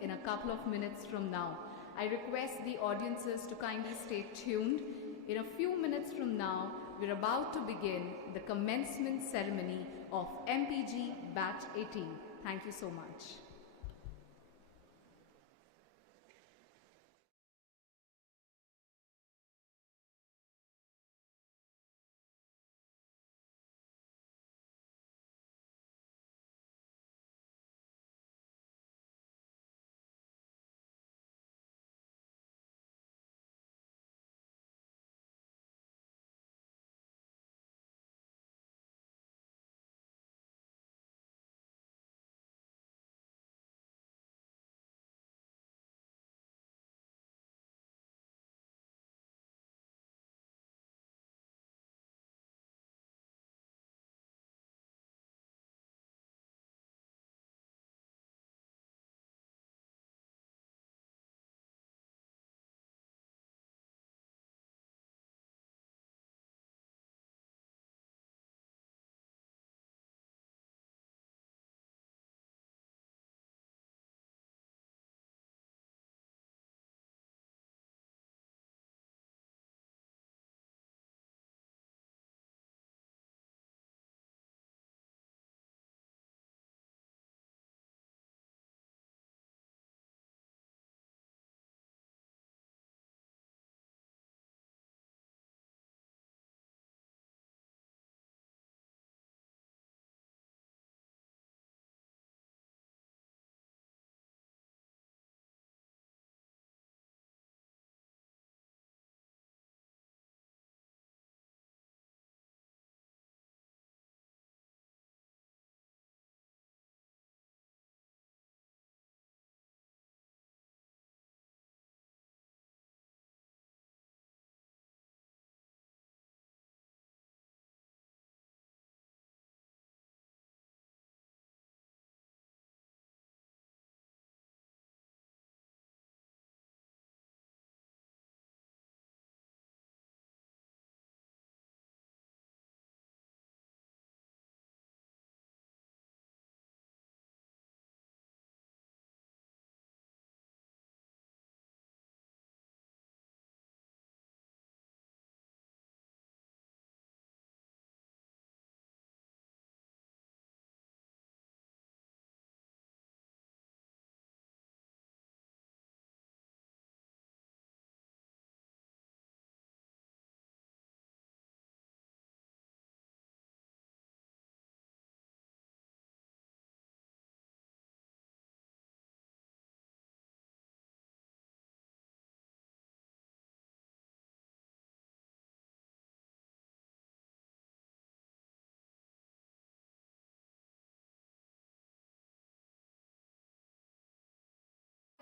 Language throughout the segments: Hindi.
in a couple of minutes from now. I request the audiences to kindly stay tuned. In a few minutes from now, we're about to begin the commencement ceremony of MPG Batch 18. Thank you so much.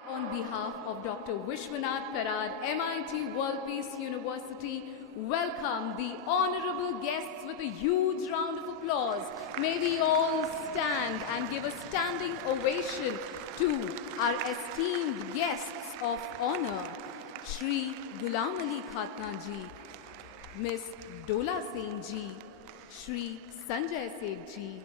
On behalf of Dr. Vishwanath Karad, MIT World Peace University, welcome the honorable guests with a huge round of applause. May we all stand and give a standing ovation to our esteemed guests of honor, Shri Gulam Khatana ji, Miss Dola ji, Shri Sanjay ji.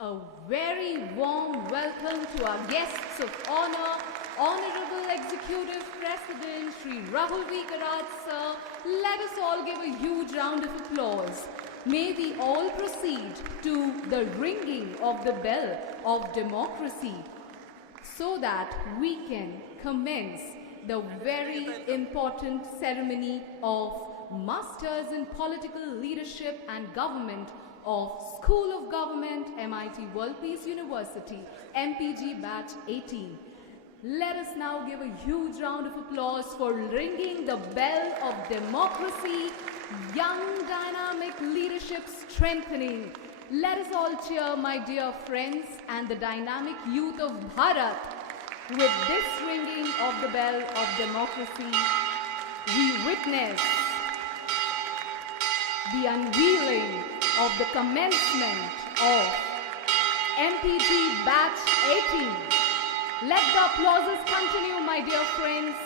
A very warm welcome to our guests of honor, Honorable Executive President Shri Rahul V. Karad sir. Let us all give a huge round of applause. May we all proceed to the ringing of the bell of democracy so that we can commence the very important ceremony of Masters in Political Leadership and Government of School of Government, MIT World Peace University, MPG Batch 18. Let us now give a huge round of applause for ringing the bell of democracy, young dynamic leadership strengthening. Let us all cheer, my dear friends, and the dynamic youth of Bharat. With this ringing of the bell of democracy, we witness the unveiling of the commencement of MPG Batch 18. Let the applauses continue, my dear friends.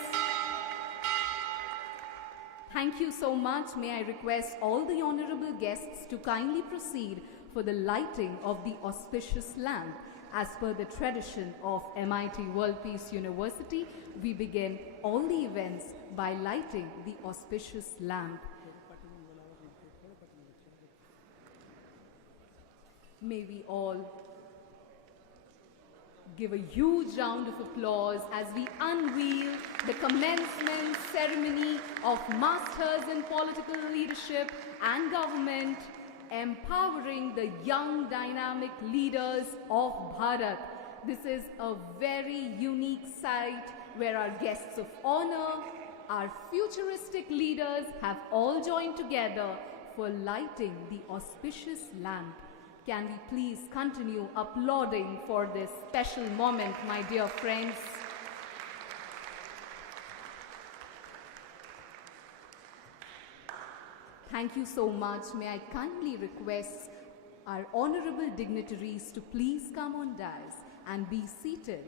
Thank you so much. May I request all the honorable guests to kindly proceed for the lighting of the auspicious lamp As per the tradition of MIT World Peace University, we begin all the events by lighting the auspicious lamp. May we all give a huge round of applause as we unveil the commencement ceremony of Masters in Political Leadership and Government, empowering the young dynamic leaders of Bharat. This is a very unique sight where our guests of honor, our futuristic leaders have all joined together for lighting the auspicious lamp. Can we please continue applauding for this special moment, my dear friends? Thank you so much. May I kindly request our honorable dignitaries to please come on dais and be seated.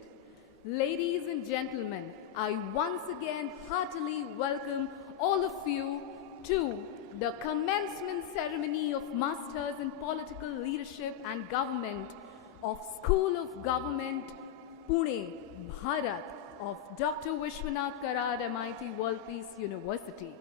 Ladies and gentlemen, I once again heartily welcome all of you to the commencement ceremony of Masters in Political Leadership and Government of School of Government, Pune, Bharat, of Dr. Vishwanath Karad, MIT World Peace University.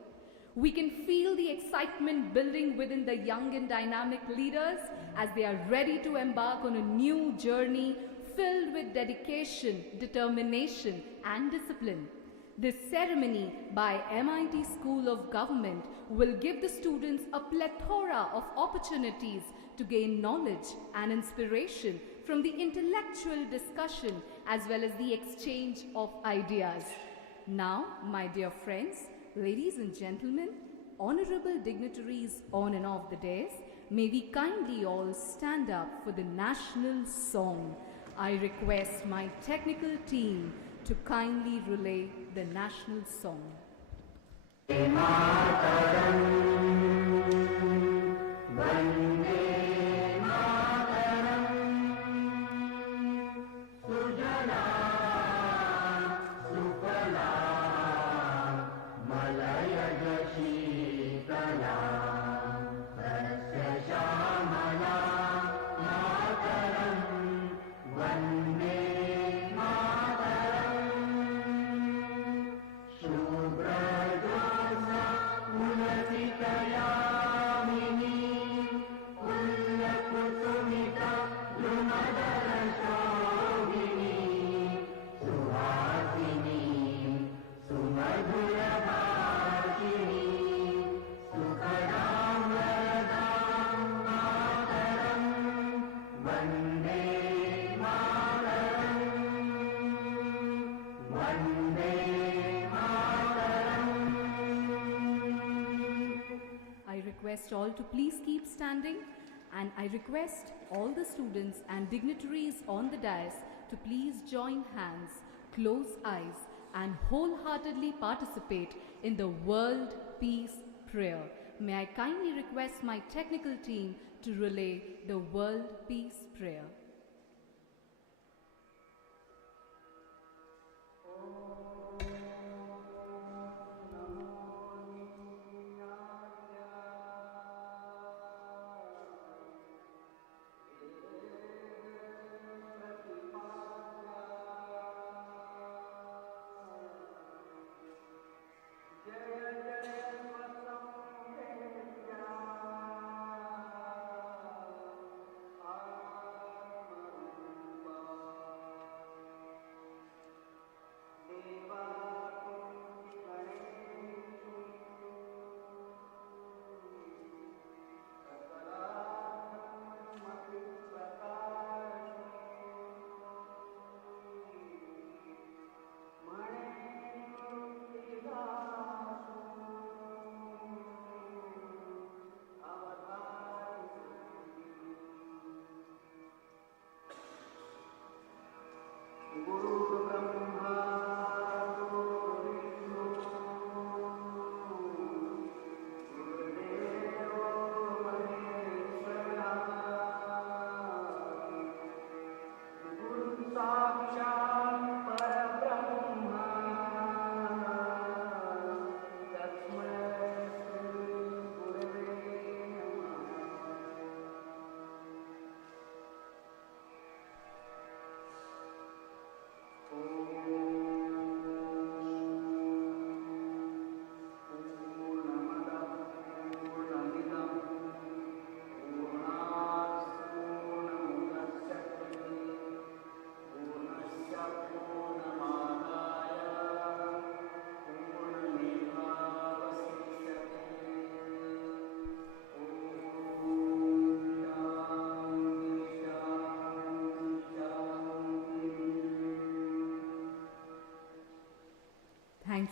We can feel the excitement building within the young and dynamic leaders as they are ready to embark on a new journey filled with dedication, determination, and discipline. This ceremony by MIT School of Government will give the students a plethora of opportunities to gain knowledge and inspiration from the intellectual discussion as well as the exchange of ideas. Now, my dear friends, ladies and gentlemen, honorable dignitaries on and off the dais, may we kindly all stand up for the national song. I request my technical team to kindly relay the national song. All to please keep standing, and I request all the students and dignitaries on the dais to please join hands, close eyes, and wholeheartedly participate in the World Peace Prayer. May I kindly request my technical team to relay the World Peace Prayer.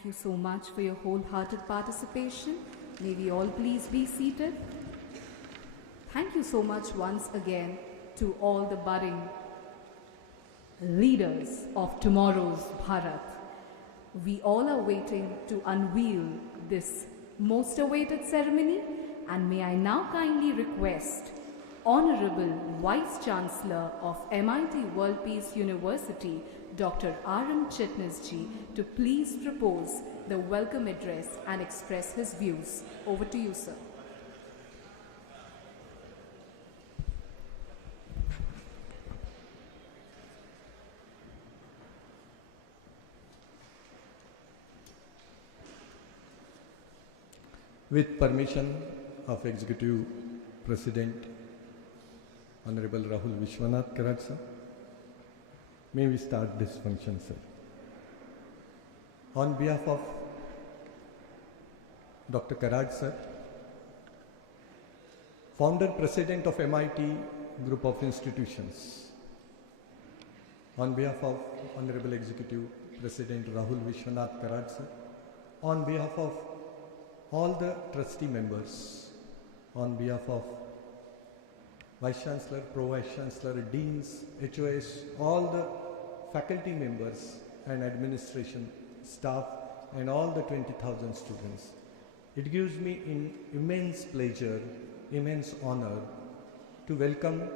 you so much for your wholehearted participation. May we all please be seated. Thank you so much once again to all the budding leaders of tomorrow's Bharat. We all are waiting to unveil this most awaited ceremony, and may I now kindly request Honorable Vice Chancellor of MIT World Peace University, Dr. R.M. Chitnis ji, to please propose the welcome address and express his views. Over to you, sir. With permission of Executive President Honorable Rahul Vishwanath Karad sir, may we start this function, sir. On behalf of Dr. Karad sir, Founder President of MIT Group of Institutions, on behalf of Honorable Executive President Rahul Vishwanath Karad sir, on behalf of all the trustee members, on behalf of Vice Chancellor, Pro Vice Chancellor, Deans, HOS, all the faculty members and administration staff and all the 20,000 students. It gives me immense pleasure, immense honor to welcome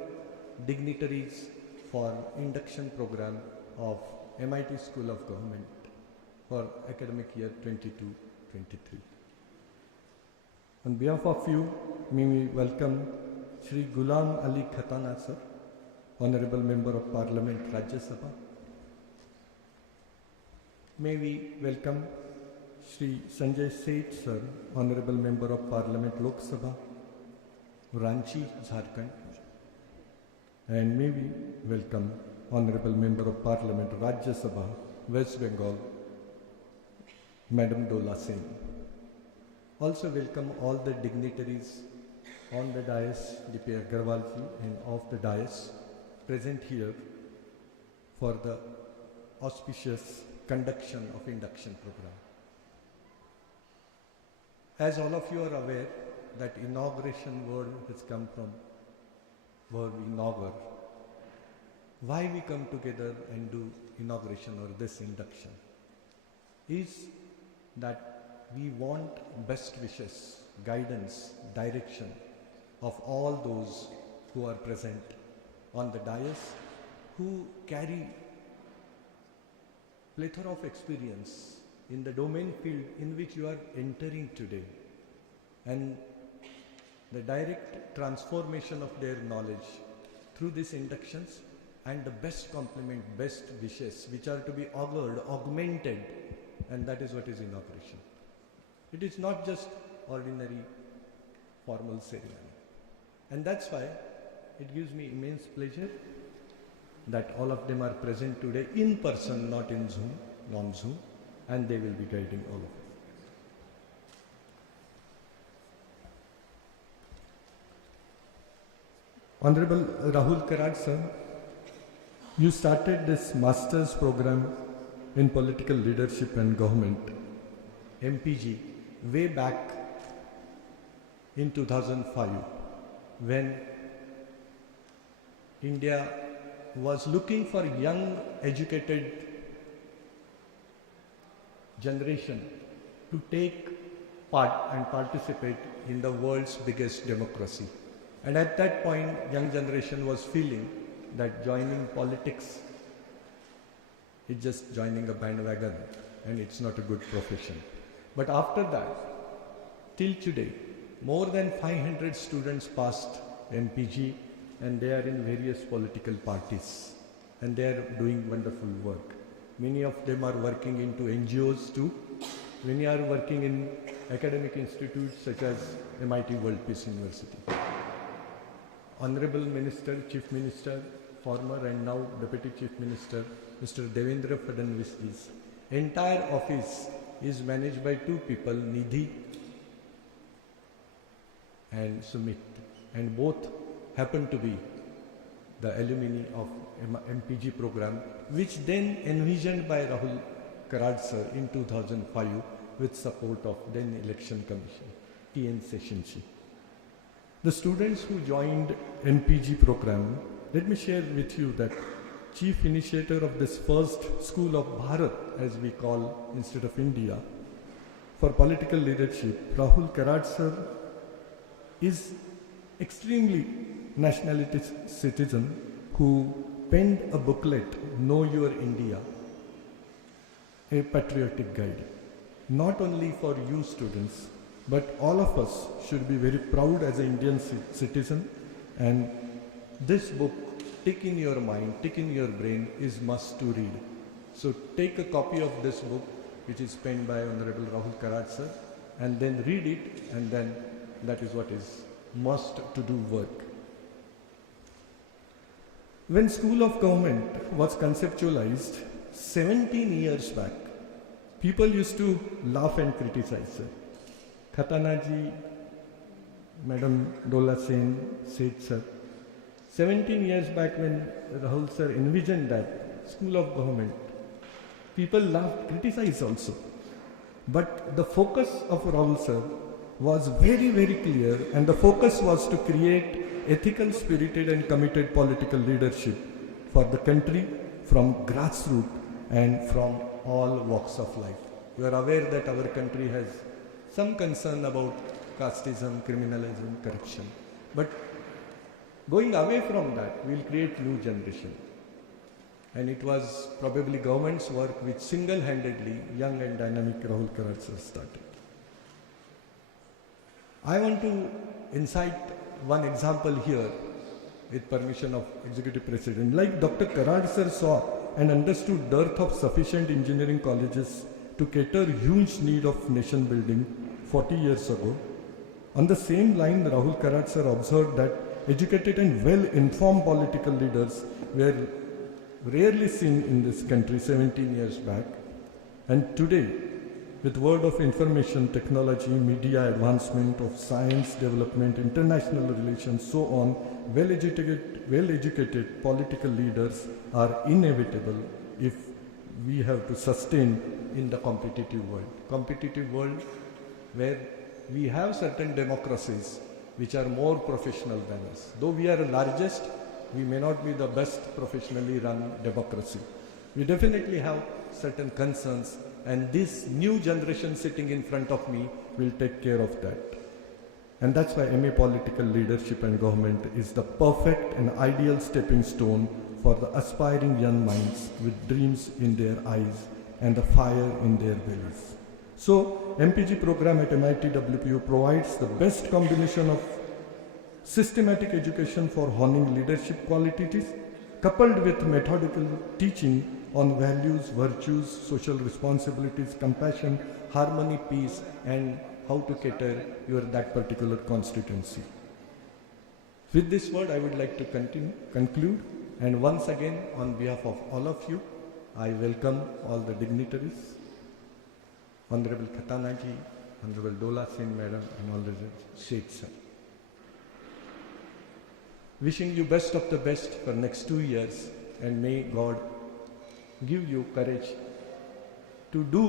dignitaries for induction program of MIT School of Government for academic year 22-23. On behalf of you, may we welcome Shri Gulam Ali Khatana sir, Honorable Member of Parliament, Rajya Sabha. May we welcome Shri Sanjay Seth sir, Honorable Member of Parliament, Lok Sabha, Ranchi, Jharkhand. And may we welcome Honorable Member of Parliament, Rajya Sabha, West Bengal, Madam Dola Singh. Also welcome all the dignitaries on the dais, D.P. Agarwal ji, and off the dais, present here for the auspicious conduction of induction program. As all of you are aware, that inauguration word has come from word inaugure. Why we come together and do inauguration or this induction is that we want best wishes, guidance, direction of all those who are present on the dais, who carry plethora of experience in the domain field in which you are entering today, and the direct transformation of their knowledge through these inductions, and the best compliment, best wishes which are to be augured, augmented, and that is what is inauguration. It is not just ordinary formal ceremony. And that's why it gives me immense pleasure that all of them are present today in person, not in Zoom, non-Zoom, and they will be guiding all of us. Honorable Rahul Karad sir, you started this master's program in political leadership and government, MPG, way back in 2005, when India was looking for young, educated generation to take part and participate in the world's biggest democracy. And at that point, young generation was feeling that joining politics is just joining a bandwagon and it's not a good profession. But after that, till today, more than 500 students passed MPG, and they are in various political parties, and they are doing wonderful work. Many of them are working into NGOs too. Many are working in academic institutes such as MIT World Peace University. Honorable Minister, Chief Minister, former and now Deputy Chief Minister, Mr. Devendra Fadnavis's entire office is managed by two people, Nidhi and Sumit, and both happen to be the alumni of MPG program, which then envisioned by Rahul Karad sir in 2005 with support of then Election Commission, TN Session G. The students who joined MPG program, let me share with you that chief initiator of this first school of Bharat, as we call instead of India, for political leadership, Rahul Karad sir is extremely nationality citizen who penned a booklet, Know Your India, a patriotic guide, not only for you students, but all of us should be very proud as an Indian citizen, and this book, tick in your mind, tick in your brain, is must to read. So take a copy of this book, which is penned by Honorable Rahul Karad sir, and then read it, and then that is what is must to do work. When School of Government was conceptualized 17 years back, people used to laugh and criticize sir. Khatana ji, Madam Dola Seth sir, 17 years back when Rahul sir envisioned that School of Government, people laughed, criticized also. But the focus of Rahul sir was very, very clear, and the focus was to create ethical, spirited and committed political leadership for the country from grassroots and from all walks of life. You are aware that our country has some concern about casteism, criminalism, corruption. But going away from that, we will create new generation. And it was probably government's work which single-handedly young and dynamic Rahul Karad sir started. I want to incite one example here with permission of Executive President. Like Dr. Karad sir saw and understood dearth of sufficient engineering colleges to cater huge need of nation building 40 years ago, on the same line Rahul Karad sir observed that educated and well-informed political leaders were rarely seen in this country 17 years back. And today, with world of information technology, media advancement of science development, international relations, so on, well-educated political leaders are inevitable if we have to sustain in the competitive world. Competitive world where we have certain democracies which are more professional than us. Though we are the largest, we may not be the best professionally run democracy. We definitely have certain concerns, and this new generation sitting in front of me will take care of that. And that's why MA Political Leadership and Government is the perfect and ideal stepping stone for the aspiring young minds with dreams in their eyes and the fire in their bellies. So, MPG program at MIT WPU provides the best combination of systematic education for honing leadership qualities, coupled with methodical teaching on values, virtues, social responsibilities, compassion, harmony, peace, and how to cater that particular constituency. With this word, I would like to conclude, and once again, on behalf of all of you, I welcome all the dignitaries, Honorable Khatana ji, Honorable Dola Madam, and Honorable Seth sir. Wishing you best of the best for next 2 years, and may God give you courage to do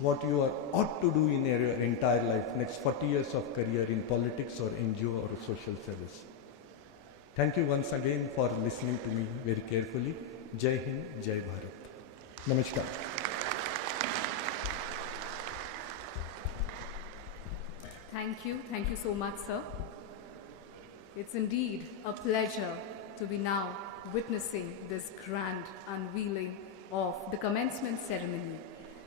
what you ought to do in your entire life, next 40 years of career in politics or NGO or social service. Thank you once again for listening to me very carefully. Jai Hind, Jai Bharat. Namaskar. Thank you so much, sir. It's indeed a pleasure to be now witnessing this grand unveiling of the commencement ceremony,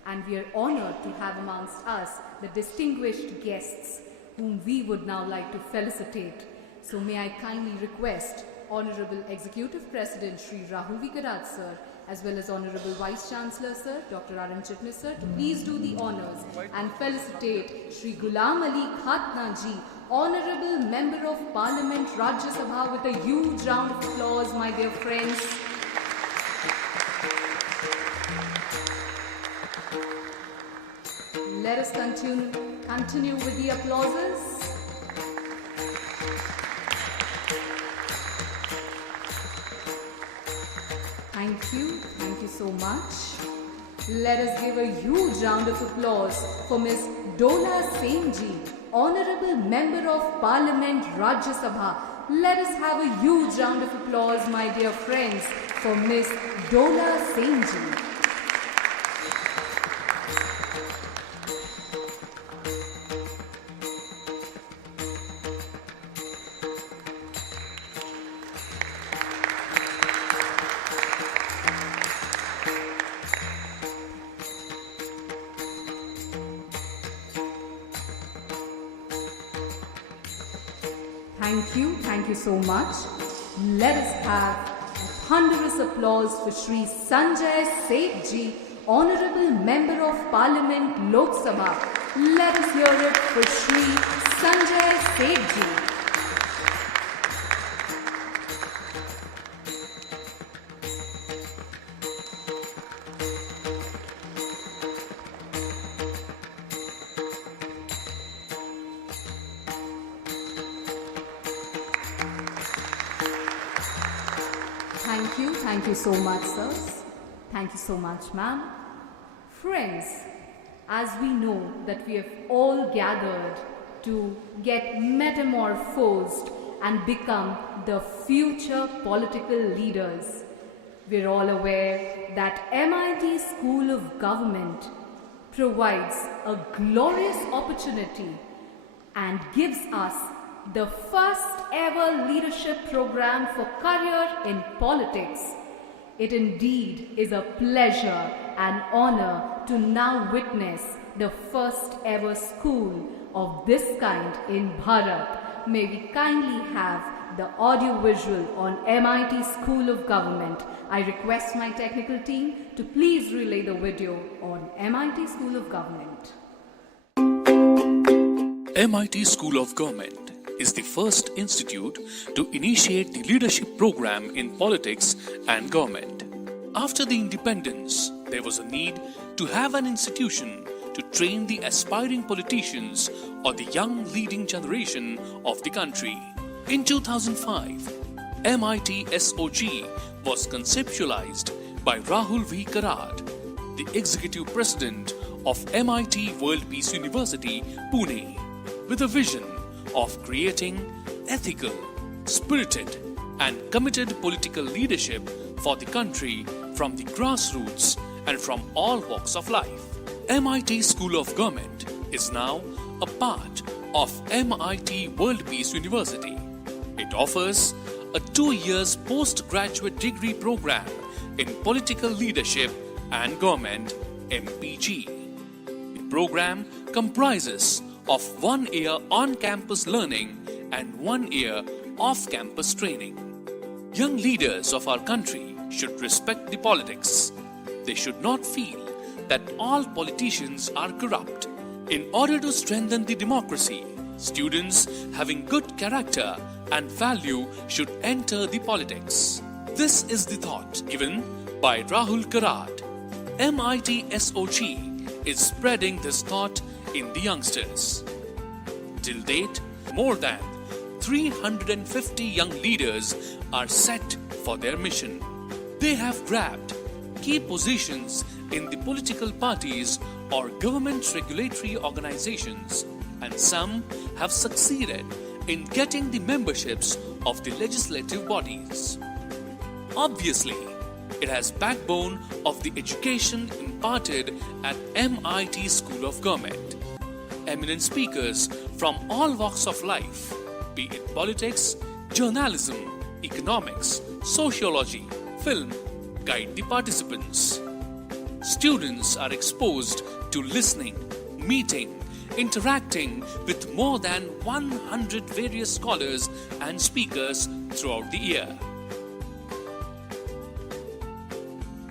and we are honored to have amongst us the distinguished guests whom we would now like to felicitate. So may I kindly request Honorable Executive President Shri Rahul Karad sir, as well as Honorable Vice Chancellor sir, Dr. Ranchi sir, to please do the honors and felicitate Shri Gulam Khatana ji, Honorable Member of Parliament, Rajya Sabha, with a huge round of applause, my dear friends. Let us continue with the applauses. Thank you so much. Let us give a huge round of applause for Miss Dola Ji, Honorable Member of Parliament, Rajya Sabha. Let us have a huge round of applause, my dear friends, for Miss Dola Ji. Thank you so much. Let us have a thunderous applause for Shri Sanjay Seth ji, Honorable Member of Parliament, Lok Sabha. Let us hear it for Shri Sanjay Seth ji. Thank you so much, sirs. Thank you so much, ma'am. Friends, as we know that we have all gathered to get metamorphosed and become the future political leaders, we're all aware that MIT School of Government provides a glorious opportunity and gives us the first ever leadership program for career in politics. It indeed is a pleasure and honor to now witness the first ever school of this kind in Bharat. May we kindly have the audio visual on MIT School of Government. I request my technical team to please relay the video on MIT School of Government. MIT School of Government is the first institute to initiate the leadership program in politics and government. After the independence, there was a need to have an institution to train the aspiring politicians or the young leading generation of the country. In 2005, MIT SOG was conceptualized by Rahul V. Karad, the executive president of MIT World Peace University, Pune, with a vision of creating ethical, spirited and committed political leadership for the country from the grassroots and from all walks of life. MIT School of Government is now a part of MIT World Peace University. It offers a 2-year postgraduate degree program in political leadership and government, MPG. The program comprises of 1 year on-campus learning and 1 year off-campus training. Young leaders of our country should respect the politics. They should not feel that all politicians are corrupt. In order to strengthen the democracy, students having good character and value should enter the politics. This is the thought given by Rahul Karad. MIT SOG is spreading this thought in the youngsters. Till date, more than 350 young leaders are set for their mission. They have grabbed key positions in the political parties or government regulatory organizations, and some have succeeded in getting the memberships of the legislative bodies. Obviously, it has backbone of the education imparted at MIT School of Government. Eminent speakers from all walks of life, be it politics, journalism, economics, sociology, film, guide the participants. Students are exposed to listening, meeting, interacting with more than 100 various scholars and speakers throughout the year.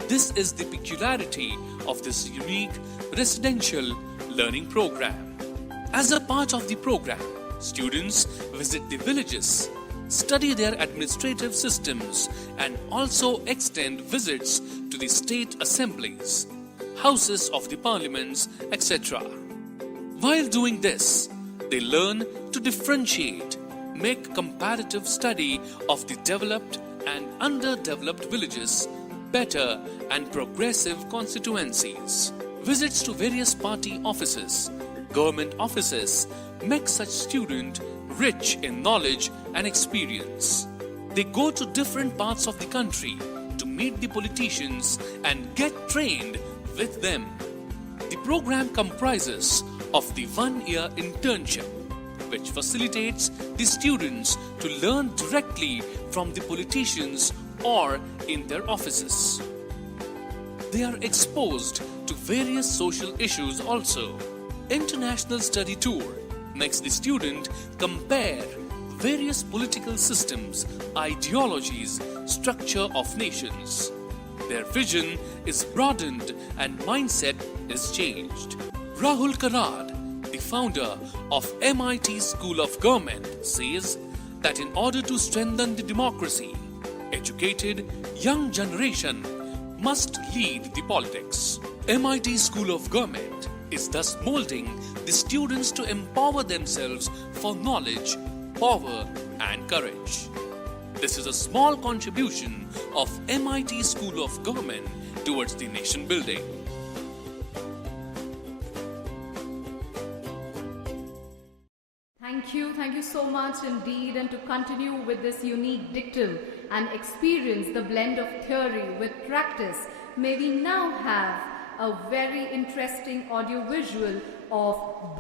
This is the peculiarity of this unique residential learning program. As a part of the program, students visit the villages, study their administrative systems, and also extend visits to the state assemblies, houses of the parliaments, etc. While doing this, they learn to differentiate, make comparative study of the developed and underdeveloped villages, better and progressive constituencies. Visits to various party offices, government offices make such student rich in knowledge and experience. They go to different parts of the country to meet the politicians and get trained with them. The program comprises of the 1-year internship, which facilitates the students to learn directly from the politicians or in their offices. They are exposed to various social issues also. International study tour makes the student compare various political systems, ideologies, structure of nations. Their vision is broadened and mindset is changed. Rahul Karad, the founder of MIT School of Government, says that in order to strengthen the democracy, educated young generation must lead the politics. MIT School of Government is thus molding the students to empower themselves for knowledge, power and courage. This is a small contribution of MIT School of Government towards the nation building. Thank you so much indeed. And to continue with this unique dictum and experience the blend of theory with practice, may we now have a very interesting audio-visual of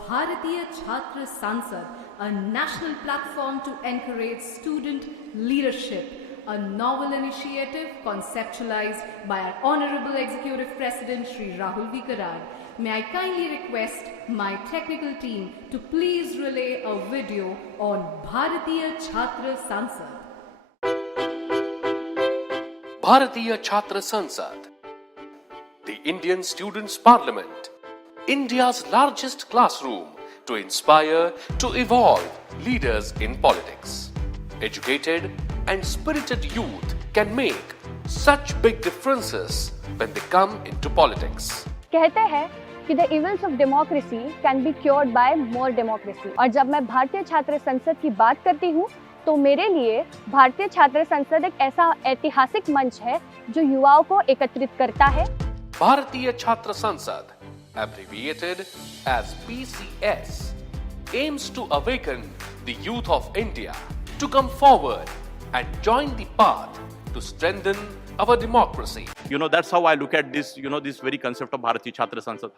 Bharatiya Chhatra Sansad, a national platform to encourage student leadership, a novel initiative conceptualized by our Honorable Executive President Shri Rahul V. Karad. May I kindly request my technical team to please relay a video on Bharatiya Chhatra Sansad. Bharatiya Chhatra Sansad, the Indian Students' Parliament, India's largest classroom to inspire, to evolve leaders in politics. Educated and spirited youth can make such big differences when they come into politics. कहते हैं कि the evils of democracy can be cured by more democracy. और जब मैं भारतीय छात्र संसद की बात करती हूँ, तो मेरे लिए भारतीय छात्र संसद एक ऐसा ऐतिहासिक मंच है जो युवाओं को एकत्रित करता है. Bharatiya Chhatra Sansad, abbreviated as BCS, aims to awaken the youth of India to come forward and join the path to strengthen our democracy. That's how I look at this, this very concept of Bharatiya Chhatra Sansad.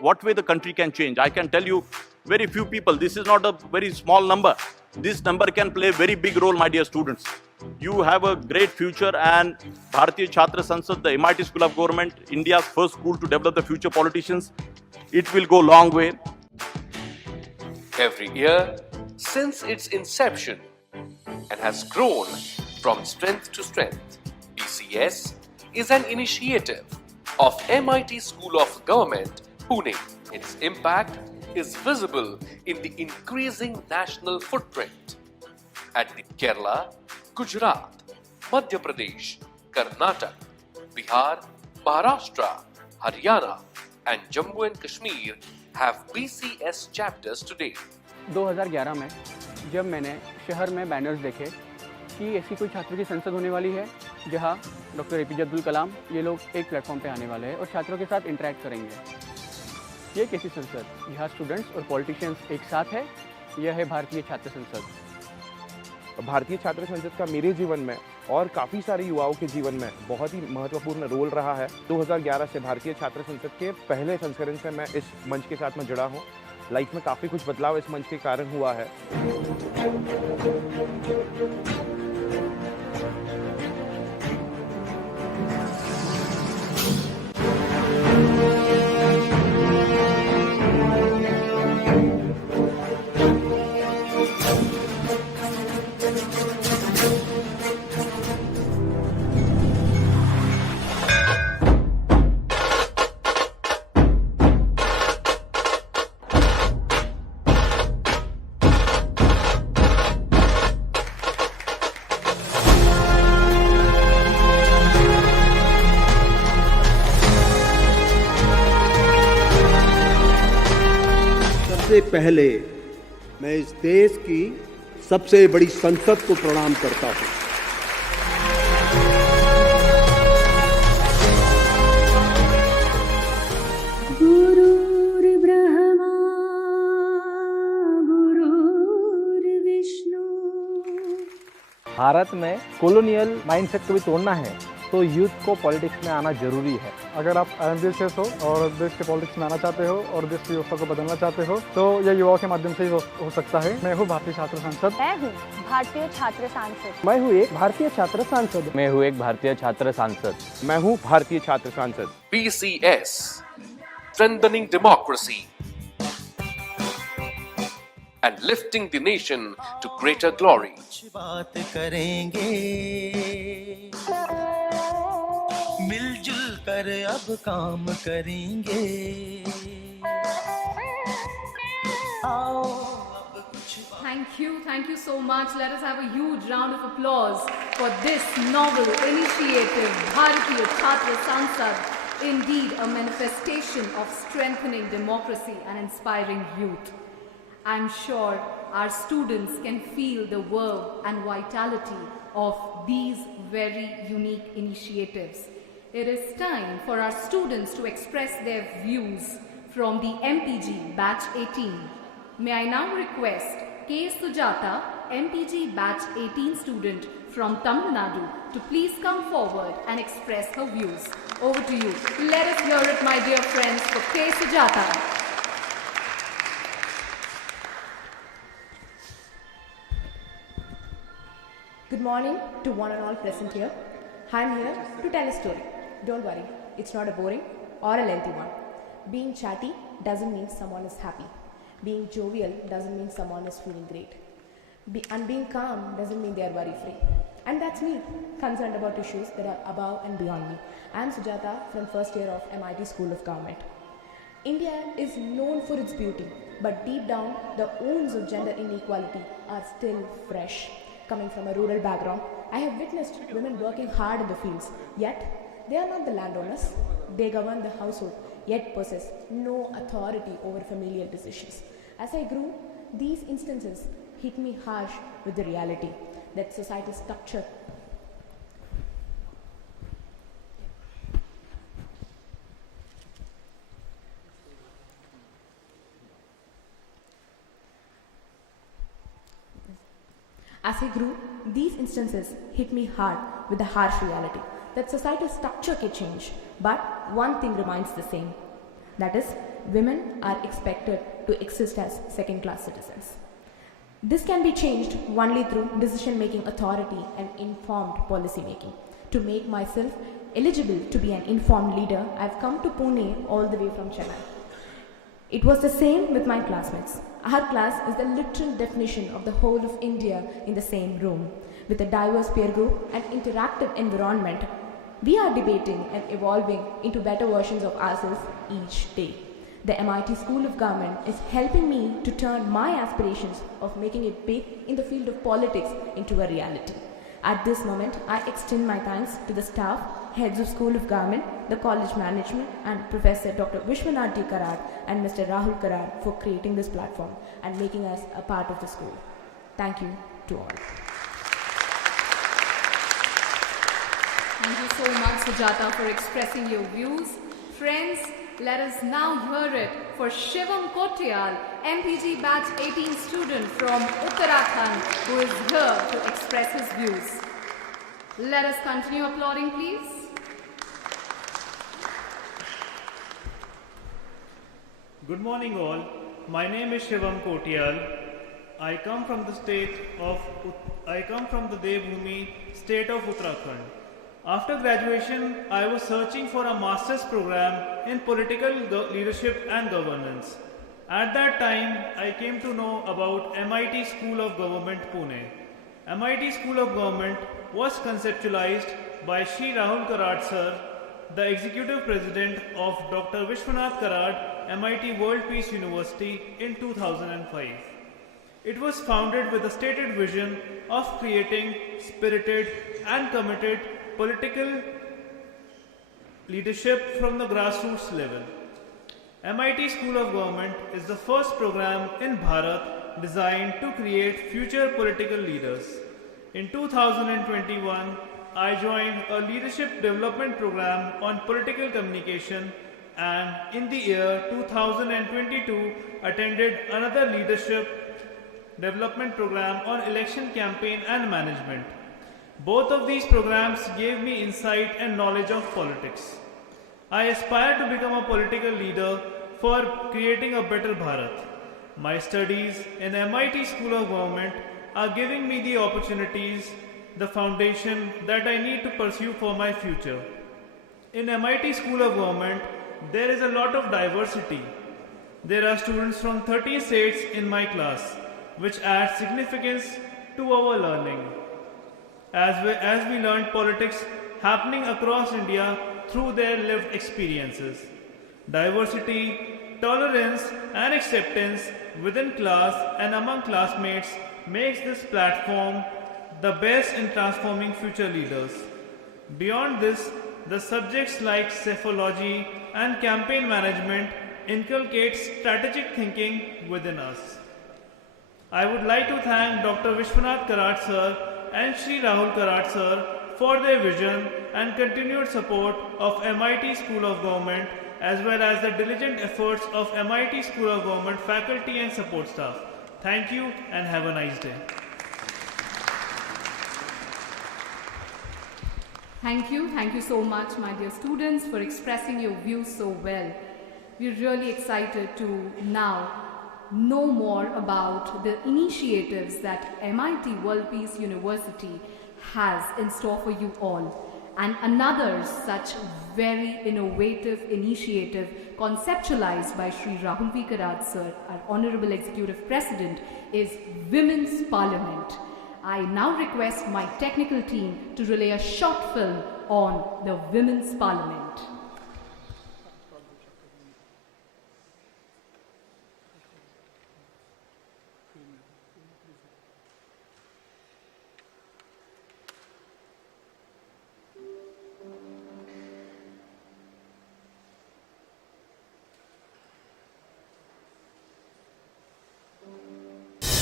What way the country can change. I can tell you very few people, this is not a very small number. This number can play a very big role, my dear students. You have a great future, and Bharatiya Chhatra Sansad, the MIT School of Government, India's first school to develop the future politicians, it will go a long way. Every year since its inception and has grown from strength to strength, BCS is an initiative of MIT School of Government, Pune. Its impact is visible in the increasing national footprint at the Kerala, Gujarat, Madhya Pradesh, Karnataka, Bihar, Maharashtra, Haryana and Jammu and Kashmir have BCS chapters today. 2011 में जब मैंने शहर में बैनर्स देखे कि ऐसी कोई छात्रों की संसद होने वाली है जहां डॉक्टर APJ अब्दुल कलाम ये लोग एक प्लेटफॉर्म पे आने वाले हैं और छात्रों के साथ इंटरेक्ट करेंगे. ये कैसी संसद यहाँ स्टूडेंट्स और पॉलिटिशियंस एक साथ है, यह है भारतीय छात्र संसद. भारतीय छात्र संसद का मेरे जीवन में और काफ़ी सारे युवाओं के जीवन में बहुत ही महत्वपूर्ण रोल रहा है. 2011 से भारतीय छात्र संसद के पहले संस्करण से मैं इस मंच के साथ में जुड़ा हूँ. लाइफ में काफ़ी कुछ बदलाव इस मंच के कारण हुआ है. सबसे पहले मैं इस देश की सबसे बड़ी संसद को प्रणाम करता हूं. भारत में कॉलोनियल माइंडसेट को भी तोड़ना है तो यूथ को पॉलिटिक्स में आना जरूरी है। अगर आप एम्बिशियस हो और देश के पॉलिटिक्स में आना चाहते हो और देश की व्यवस्था को बदलना चाहते हो तो ये युवाओं के माध्यम से ही हो सकता है। मैं हूँ भारतीय छात्र सांसद। मैं हूँ भारतीय छात्र सांसद। मैं हूँ एक भारतीय छात्र सांसद। मैं हूँ एक भारतीय छात्र सांसद। मैं हूँ भारतीय छात्र सांसद। PCS, strengthening democracy and lifting the nation to greater glory. बात करेंगे मिलजुल कर अब काम करेंगे आओ अब कुछ Thank you so much. Let us have a huge round of applause for this novel initiative, Bharatiya Chhatra Sansad. Indeed, a manifestation of strengthening democracy and inspiring youth. I'm sure our students can feel the verve and vitality of these very unique initiatives. It is time for our students to express their views from the MPG Batch 18. May I now request K. Sujata, MPG Batch 18 student from Tamil Nadu, to please come forward and express her views. Over to you. Let us hear it, my dear friends, for K. Sujata. Good morning to one and all present here. I am here to tell a story. Don't worry, it's not a boring or a lengthy one. Being chatty doesn't mean someone is happy. Being jovial doesn't mean someone is feeling great. And being calm doesn't mean they are worry-free. And that's me, concerned about issues that are above and beyond me. I am Sujata from first year of MIT School of Government. India is known for its beauty, but deep down, the wounds of gender inequality are still fresh. Coming from a rural background, I have witnessed women working hard in the fields, yet they are not the landowners. They govern the household, yet possess no authority over familial decisions. As I grew, these instances hit me harsh with the reality that societal structure As I grew, these instances hit me hard with the harsh reality that societal structure can change, but one thing remains the same. That is, women are expected to exist as second-class citizens. This can be changed only through decision-making authority and informed policy-making. To make myself eligible to be an informed leader, I've come to Pune all the way from Chennai. It was the same with my classmates. Our class is the literal definition of the whole of India in the same room. With a diverse peer group and interactive environment, we are debating and evolving into better versions of ourselves each day. The MIT School of Government is helping me to turn my aspirations of making it big in the field of politics into a reality. At this moment, I extend my thanks to the staff, heads of School of Government, the college management, and Professor Dr. Vishwanath D. Karad and Mr. Rahul Karad for creating this platform and making us a part of the school. Thank you to all. Thank you so much, Sujata, for expressing your views. Friends, let us now hear it for Shivam Kotyal, MPG Batch 18 student from Uttarakhand, who is here to express his views. Let us continue applauding, please. Good morning all. My name is Shivam Kotyal. I come from the Devbhoomi state of Uttarakhand. After graduation, I was searching for a master's program in political leadership and governance. At that time, I came to know about MIT School of Government, Pune. MIT School of Government was conceptualized by Shri Rahul Karad sir, the executive president of Dr. Vishwanath Karad, MIT World Peace University in 2005. It was founded with a stated vision of creating spirited and committed political leadership from the grassroots level. MIT School of Government is the first program in Bharat designed to create future political leaders. In 2021, I joined a leadership development program on political communication, and in the year 2022 attended another leadership development program on election campaign and management. Both of these programs gave me insight and knowledge of politics. I aspire to become a political leader for creating a better Bharat. My studies in MIT School of Government are giving me the opportunities, the foundation that I need to pursue for my future. In MIT School of Government, there is a lot of diversity. There are students from 30 states in my class, which adds significance to our learning. As we learn politics happening across India through their lived experiences. Diversity, tolerance and acceptance within class and among classmates makes this platform the best in transforming future leaders. Beyond this, the subjects like psephology and campaign management inculcate strategic thinking within us. I would like to thank Dr. Vishwanath Karad sir and Shri Rahul Karad sir for their vision and continued support of MIT School of Government, as well as the diligent efforts of MIT School of Government faculty and support staff. Thank you and have a nice day. Thank you so much, my dear students, for expressing your views so well. We're really excited to now know more about the initiatives that MIT World Peace University has in store for you all. And another such very innovative initiative conceptualized by Shri Rahul V. Karad sir, our Honorable Executive President, is Women's Parliament. I now request my technical team to relay a short film on the Women's Parliament.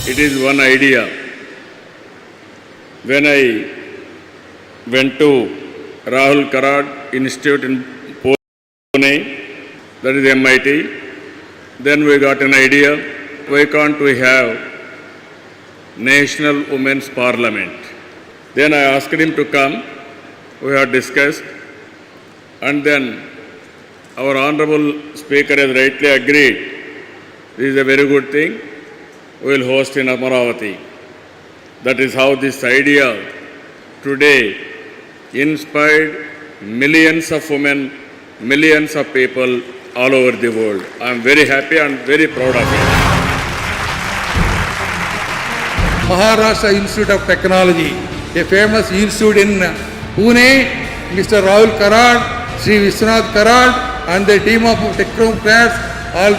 It is one idea. When I went to Rahul Karad Institute in Pune, that is MIT, then we got an idea, why can't we have National Women's Parliament? Then I asked him to come, we had discussed, and then our Honorable Speaker has rightly agreed, this is a very good thing, we will host in Amaravati. That is how this idea today inspired millions of women, millions of people all over the world. I am very happy and very proud of it. Maharashtra Institute of Technology, a famous institute in Pune, Mr. Rahul Karad, Sri Vishwanath Karad and the team of technocrats, all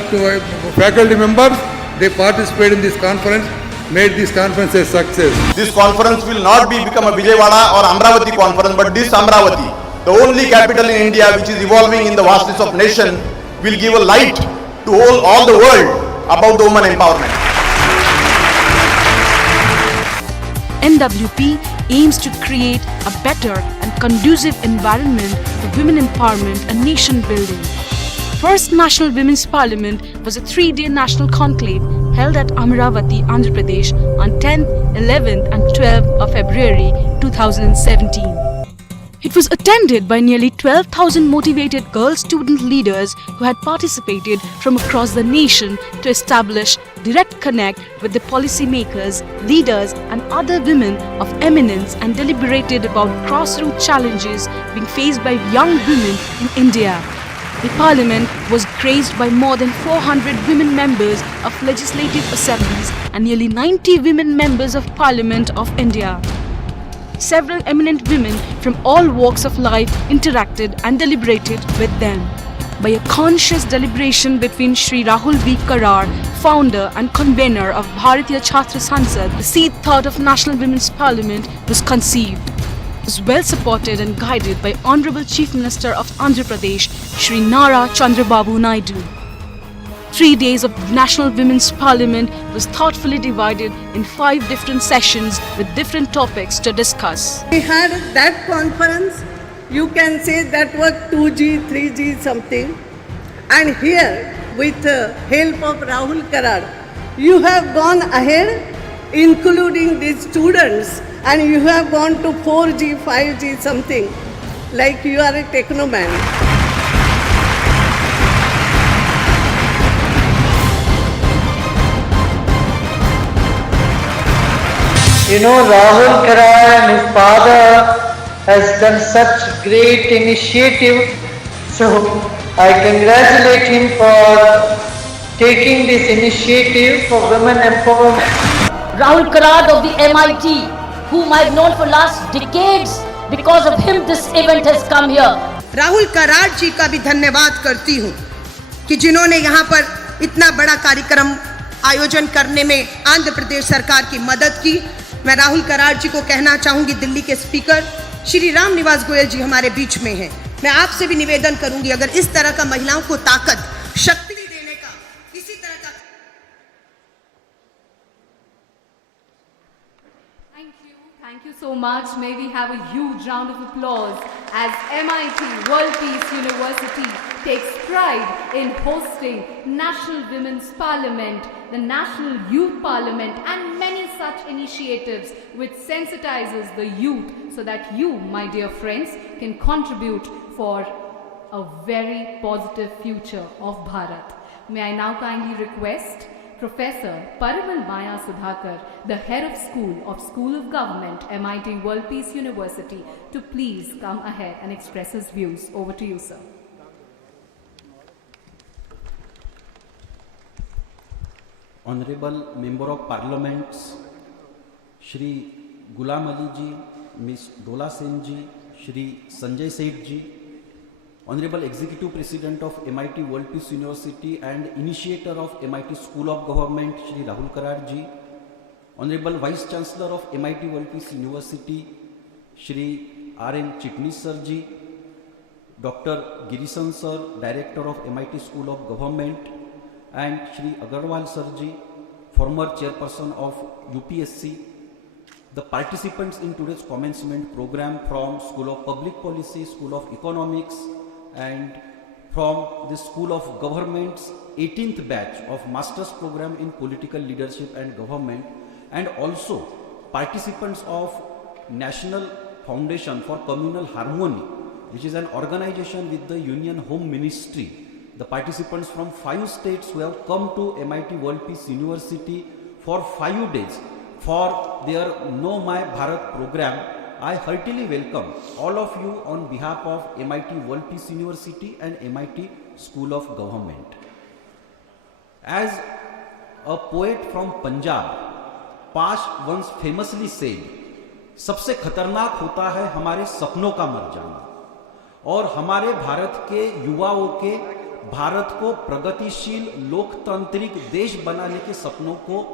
faculty members, they participated in this conference, made this conference a success. This conference will not become a Vijayawada or Amravati conference, but this Amravati, the only capital in India which is evolving in the vastness of nation, will give a light to all the world about the women empowerment. NWP aims to create a better and conducive environment for women empowerment and nation building. First National Women's Parliament was a 3-day national conclave held at Amaravati, Andhra Pradesh on 10th, 11th and 12th of February 2017. It was attended by nearly 12,000 motivated girl student leaders who had participated from across the nation to establish direct connect with the policymakers, leaders and other women of eminence and deliberated about grassroots challenges being faced by young women in India. The Parliament was graced by more than 400 women members of legislative assemblies and nearly 90 women members of Parliament of India. Several eminent women from all walks of life interacted and deliberated with them. By a conscious deliberation between Shri Rahul V. Karad, founder and convener of Bharatiya Chhatra Sansad, the seed thought of National Women's Parliament was conceived. It was well supported and guided by Honorable Chief Minister of Andhra Pradesh, Shri Nara Chandrababu Naidu. 3 days of National Women's Parliament was thoughtfully divided in 5 different sessions with different topics to discuss. We had that conference, you can say that was 2G, 3G something. And here, with the help of Rahul Karad, you have gone ahead, including the students and you have gone to 4G, 5G something, like you are a techno man. You know, Rahul Karad and his father has done such great initiative, so I congratulate him for taking this initiative for women empowerment. Rahul Karad of the MIT, whom I've known for last decades, because of him this event has come here. Rahul Karad जी का भी धन्यवाद करती हूँ कि जिन्होंने यहाँ पर इतना बड़ा कार्यक्रम आयोजन करने में आंध्र प्रदेश सरकार की मदद की। मैं राहुल कराड जी को कहना चाहूँगी, दिल्ली के स्पीकर श्री राम निवास गोयल जी हमारे बीच में हैं। मैं आपसे भी निवेदन करूँगी, अगर इस तरह का महिलाओं को ताकत, शक्ति देने का इसी तरह का। Thank you so much. May we have a huge round of applause as MIT World Peace University takes pride in hosting National Women's Parliament, the National Youth Parliament and many such initiatives which sensitizes the youth so that you, my dear friends, can contribute for a very positive future of Bharat. May I now kindly request Professor Parimal Maya Sudhakar, the head of School of Government, MIT World Peace University, to please come ahead and express his views. Over to you, sir. Honorable Member of Parliaments, Shri Gulam Ali ji, Miss Dola ji, Shri Sanjay Seth ji, Honorable Executive President of MIT World Peace University and Initiator of MIT School of Government, Shri Rahul Karad ji, Honorable Vice Chancellor of MIT World Peace University, Shri R.N. Chitnis sir ji, Dr. Girisan sir, Director of MIT School of Government, and Shri Agarwal sir ji, former Chairperson of UPSC, the participants in today's commencement program from School of Public Policy, School of Economics, and from the School of Government's 18th batch of Master's Program in Political Leadership and Government, and also participants of National Foundation for Communal Harmony, which is an organization with the Union Home Ministry. The participants from 5 states who have come to MIT World Peace University for 5 days for their Know My Bharat program. I heartily welcome all of you on behalf of MIT World Peace University and MIT School of Government. As a poet from Punjab, Pash once famously said, सबसे खतरनाक होता है हमारे सपनों का मर जाना। और हमारे भारत के युवाओं के भारत को प्रगतिशील लोकतांत्रिक देश बनाने के सपनों को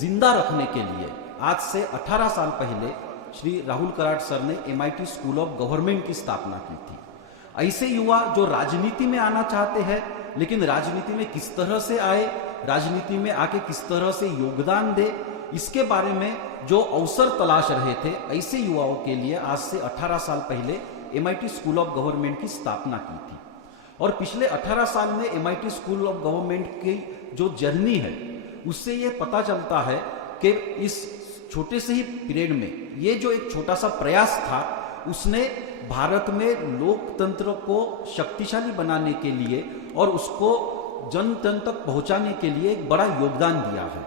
जिंदा रखने के लिए आज से 18 साल पहले श्री राहुल कराड सर ने MIT स्कूल ऑफ गवर्नमेंट की स्थापना की थी। ऐसे युवा जो राजनीति में आना चाहते हैं, लेकिन राजनीति में किस तरह से आए, राजनीति में आके किस तरह से योगदान दे, इसके बारे में जो अवसर तलाश रहे थे, ऐसे युवाओं के लिए आज से 18 साल पहले MIT स्कूल ऑफ गवर्नमेंट की स्थापना की थी। और पिछले 18 साल में MIT स्कूल ऑफ गवर्नमेंट की जो जर्नी है, उससे ये पता चलता है कि इस छोटे से ही पीरियड में ये जो एक छोटा सा प्रयास था, उसने भारत में लोकतंत्र को शक्तिशाली बनाने के लिए और उसको जन जन तक पहुंचाने के लिए एक बड़ा योगदान दिया है।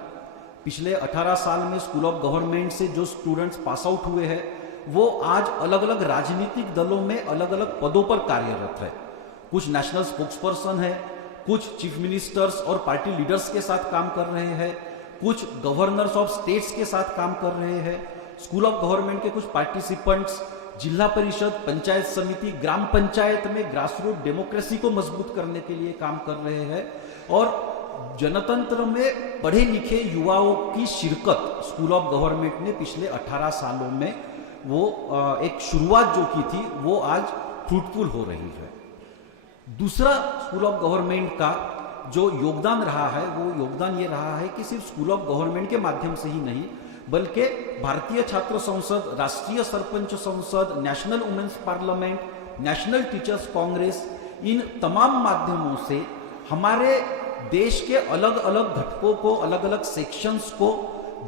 पिछले 18 साल में स्कूल ऑफ गवर्नमेंट से जो स्टूडेंट्स पास आउट हुए हैं, वो आज अलग अलग राजनीतिक दलों में अलग अलग पदों पर कार्यरत है। कुछ नेशनल स्पोक्सपर्सन है, कुछ चीफ मिनिस्टर्स और पार्टी लीडर्स के साथ काम कर रहे हैं, कुछ गवर्नर्स ऑफ स्टेट्स के साथ काम कर रहे हैं। स्कूल ऑफ गवर्नमेंट के कुछ पार्टिसिपेंट्स जिला परिषद, पंचायत समिति, ग्राम पंचायत में ग्रासरूट डेमोक्रेसी को मजबूत करने के लिए काम कर रहे हैं। और जनतंत्र में पढ़े लिखे युवाओं की शिरकत स्कूल ऑफ गवर्नमेंट ने पिछले 18 सालों में वो एक शुरुआत जो की थी, वो आज फ्रूटफुल हो रही है। दूसरा स्कूल ऑफ गवर्नमेंट का जो योगदान रहा है, वो योगदान ये रहा है कि सिर्फ स्कूल ऑफ गवर्नमेंट के माध्यम से ही नहीं, बल्कि भारतीय छात्र संसद, राष्ट्रीय सरपंच संसद, national women's parliament, national teachers congress, इन तमाम माध्यमों से हमारे देश के अलग अलग घटकों को, अलग अलग सेक्शंस को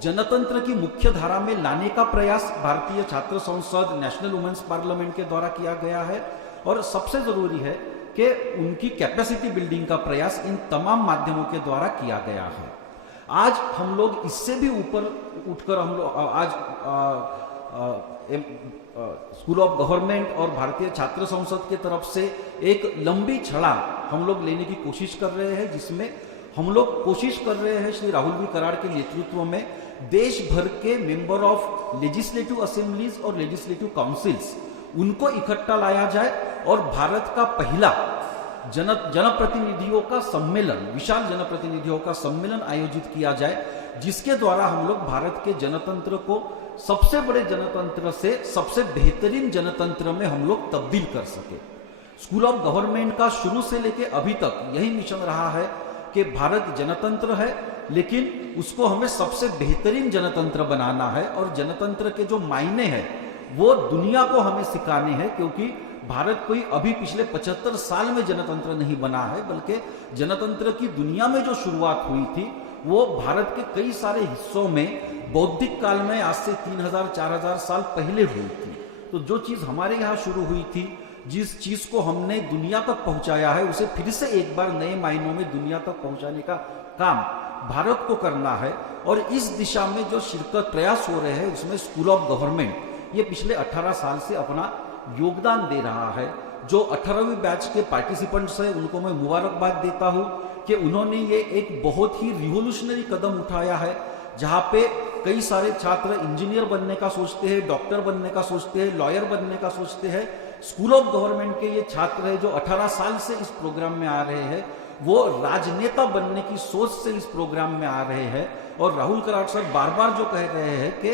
जनतंत्र की मुख्य धारा में लाने का प्रयास भारतीय छात्र संसद, नेशनल वुमेन्स पार्लियामेंट के द्वारा किया गया है। और सबसे जरूरी है कि उनकी कैपेसिटी बिल्डिंग का प्रयास इन तमाम माध्यमों के द्वारा किया गया है। आज हम लोग इससे भी ऊपर उठकर हम लोग आज स्कूल ऑफ गवर्नमेंट और भारतीय छात्र संसद की तरफ से एक लंबी छलांग हम लोग लेने की कोशिश कर रहे हैं, जिसमें हम लोग कोशिश कर रहे हैं श्री राहुल भी कराड़ के नेतृत्व में देश भर के मेंबर ऑफ लेजिस्लेटिव असेंबलीज और लेजिस्लेटिव काउंसिल्स उनको इकट्ठा लाया जाए और भारत का पहला जनप्रतिनिधियों का सम्मेलन, विशाल जनप्रतिनिधियों का सम्मेलन आयोजित किया जाए, जिसके द्वारा हम लोग भारत के जनतंत्र को सबसे बड़े जनतंत्र से सबसे बेहतरीन जनतंत्र में हम लोग तब्दील कर सके। स्कूल ऑफ गवर्नमेंट का शुरू से लेके अभी तक यही मिशन रहा है कि भारत जनतंत्र है, लेकिन उसको हमें सबसे बेहतरीन जनतंत्र बनाना है और जनतंत्र के जो मायने हैं वो दुनिया को हमें सिखाने हैं, क्योंकि भारत कोई अभी पिछले 75 साल में जनतंत्र नहीं बना है, बल्कि जनतंत्र की दुनिया में जो शुरुआत हुई थी वो भारत के कई सारे हिस्सों में बौद्धिक काल में आज से 3000-4000 साल पहले हुई थी। तो जो चीज हमारे यहाँ शुरू हुई थी, जिस चीज को हमने दुनिया तक पहुंचाया है, उसे फिर से एक बार नए मायनों में दुनिया तक पहुंचाने का काम भारत को करना है। और इस दिशा में जो शिरकत प्रयास हो रहे हैं उसमें स्कूल ऑफ गवर्नमेंट ये पिछले 18 साल से अपना योगदान दे रहा है। जो 18वीं बैच के पार्टिसिपेंट्स हैं उनको मैं मुबारकबाद देता हूं कि उन्होंने ये एक बहुत ही रिवोल्यूशनरी कदम उठाया है, जहां पे कई सारे छात्र इंजीनियर बनने का सोचते हैं, डॉक्टर बनने का सोचते हैं, लॉयर बनने का सोचते हैं। स्कूल ऑफ गवर्नमेंट के ये छात्र हैं जो 18 साल से इस प्रोग्राम में आ रहे हैं, वो राजनेता बनने की सोच से इस प्रोग्राम में आ रहे हैं। और राहुल कराड़ सर बार बार जो कह रहे हैं कि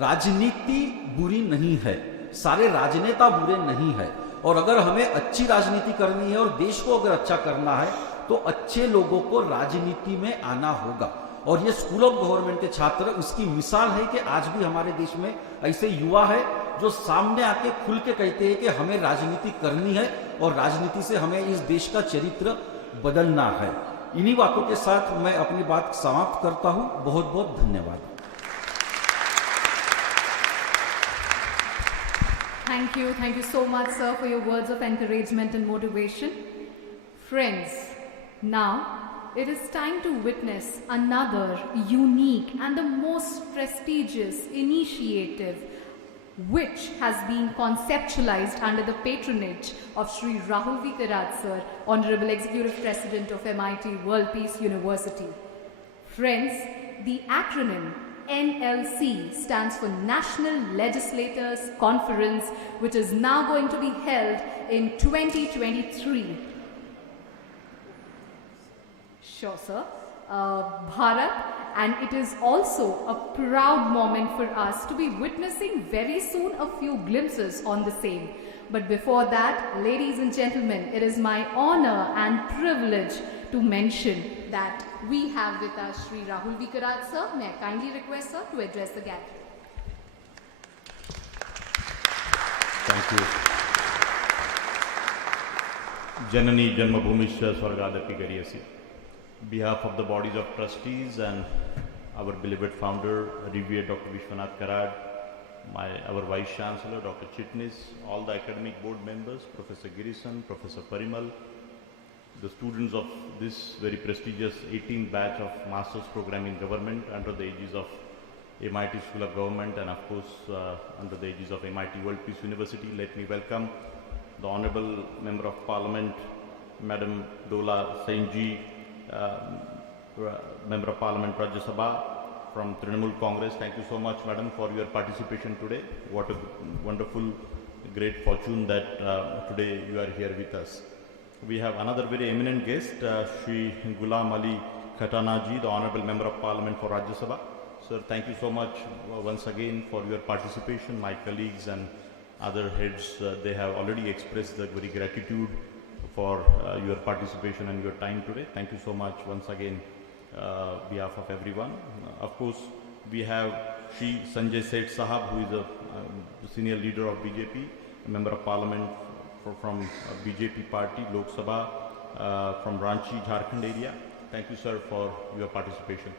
राजनीति बुरी नहीं है, सारे राजनेता बुरे नहीं है, और अगर हमें अच्छी राजनीति करनी है और देश को अगर अच्छा करना है तो अच्छे लोगों को राजनीति में आना होगा। और ये स्कूल ऑफ गवर्नमेंट के छात्र उसकी मिसाल है कि आज भी हमारे देश में ऐसे युवा है जो सामने आके खुल के कहते हैं कि हमें राजनीति करनी है और राजनीति से हमें इस देश का चरित्र बदलना है। इन्हीं बातों के साथ मैं अपनी बात समाप्त करता हूं। बहुत बहुत धन्यवाद। Thank you so much, sir, for your words of encouragement and motivation. Friends, now it is time to witness another unique and the most prestigious initiative which has been conceptualized under the patronage of Shri Rahul V. Karad sir, Honorable Executive President of MIT World Peace University. Friends, the acronym NLC stands for National Legislators Conference, which is now going to be held in 2023. Sure, sir. Bharat, and it is also a proud moment for us to be witnessing very soon a few glimpses on the same. But before that, ladies and gentlemen, it is my honor and privilege to mention that we have with us Shri Rahul V. Karad sir. May I kindly request sir to address the gathering. Thank you. Janani Janmabhumischa Swargadapi Gariyasi. Behalf of the bodies of trustees and our beloved founder, revered Dr. Vishwanath Karad, our Vice Chancellor, Dr. Chitnis, all the academic board members, Professor Girisan, Professor Parimal, the students of this very prestigious 18th batch of Master's Program in Government under the aegis of MIT School of Government and of course under the aegis of MIT World Peace University. Let me welcome the Honorable Member of Parliament, Madam Dola Sanjay, Member of Parliament Rajya Sabha from Trinamool Congress. Thank you so much, Madam, for your participation today. What a wonderful, great fortune that today you are here with us. We have another very eminent guest, Shri Gulam Khatana ji, the Honorable Member of Parliament for Rajya Sabha. Sir, thank you so much once again for your participation. My colleagues and other heads, they have already expressed their very gratitude for your participation and your time today. Thank you so much once again behalf of everyone. Of course, we have Shri Sanjay Seth Sahab, who is a senior leader of BJP, a Member of Parliament from BJP party, Lok Sabha, from Ranchi, Jharkhand area. Thank you, sir, for your participation.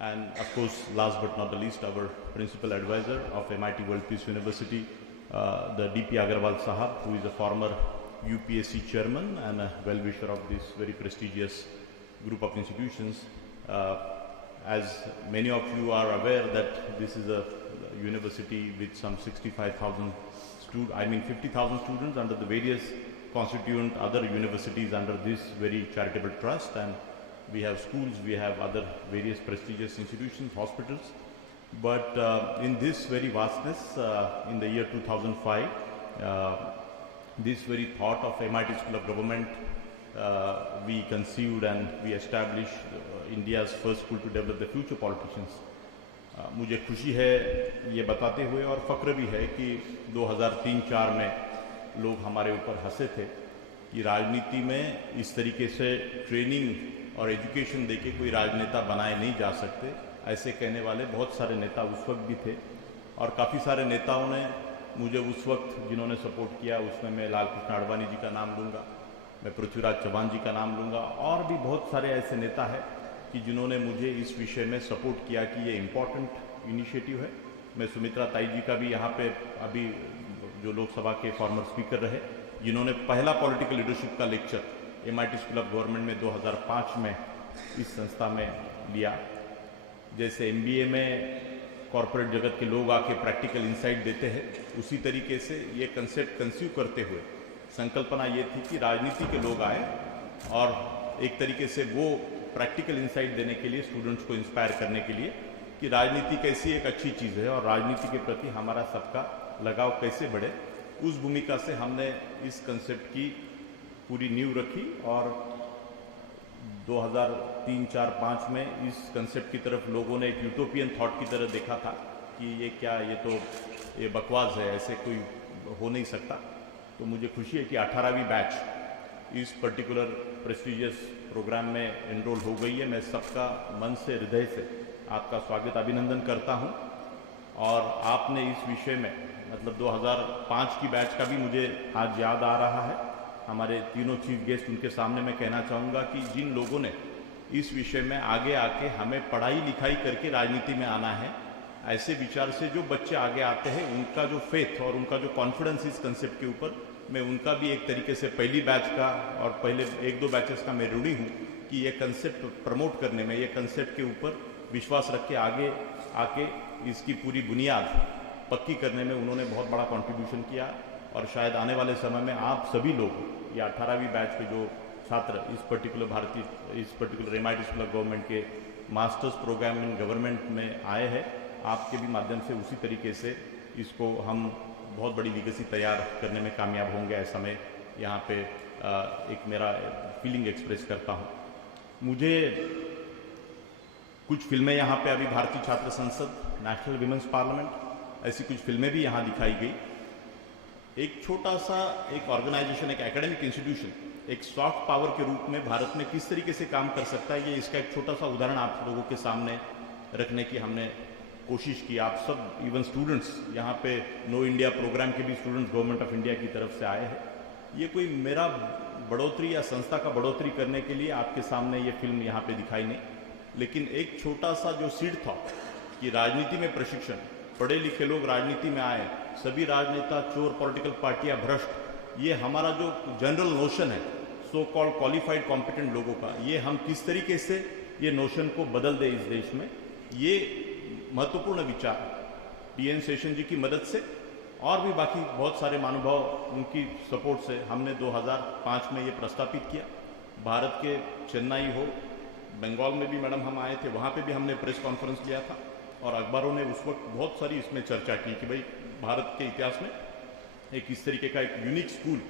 And of course, last but not the least, our principal advisor of MIT World Peace University, the DP Agarwal Sahab, who is a former UPSC chairman and a well-wisher of this very prestigious group of institutions. As many of you are aware that this is a university with some 65,000 students, 50,000 students under the various constituent other universities under this very charitable trust, and we have schools, we have other various prestigious institutions, hospitals. But in this very vastness, in the year 2005, this very thought of MIT School of Government, we conceived and we established India's first school to develop the future politicians. मुझे खुशी है ये बताते हुए और फ़ख्र भी है कि 2003-04 में लोग हमारे ऊपर हंसे थे कि राजनीति में इस तरीके से ट्रेनिंग और एजुकेशन देके कोई राजनेता बनाए नहीं जा सकते, ऐसे कहने वाले बहुत सारे नेता उस वक्त भी थे। और काफ़ी सारे नेताओं ने मुझे उस वक्त जिन्होंने सपोर्ट किया, उसमें मैं लाल कृष्ण आडवाणी जी का नाम लूँगा, मैं पृथ्वीराज चौहान जी का नाम लूँगा, और भी बहुत सारे ऐसे नेता हैं कि जिन्होंने मुझे इस विषय में सपोर्ट किया कि ये इम्पॉर्टेंट इनिशिएटिव है। मैं सुमित्रा ताई जी का भी यहाँ पे अभी जो लोकसभा के फॉर्मर स्पीकर रहे, जिन्होंने पहला पॉलिटिकल लीडरशिप का lecture MIT school of government में 2005 में इस संस्था में लिया। जैसे MBA में कॉरपोरेट जगत के लोग आके प्रैक्टिकल इंसाइट देते हैं, उसी तरीके से ये कंसेप्ट कंसीव करते हुए संकल्पना ये थी कि राजनीति के लोग आए और एक तरीके से वो प्रैक्टिकल इंसाइट देने के लिए, स्टूडेंट्स को इंस्पायर करने के लिए कि राजनीति कैसी एक अच्छी चीज़ है और राजनीति के प्रति हमारा सबका लगाव कैसे बढ़े। उस भूमिका से हमने इस कंसेप्ट की पूरी नींव रखी और 2003-04-05 में इस कंसेप्ट की तरफ लोगों ने एक यूटोपियन थॉट की तरह देखा था कि ये क्या, ये बकवास है, ऐसे कोई हो नहीं सकता। तो मुझे खुशी है कि 18वीं बैच इस पर्टिकुलर प्रेस्टिजियस प्रोग्राम में एनरोल हो गई है। मैं सबका मन से, हृदय से आपका स्वागत, अभिनंदन करता हूं। और आपने इस विषय में मतलब 2005 की बैच का भी मुझे आज याद आ रहा है। हमारे तीनों चीफ गेस्ट, उनके सामने मैं कहना चाहूँगा कि जिन लोगों ने इस विषय में आगे आके हमें पढ़ाई लिखाई करके राजनीति में आना है, ऐसे विचार से जो बच्चे आगे आते हैं, उनका जो फेथ और उनका जो कॉन्फिडेंस इस कंसेप्ट के ऊपर, मैं उनका भी एक तरीके से पहली बैच का और पहले 1-2 बैचेस का मैं ऋणी हूँ कि ये कंसेप्ट प्रमोट करने में, ये कंसेप्ट के ऊपर विश्वास रख के आगे आके इसकी पूरी बुनियाद पक्की करने में उन्होंने बहुत बड़ा कंट्रीब्यूशन किया। और शायद आने वाले समय में आप सभी लोग, ये 18वीं बैच के जो छात्र इस particular MIT school of government के मास्टर्स प्रोग्राम इन गवर्नमेंट में आए हैं, आपके भी माध्यम से उसी तरीके से इसको हम बहुत बड़ी लीगेसी तैयार करने में कामयाब होंगे, ऐसा मैं यहाँ पे एक मेरा फीलिंग एक्सप्रेस करता हूँ। मुझे कुछ फिल्में यहाँ पे अभी भारतीय छात्र संसद, नेशनल विमेंस पार्लियामेंट, ऐसी कुछ फिल्में भी यहाँ दिखाई गई। एक छोटा सा एक ऑर्गेनाइजेशन, एक एकेडमिक इंस्टीट्यूशन एक सॉफ्ट पावर के रूप में भारत में किस तरीके से काम कर सकता है, ये इसका एक छोटा सा उदाहरण आप लोगों के सामने रखने की हमने कोशिश की। आप सब इवन स्टूडेंट्स यहाँ पे नो इंडिया प्रोग्राम के भी स्टूडेंट्स गवर्नमेंट ऑफ इंडिया की तरफ से आए हैं। ये कोई मेरा बढ़ोतरी या संस्था का बढ़ोतरी करने के लिए आपके सामने ये फिल्म यहाँ पे दिखाई नहीं, लेकिन एक छोटा सा जो सीड था कि राजनीति में प्रशिक्षण, पढ़े लिखे लोग राजनीति में आए, सभी राजनेता चोर, पॉलिटिकल पार्टियां भ्रष्ट, ये हमारा जो जनरल नोशन है सो कॉल्ड क्वालिफाइड कॉम्पिटेंट लोगों का, ये हम किस तरीके से ये नोशन को बदल दे इस देश में, ये महत्वपूर्ण विचार TN शेषन जी की मदद से और भी बाकी बहुत सारे महानुभाव उनकी सपोर्ट से हमने 2005 में ये प्रस्तापित किया। भारत के चेन्नई हो, बंगाल में भी मैडम हम आए थे, वहाँ पे भी हमने प्रेस कॉन्फ्रेंस लिया था और अखबारों ने उस वक्त बहुत सारी इसमें चर्चा की कि भाई भारत के इतिहास में एक इस तरीके का एक यूनिक स्कूल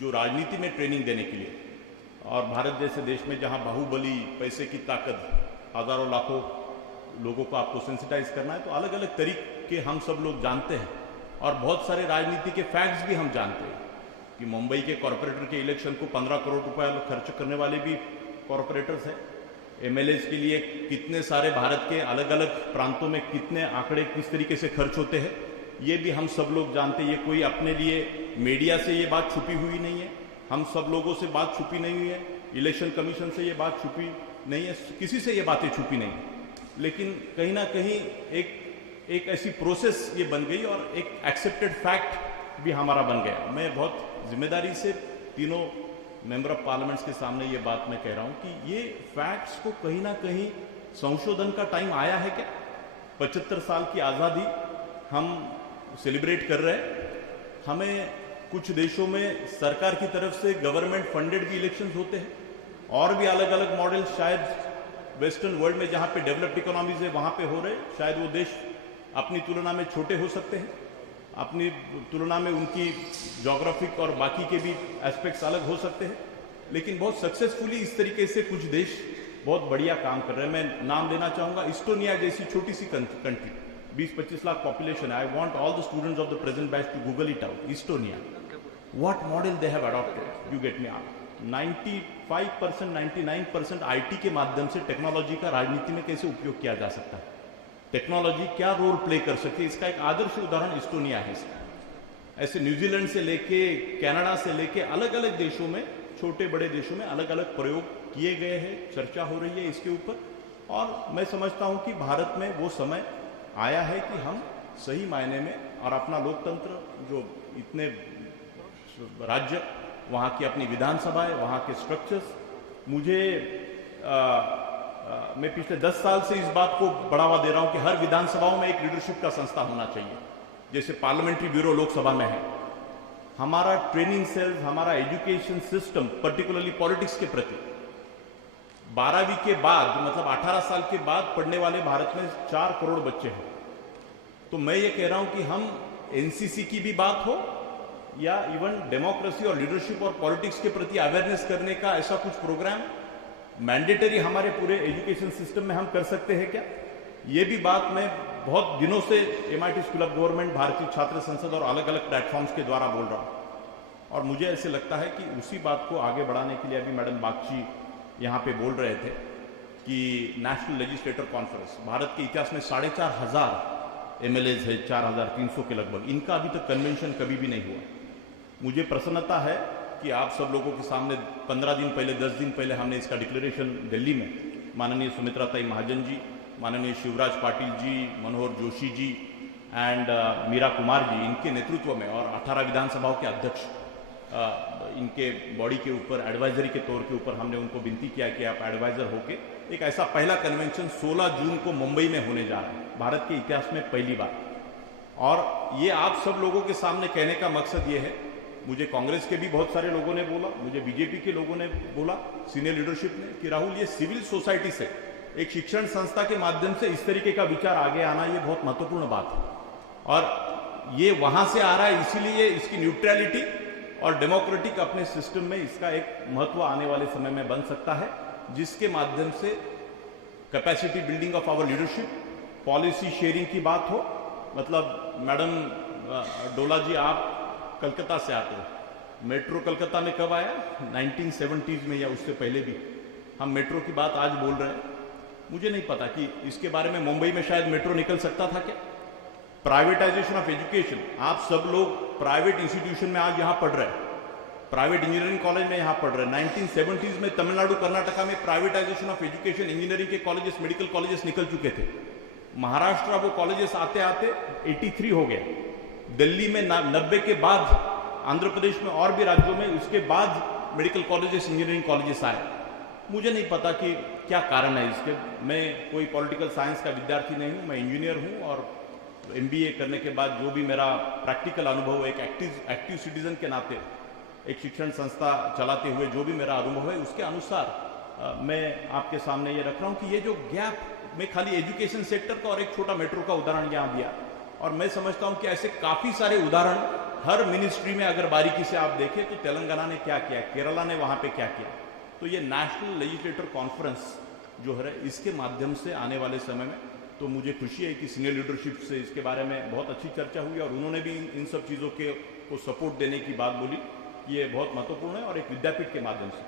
जो राजनीति में ट्रेनिंग देने के लिए, और भारत जैसे देश में जहाँ बाहुबली, पैसे की ताकत, हजारों लाखों लोगों को आपको सेंसिटाइज करना है, तो अलग अलग तरीके हम सब लोग जानते हैं और बहुत सारे राजनीति के फैक्ट्स भी हम जानते हैं कि मुंबई के कॉरपोरेटर के इलेक्शन को 15 करोड़ रुपए खर्च करने वाले भी कॉरपोरेटर्स हैं। MLAs के लिए कितने सारे भारत के अलग अलग प्रांतों में कितने आंकड़े किस तरीके से खर्च होते हैं, ये भी हम सब लोग जानते हैं। ये कोई अपने लिए मीडिया से ये बात छुपी हुई नहीं है, हम सब लोगों से बात छुपी नहीं हुई है, इलेक्शन कमीशन से ये बात छुपी नहीं है, किसी से ये बातें छुपी नहीं है। लेकिन कहीं ना कहीं एक ऐसी प्रोसेस ये बन गई और एक एक्सेप्टेड फैक्ट भी हमारा बन गया। मैं बहुत जिम्मेदारी से तीनों मेंबर ऑफ पार्लियामेंट्स के सामने ये बात मैं कह रहा हूँ कि ये फैक्ट्स को कहीं ना कहीं संशोधन का टाइम आया है क्या? 75 साल की आज़ादी हम सेलिब्रेट कर रहे हैं। हमें कुछ देशों में सरकार की तरफ से गवर्नमेंट फंडेड भी इलेक्शंस होते हैं और भी अलग अलग मॉडल शायद वेस्टर्न वर्ल्ड में जहाँ पे डेवलप्ड इकोनॉमीज है वहाँ पे हो रहे। शायद वो देश अपनी तुलना में छोटे हो सकते हैं, अपनी तुलना में उनकी जोग्राफिक और बाकी के भी एस्पेक्ट्स अलग हो सकते हैं, लेकिन बहुत सक्सेसफुली इस तरीके से कुछ देश बहुत बढ़िया काम कर रहे हैं। मैं नाम लेना चाहूँगा, इस्टोनिया जैसी छोटी सी country, 20-25 lakh population. I want all the students of the present batch to Google it out. Estonia, what model they have adopted, you get me out. 95%, 99% IT के माध्यम से टेक्नोलॉजी का राजनीति में कैसे उपयोग किया जा सकता है, टेक्नोलॉजी क्या रोल प्ले कर सकती है, इसका एक आदर्श उदाहरण इस्टोनिया है। ऐसे न्यूजीलैंड से लेके कनाडा से लेके अलग अलग देशों में, छोटे बड़े देशों में अलग अलग प्रयोग किए गए हैं, चर्चा हो रही है इसके ऊपर। और मैं समझता हूं कि भारत में वो समय आया है कि हम सही मायने में और अपना लोकतंत्र, जो इतने राज्य, वहाँ की अपनी विधानसभा है, वहाँ के स्ट्रक्चर्स, मैं पिछले 10 साल से इस बात को बढ़ावा दे रहा हूँ कि हर विधानसभाओं में एक लीडरशिप का संस्था होना चाहिए, जैसे पार्लियामेंट्री ब्यूरो लोकसभा में है। हमारा ट्रेनिंग सेल्स, हमारा एजुकेशन सिस्टम पर्टिकुलरली पॉलिटिक्स के प्रति 12वीं के बाद, मतलब 18 साल के बाद पढ़ने वाले भारत में 4 करोड़ बच्चे हैं। तो मैं ये कह रहा हूं कि हम एनसीसी की भी बात हो या इवन डेमोक्रेसी और लीडरशिप और पॉलिटिक्स के प्रति अवेयरनेस करने का ऐसा कुछ प्रोग्राम मैंडेटरी हमारे पूरे एजुकेशन सिस्टम में हम कर सकते हैं क्या? ये भी बात मैं बहुत दिनों से MIT स्कूल ऑफ गवर्नमेंट, भारतीय छात्र संसद और अलग अलग प्लेटफॉर्म्स के द्वारा बोल रहा हूँ। और मुझे ऐसे लगता है कि उसी बात को आगे बढ़ाने के लिए अभी मैडम बागची यहाँ पे बोल रहे थे कि नेशनल लेजिस्लेटर कॉन्फ्रेंस, भारत के इतिहास में 4500 MLAs है, 4300 के लगभग, इनका अभी तक कन्वेंशन कभी भी नहीं हुआ। मुझे प्रसन्नता है कि आप सब लोगों के सामने 15 दिन पहले, 10 दिन पहले हमने इसका डिक्लेरेशन दिल्ली में माननीय सुमित्राताई महाजन जी, माननीय शिवराज पाटिल जी, मनोहर जोशी जी एंड मीरा कुमार जी, इनके नेतृत्व में, और 18 विधानसभाओं के अध्यक्ष, इनके बॉडी के ऊपर एडवाइजरी के तौर के ऊपर हमने उनको विनती किया कि आप एडवाइजर होके एक ऐसा पहला कन्वेंशन 16 जून को मुंबई में होने जा रहा है, भारत के इतिहास में पहली बार। और ये आप सब लोगों के सामने कहने का मकसद ये है, मुझे कांग्रेस के भी बहुत सारे लोगों ने बोला, मुझे बीजेपी के लोगों ने बोला, सीनियर लीडरशिप ने, कि राहुल ये सिविल सोसाइटी से एक शिक्षण संस्था के माध्यम से इस तरीके का विचार आगे आना ये बहुत महत्वपूर्ण बात है। और ये वहां से आ रहा है, इसीलिए इसकी न्यूट्रलिटी और डेमोक्रेटिक अपने सिस्टम में इसका एक महत्व आने वाले समय में बन सकता है, जिसके माध्यम से capacity building of our leadership, policy sharing की बात हो। मतलब मैडम डोला जी, आप कलकत्ता से आते हो, मेट्रो कलकत्ता में कब आया? 1970s में या उससे पहले भी। हम मेट्रो की बात आज बोल रहे हैं, मुझे नहीं पता कि इसके बारे में मुंबई में शायद मेट्रो निकल सकता था क्या? प्राइवेटाइजेशन ऑफ एजुकेशन, आप सब लोग प्राइवेट इंस्टीट्यूशन में आज यहाँ पढ़ रहे हैं, प्राइवेट इंजीनियरिंग कॉलेज में यहाँ पढ़ रहे हैं। 1970s में तमिलनाडु, कर्नाटका में प्राइवेटाइजेशन ऑफ एजुकेशन, इंजीनियरिंग के कॉलेजेस, मेडिकल कॉलेजेस निकल चुके थे। महाराष्ट्र वो कॉलेजेस आते आते 83 हो गए। दिल्ली में 90 के बाद, आंध्र प्रदेश में और भी राज्यों में उसके बाद मेडिकल कॉलेजेस, इंजीनियरिंग कॉलेजेस आए। मुझे नहीं पता कि क्या कारण है इसके। मैं कोई पॉलिटिकल साइंस का विद्यार्थी नहीं हूँ, मैं इंजीनियर हूँ, और MBA करने के बाद जो भी मेरा प्रैक्टिकल अनुभव, एक एक्टिव सिटीजन के नाते एक शिक्षण संस्था चलाते हुए जो भी मेरा अनुभव है, उसके अनुसार मैं आपके सामने ये रख रहा हूँ कि ये जो गैप, मैं खाली एजुकेशन सेक्टर का और एक छोटा मेट्रो का उदाहरण यहाँ दिया, और मैं समझता हूँ कि ऐसे काफ़ी सारे उदाहरण हर मिनिस्ट्री में अगर बारीकी से आप देखें तो तेलंगाना ने क्या किया, केरला ने वहाँ पे क्या किया। तो ये नेशनल लेजिस्लेटर कॉन्फ्रेंस जो है, इसके माध्यम से आने वाले समय में, तो मुझे खुशी है कि सीनियर लीडरशिप से इसके बारे में बहुत अच्छी चर्चा हुई और उन्होंने भी इन सब चीज़ों को सपोर्ट देने की बात बोली। ये बहुत महत्वपूर्ण है। और एक विद्यापीठ के माध्यम से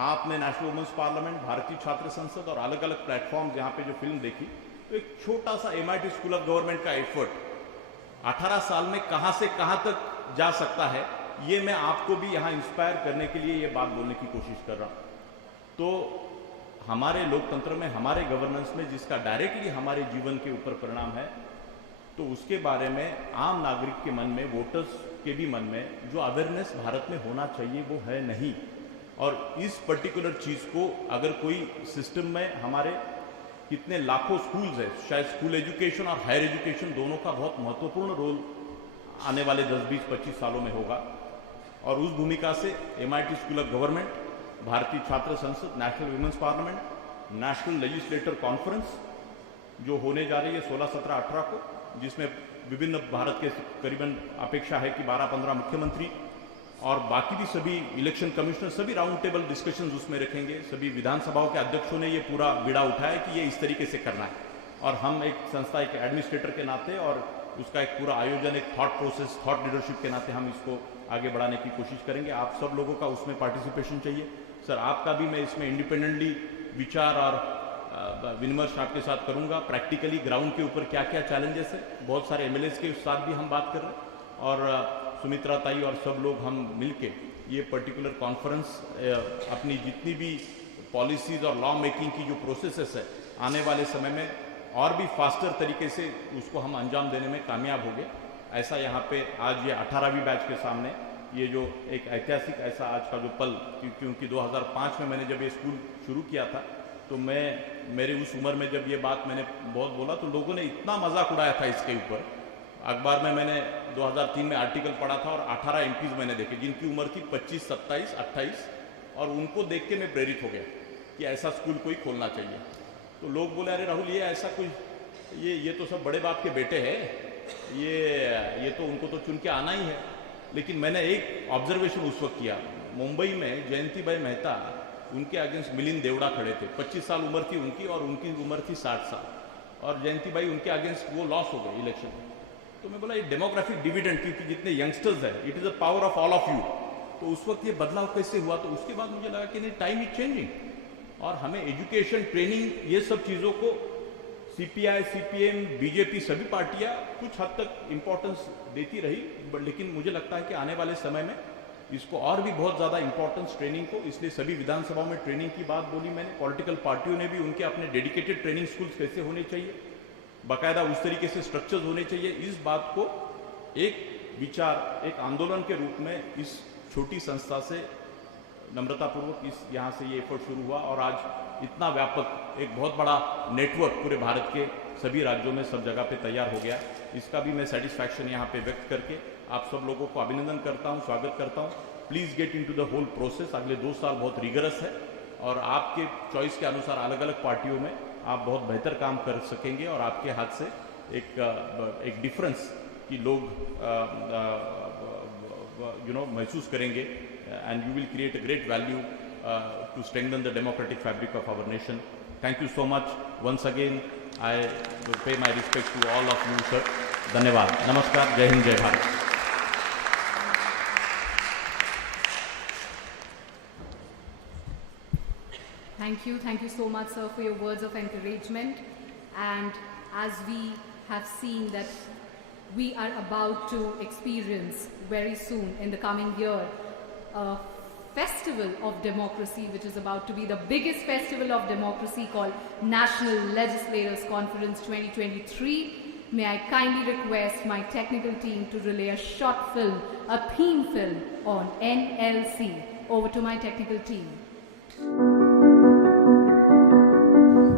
आपने नेशनल वुमेन्स पार्लियामेंट, भारतीय छात्र संसद और अलग अलग प्लेटफॉर्म यहाँ पे जो फिल्म देखी, तो एक छोटा सा MIT स्कूल ऑफ गवर्नमेंट का एफर्ट 18 साल में कहाँ से कहाँ तक जा सकता है, ये मैं आपको भी यहाँ इंस्पायर करने के लिए ये बात बोलने की कोशिश कर रहा हूँ। तो हमारे लोकतंत्र में, हमारे गवर्नेंस में जिसका डायरेक्टली हमारे जीवन के ऊपर परिणाम है, तो उसके बारे में आम नागरिक के मन में, वोटर्स के भी मन में जो अवेयरनेस भारत में होना चाहिए वो है नहीं। और इस पर्टिकुलर चीज़ को अगर कोई सिस्टम में, हमारे कितने लाखों स्कूल्स है, शायद स्कूल एजुकेशन और हायर एजुकेशन दोनों का बहुत महत्वपूर्ण रोल आने वाले 10, 20, 25 सालों में होगा। और उस भूमिका से MIT स्कूल ऑफ गवर्नमेंट, भारतीय छात्र संसद, national women's parliament, national legislator conference जो होने जा रही है 16, 17, 18 को, जिसमें विभिन्न भारत के करीबन अपेक्षा है कि 12-15 मुख्यमंत्री और बाकी भी सभी इलेक्शन कमिश्नर, सभी राउंड टेबल डिस्कशंस उसमें रखेंगे। सभी विधानसभाओं के अध्यक्षों ने ये पूरा बीड़ा उठाया कि ये इस तरीके से करना है, और हम एक संस्था, एक एडमिनिस्ट्रेटर के नाते और उसका एक पूरा आयोजन, एक थॉट प्रोसेस, थॉट लीडरशिप के नाते हम इसको आगे बढ़ाने की कोशिश करेंगे। आप सब लोगों का उसमें पार्टिसिपेशन चाहिए। सर, आपका भी मैं इसमें इंडिपेंडेंटली विचार और विमर्श आपके साथ करूंगा। प्रैक्टिकली ग्राउंड के ऊपर क्या क्या चैलेंजेस है, बहुत सारे MLAs के साथ भी हम बात कर रहे हैं, और सुमित्रा ताई और सब लोग हम मिलके ये पर्टिकुलर कॉन्फ्रेंस अपनी जितनी भी पॉलिसीज़ और लॉ मेकिंग की जो प्रोसेसेस है, आने वाले समय में और भी फास्टर तरीके से उसको हम अंजाम देने में कामयाब हो गए। ऐसा यहाँ पे आज ये 18वीं बैच के सामने ये जो एक ऐतिहासिक ऐसा आज का जो पल, क्योंकि 2005 में मैंने जब ये स्कूल शुरू किया था, तो मेरे उस उम्र में जब ये बात मैंने बहुत बोला तो लोगों ने इतना मजाक उड़ाया था इसके ऊपर। अखबार में मैंने 2003 में आर्टिकल पढ़ा था और 18 MPs मैंने देखे जिनकी उम्र थी 25, 27, 28, और उनको देख के मैं प्रेरित हो गया कि ऐसा स्कूल कोई खोलना चाहिए। तो लोग बोले, अरे राहुल, ये ऐसा कोई, ये तो सब बड़े बाप के बेटे हैं, ये तो उनको तो चुन के आना ही है। लेकिन मैंने एक ऑब्जर्वेशन उस वक्त किया, मुंबई में जयंतीबाई मेहता, उनके अगेंस्ट मिलिंद देवड़ा खड़े थे, 25 साल उम्र थी उनकी और उनकी उम्र थी 60 साल, और जयंतीबाई उनके अगेंस्ट वो लॉस हो गए इलेक्शन में। तो मैं बोला, ये डेमोग्राफिक डिविडेंड, क्योंकि जितने यंगस्टर्स हैं, it is a power of all of you. तो उस वक्त ये बदलाव कैसे हुआ? तो उसके बाद मुझे लगा कि नहीं, टाइम इज चेंजिंग, और हमें एजुकेशन, ट्रेनिंग, ये सब चीज़ों को CPI, CPM, BJP सभी पार्टियां कुछ हद तक इम्पोर्टेंस देती रही, लेकिन मुझे लगता है कि आने वाले समय में इसको और भी बहुत ज़्यादा इम्पोर्टेंस ट्रेनिंग को, इसलिए सभी विधानसभाओं में ट्रेनिंग की बात बोली मैंने। पॉलिटिकल पार्टियों ने भी उनके अपने डेडिकेटेड ट्रेनिंग स्कूल्स कैसे होने चाहिए, बाकायदा उस तरीके से स्ट्रक्चर्स होने चाहिए। इस बात को एक विचार, एक आंदोलन के रूप में इस छोटी संस्था से नम्रतापूर्वक यहाँ से ये एफर्ट शुरू हुआ, और आज इतना व्यापक एक बहुत बड़ा नेटवर्क पूरे भारत के सभी राज्यों में, सब जगह पे तैयार हो गया। इसका भी मैं सेटिस्फैक्शन यहाँ पे व्यक्त करके आप सब लोगों को अभिनंदन करता हूँ, स्वागत करता हूँ। Please get into the whole process. अगले 2 साल बहुत रिगरस है, और आपके चॉइस के अनुसार अलग अलग पार्टियों में आप बहुत बेहतर काम कर सकेंगे, और आपके हाथ से एक डिफरेंस कि लोग महसूस करेंगे, and you will create a great value to strengthen the democratic fabric of our nation. Thank you so much. Once again, I pay my respects to all of you, sir. धन्यवाद, नमस्कार, जय हिंद, जय Bharat. Thank you so much, sir, for your words of encouragement. And as we have seen that we are about to experience very soon in the coming year a festival of democracy, which is about to be the biggest festival of democracy, called National Legislators Conference 2023. May I kindly request my technical team to relay a short film, a theme film on NLC. Over to my technical team.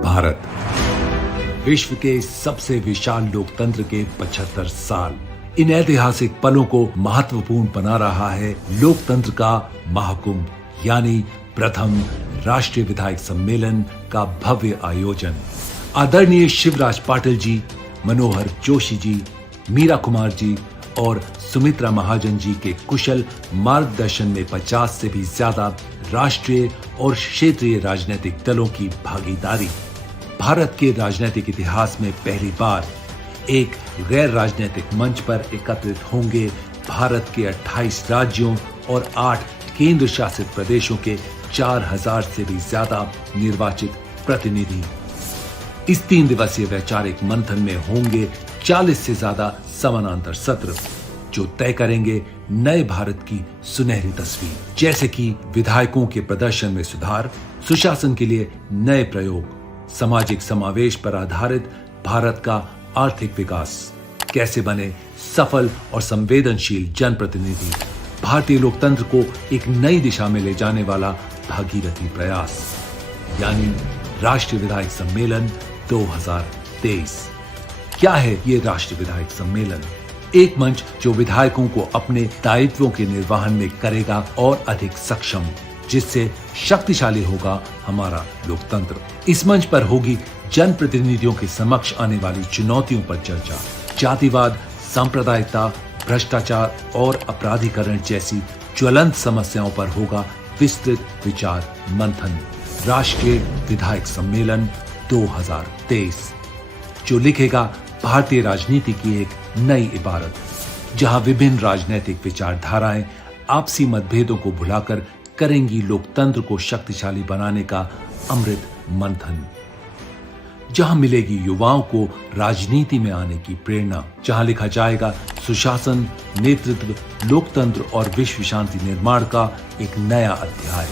Bharat विश्व के सबसे विशाल लोकतंत्र के 75 साल, इन ऐतिहासिक पलों को महत्वपूर्ण बना रहा है लोकतंत्र का महाकुंभ, यानी प्रथम राष्ट्रीय विधायक सम्मेलन का भव्य आयोजन। आदरणीय शिवराज पाटिल जी, मनोहर जोशी जी, मीरा कुमार जी और सुमित्रा महाजन जी के कुशल मार्गदर्शन में 50 से भी ज्यादा राष्ट्रीय और क्षेत्रीय राजनीतिक दलों की भागीदारी। भारत के राजनीतिक इतिहास में पहली बार एक गैर राजनीतिक मंच पर एकत्रित होंगे भारत के 28 राज्यों और 8 केंद्र शासित प्रदेशों के 4000 से भी ज्यादा निर्वाचित प्रतिनिधि। इस 3 दिवसीय वैचारिक मंथन में होंगे 40 से ज्यादा समानांतर सत्र, जो तय करेंगे नए भारत की सुनहरी तस्वीर, जैसे कि विधायकों के प्रदर्शन में सुधार, सुशासन के लिए नए प्रयोग, सामाजिक समावेश पर आधारित भारत का आर्थिक विकास, कैसे बने सफल और संवेदनशील जनप्रतिनिधि, भारतीय लोकतंत्र को एक नई दिशा में ले जाने वाला भागीरथी प्रयास, यानी राष्ट्रीय विधायक सम्मेलन 2023। क्या है ये राष्ट्रीय विधायक सम्मेलन? एक मंच जो विधायकों को अपने दायित्वों के निर्वहन में करेगा और अधिक सक्षम, जिससे शक्तिशाली होगा हमारा लोकतंत्र। इस मंच पर होगी जनप्रतिनिधियों के समक्ष आने वाली चुनौतियों पर चर्चा, जातिवाद, सांप्रदायिकता, भ्रष्टाचार और अपराधीकरण जैसी ज्वलंत समस्याओं पर होगा विस्तृत विचार मंथन। राष्ट्रीय विधायक सम्मेलन 2023, जो लिखेगा भारतीय राजनीति की एक नई इबारत, जहां विभिन्न राजनीतिक विचारधाराएं आपसी मतभेदों को भुलाकर करेंगी लोकतंत्र को शक्तिशाली बनाने का अमृत मंथन, जहां मिलेगी युवाओं को राजनीति में आने की प्रेरणा, जहां लिखा जाएगा सुशासन, नेतृत्व, लोकतंत्र और विश्व शांति निर्माण का एक नया अध्याय।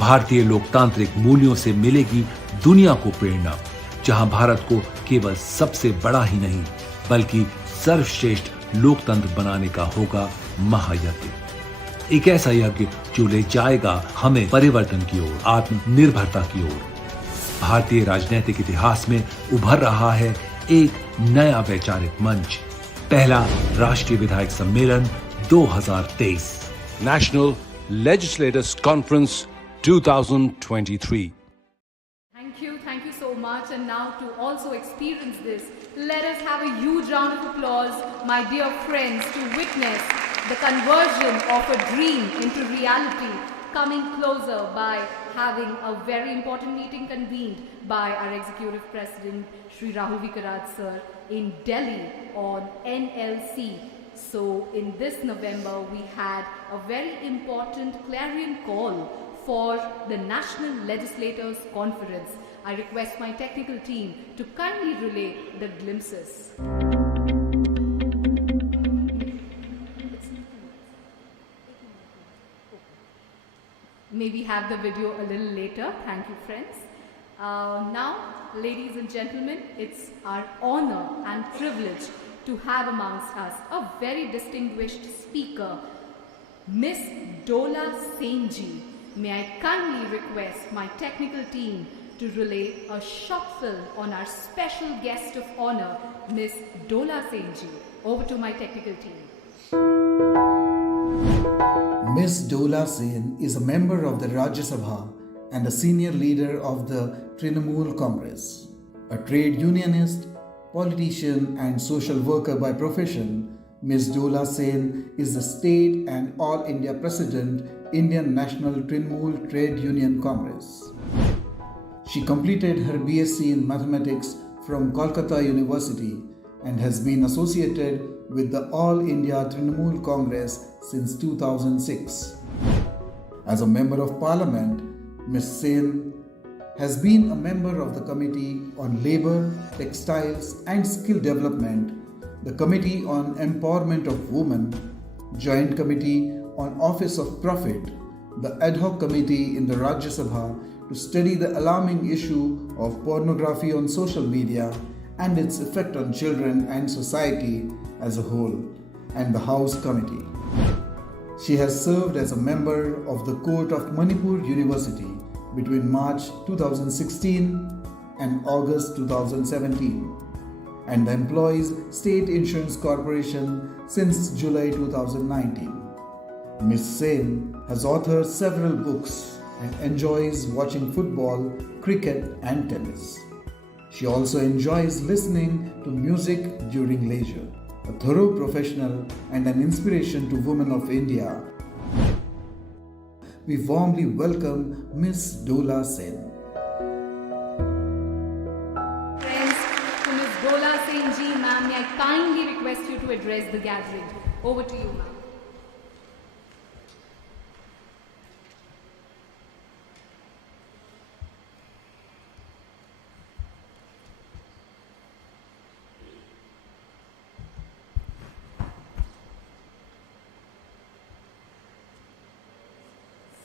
भारतीय लोकतांत्रिक मूल्यों से मिलेगी दुनिया को प्रेरणा, जहां भारत को केवल सबसे बड़ा ही नहीं बल्कि सर्वश्रेष्ठ लोकतंत्र बनाने का होगा महायज्ञ। एक ऐसा यज्ञ जो ले जाएगा हमें परिवर्तन की ओर, आत्मनिर्भरता की ओर। भारतीय राजनीतिक इतिहास में उभर रहा है एक नया वैचारिक मंच, पहला राष्ट्रीय विधायक सम्मेलन 2023, national legislators conference 2023। Thank you so much. And now to also experience this, let us have a huge round of applause, my dear friends, to witness the conversion of a dream into reality coming closer by having a very important meeting convened by our Executive President, Shri Rahul Vikaraj sir, in Delhi on NLC. So in this November, we had a very important clarion call for the National Legislators Conference. I request my technical team to kindly relay the glimpses. Maybe have the video a little later. Thank you, friends. Now, ladies and gentlemen, it's our honor and privilege to have amongst us a very distinguished speaker, Miss Dola Senji. May I kindly request my technical team to relay a short film on our special guest of honor, Miss Dola Senji. Over to my technical team. Miss Dola Sen is a member of the Rajya Sabha and a senior leader of the Trinamool Congress. A trade unionist, politician and social worker by profession, Miss Dola Sen is the state and all India president, Indian National Trinamool Trade Union Congress. She completed her BSc in mathematics from Kolkata University and has been associated with the All India Trinamool Congress since 2006. As a member of Parliament, Ms. Sen has been a member of the Committee on Labour, Textiles and Skill Development, the Committee on Empowerment of Women, Joint Committee on Office of Profit, the Ad hoc Committee in the Rajya Sabha to study the alarming issue of pornography on social media and its effect on children and society as a whole, and the House Committee. She has served as a member of the Court of Manipur University between March 2016 and August 2017, and the Employees State Insurance Corporation since July 2019. Ms. Sen has authored several books and enjoys watching football, cricket and tennis. She also enjoys listening to music during leisure. A thorough professional and an inspiration to women of India. We warmly welcome Miss Dola Sen. Friends, to Miss Dola Senji, ma'am, may I kindly request you to address the gathering. Over to you, ma'am.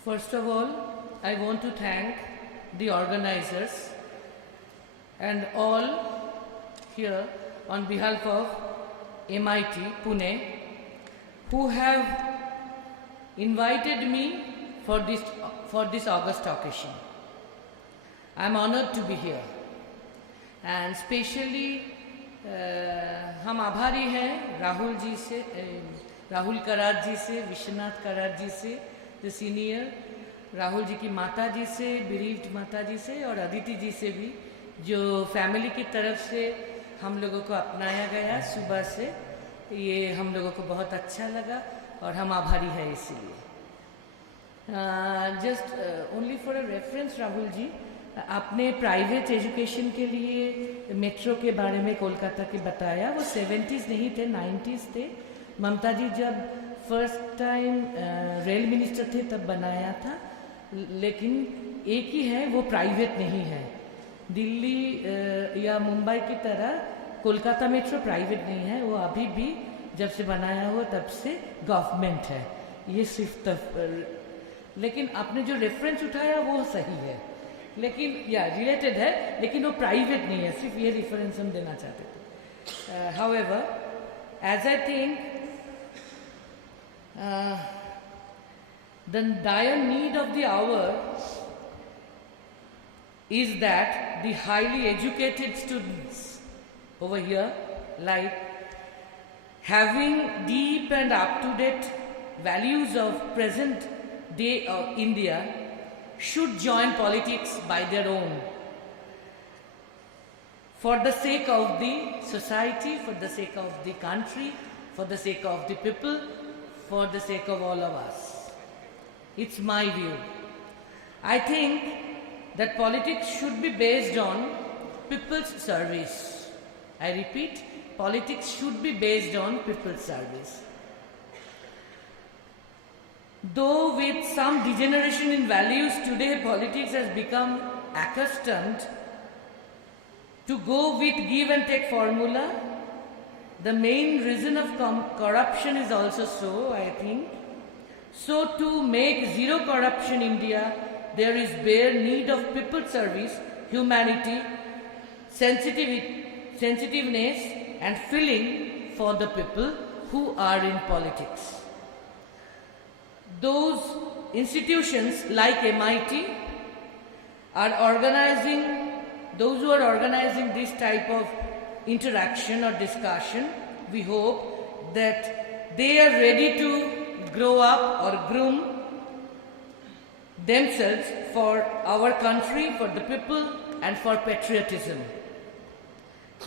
First of all, I want to thank the organizers, and all here on behalf of MIT Pune, who have invited me for this August occasion. I am honored to be here, and specially हम आभारी हैं राहुल जी से, राहुल करार जी से, विश्वनाथ करार जी से, द सीनियर, राहुल जी की माता जी से, बिरीव्ड माता जी से, और अदिति जी से भी, जो फैमिली की तरफ से हम लोगों को अपनाया गया सुबह से, ये हम लोगों को बहुत अच्छा लगा और हम आभारी हैं इसीलिए. Just only for a reference Rahul ji, आपने प्राइवेट एजुकेशन के लिए मेट्रो के बारे में कोलकाता के बताया, वो 70s नहीं थे, 90s थे. ममता जी जब फर्स्ट टाइम रेल मिनिस्टर थे तब बनाया था, लेकिन एक ही है, वो प्राइवेट नहीं है. दिल्ली या मुंबई की तरह कोलकाता मेट्रो प्राइवेट नहीं है, वो अभी भी जब से बनाया हुआ तब से गवर्नमेंट है. ये सिर्फ लेकिन आपने जो रेफरेंस उठाया वो सही है, लेकिन या रिलेटेड है, लेकिन वो प्राइवेट नहीं है, सिर्फ ये रेफरेंस हम देना चाहते थे. However, as I think the dire need of the hour is that the highly educated students over here, like having deep and up-to-date values of present day of India, should join politics by their own, for the sake of the society, for the sake of the country, for the sake of the people, for the sake of all of us. It's my view. I think that politics should be based on people's service. I repeat, politics should be based on people's service. Though with some degeneration in values, today politics has become accustomed to go with give and take formula. The main reason of corruption is also so, I think. So to make zero corruption India, there is bare need of people's service, humanity, sensitiveness and feeling for the people who are in politics. Those institutions like MIT are organizing, those who are organizing this type of interaction or discussion, we hope that they are ready to grow up or groom themselves for our country, for the people and for patriotism.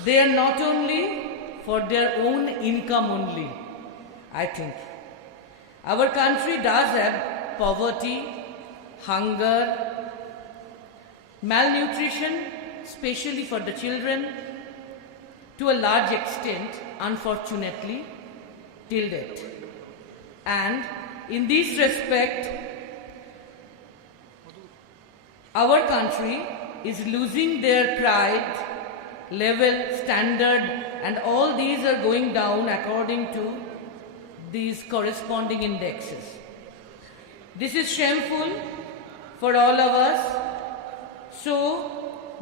They are not only for their own income only, I think. Our country does have poverty, hunger, malnutrition, especially for the children, to a large extent, unfortunately, till date. And in this respect, our country is losing their pride, level, standard, and all these are going down according to these corresponding indexes. This is shameful for all of us. So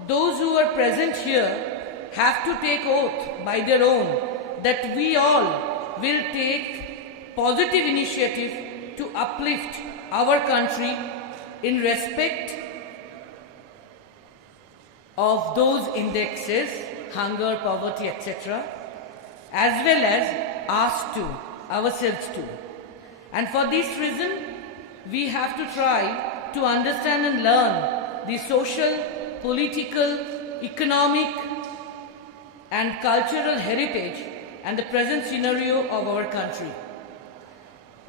those who are present here have to take oath by their own that we all will take positive initiative to uplift our country in respect of those indexes, hunger, poverty, etc., as well as us too, ourselves too. And for this reason, we have to try to understand and learn the social, political, economic and cultural heritage and the present scenario of our country.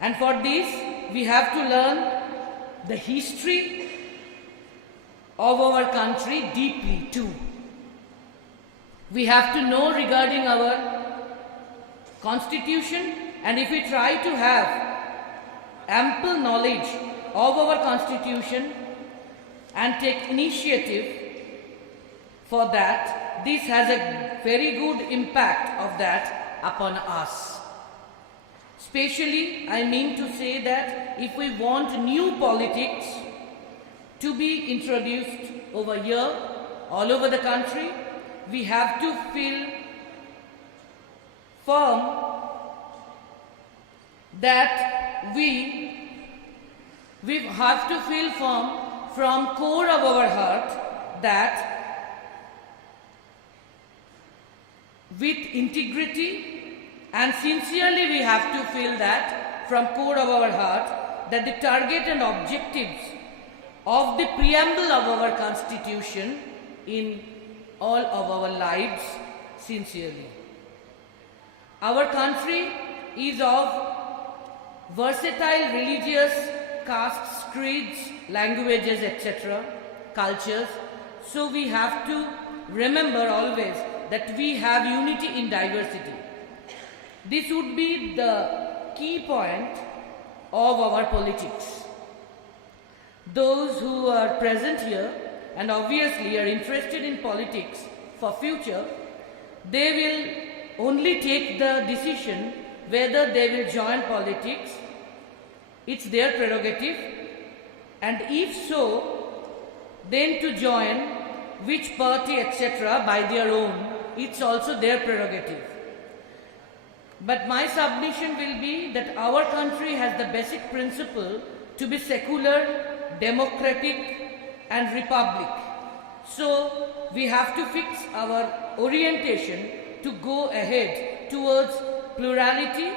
And for this, we have to learn the history of our country deeply too. We have to know regarding our constitution, and if we try to have ample knowledge of our constitution and take initiative for that, this has a very good impact of that upon us. Especially, I mean to say that if we want new politics to be introduced over here, all over the country, we have to feel firm that we have to feel firm from core of our heart that with integrity and sincerely we have to feel that from core of our heart that the target and objectives of the preamble of our constitution in all of our lives sincerely. Our country is of versatile religious castes, creeds, languages, etc., cultures. So we have to remember always that we have unity in diversity. This would be the key point of our politics. Those who are present here and obviously are interested in politics for future, they will only take the decision whether they will join politics. It's their prerogative, and if so, then to join which party, etc., by their own, it's also their prerogative. But my submission will be that our country has the basic principle to be secular, democratic and republic. So we have to fix our orientation to go ahead towards plurality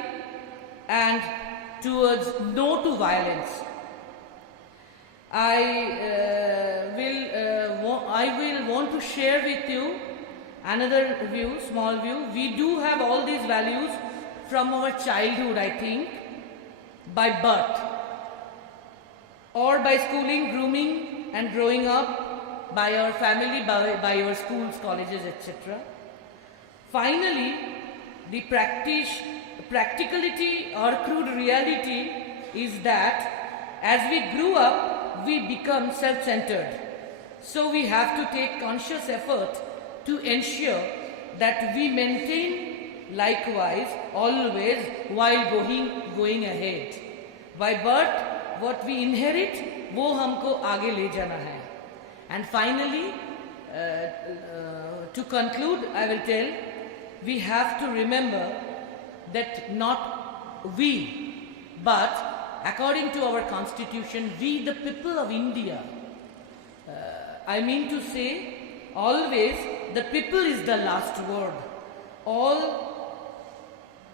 and towards no to violence. I will want to share with you another view, small view. We do have all these values from our childhood, I think, by birth, or by schooling, grooming and growing up by our family, by our schools, colleges, etc. Finally, the practicality or crude reality is that as we grew up, we become self-centered. So we have to take conscious effort to ensure that we maintain likewise always while going ahead. By birth, what we inherit, वो हमको आगे ले जाना है. And finally, to conclude, I will tell, we have to remember that not we, but according to our constitution, we the people of India, I mean to say, always the people is the last word. All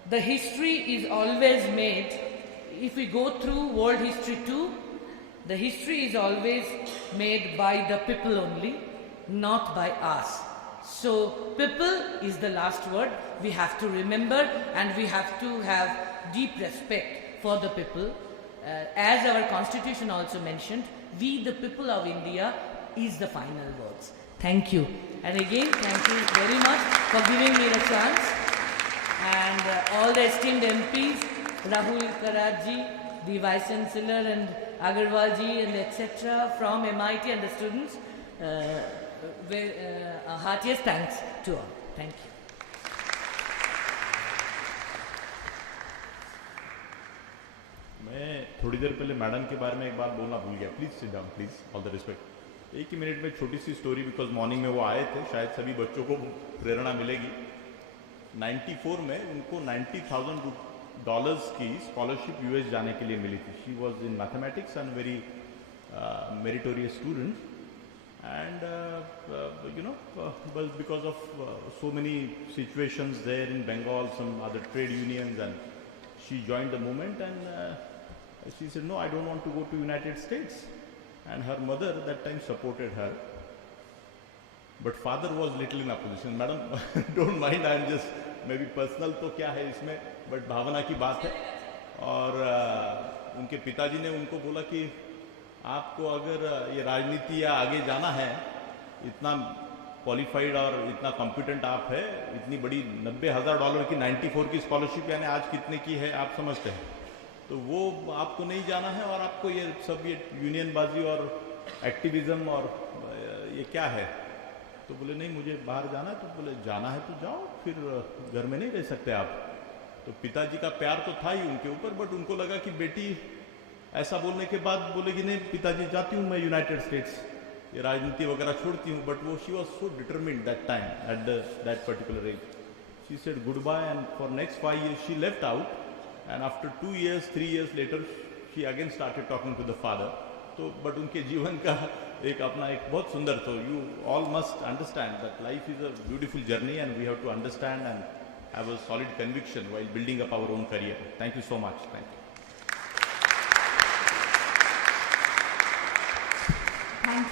the history is always made, if we go through world history too, the history is always made by the people only, not by us. So people is the last word. We have to remember and we have to have deep respect for the people. As our constitution also mentioned, we the people of India is the final words. Thank you. And again, thank you very much for giving me the chance. And all the esteemed MPs, Rahul Karadji, the Vice Chancellor and Agarwalji and etc. from MIT and the students, heartiest thanks to all. Thank you. मैं थोड़ी देर पहले मैडम के बारे में एक बात बोलना भूल गया. Please sit down, please, all the respect. एक ही मिनट में छोटी सी स्टोरी, बिकॉज मॉर्निंग में वो आए थे, शायद सभी बच्चों को प्रेरणा मिलेगी. 94 में उनको $90,000 की स्कॉलरशिप यूएस जाने के लिए मिली थी. She was in mathematics and very meritorious student. And but because of so many situations there in Bengal, some other trade unions, and she joined the movement, and she said, no, I don't want to go to United States. And her mother that time supported her, but father was little in opposition. Madam, don't mind, I am just maybe personal तो क्या है इसमें, but भावना की बात है. और उनके पिताजी ने उनको बोला कि आपको अगर ये राजनीति या आगे जाना है, इतना क्वालिफाइड और इतना कॉम्पिटेंट आप है, इतनी बड़ी $90,000 की 94 की स्कॉलरशिप यानी आज कितने की है आप समझते हैं, तो वो आपको नहीं जाना है और आपको ये सब ये यूनियनबाजी और एक्टिविज्म और ये क्या है. तो बोले नहीं मुझे बाहर जाना है. तो बोले जाना है तो जाओ, फिर घर में नहीं रह सकते आप. तो पिताजी का प्यार तो था ही उनके ऊपर, बट उनको लगा कि बेटी ऐसा बोलने के बाद बोलेगी नहीं पिताजी जाती हूँ मैं यूनाइटेड स्टेट्स, ये राजनीति वगैरह छोड़ती हूँ, बट वो she was so determined that time at that particular age. She said goodbye, and for next 5 years she left out, and after 2 years, 3 years later, she again started talking to the father. तो but उनके जीवन का एक अपना एक बहुत सुंदर, तो you all must understand that life is a beautiful journey and we have to understand and have a solid conviction while building up our own career. Thank you so much. Thank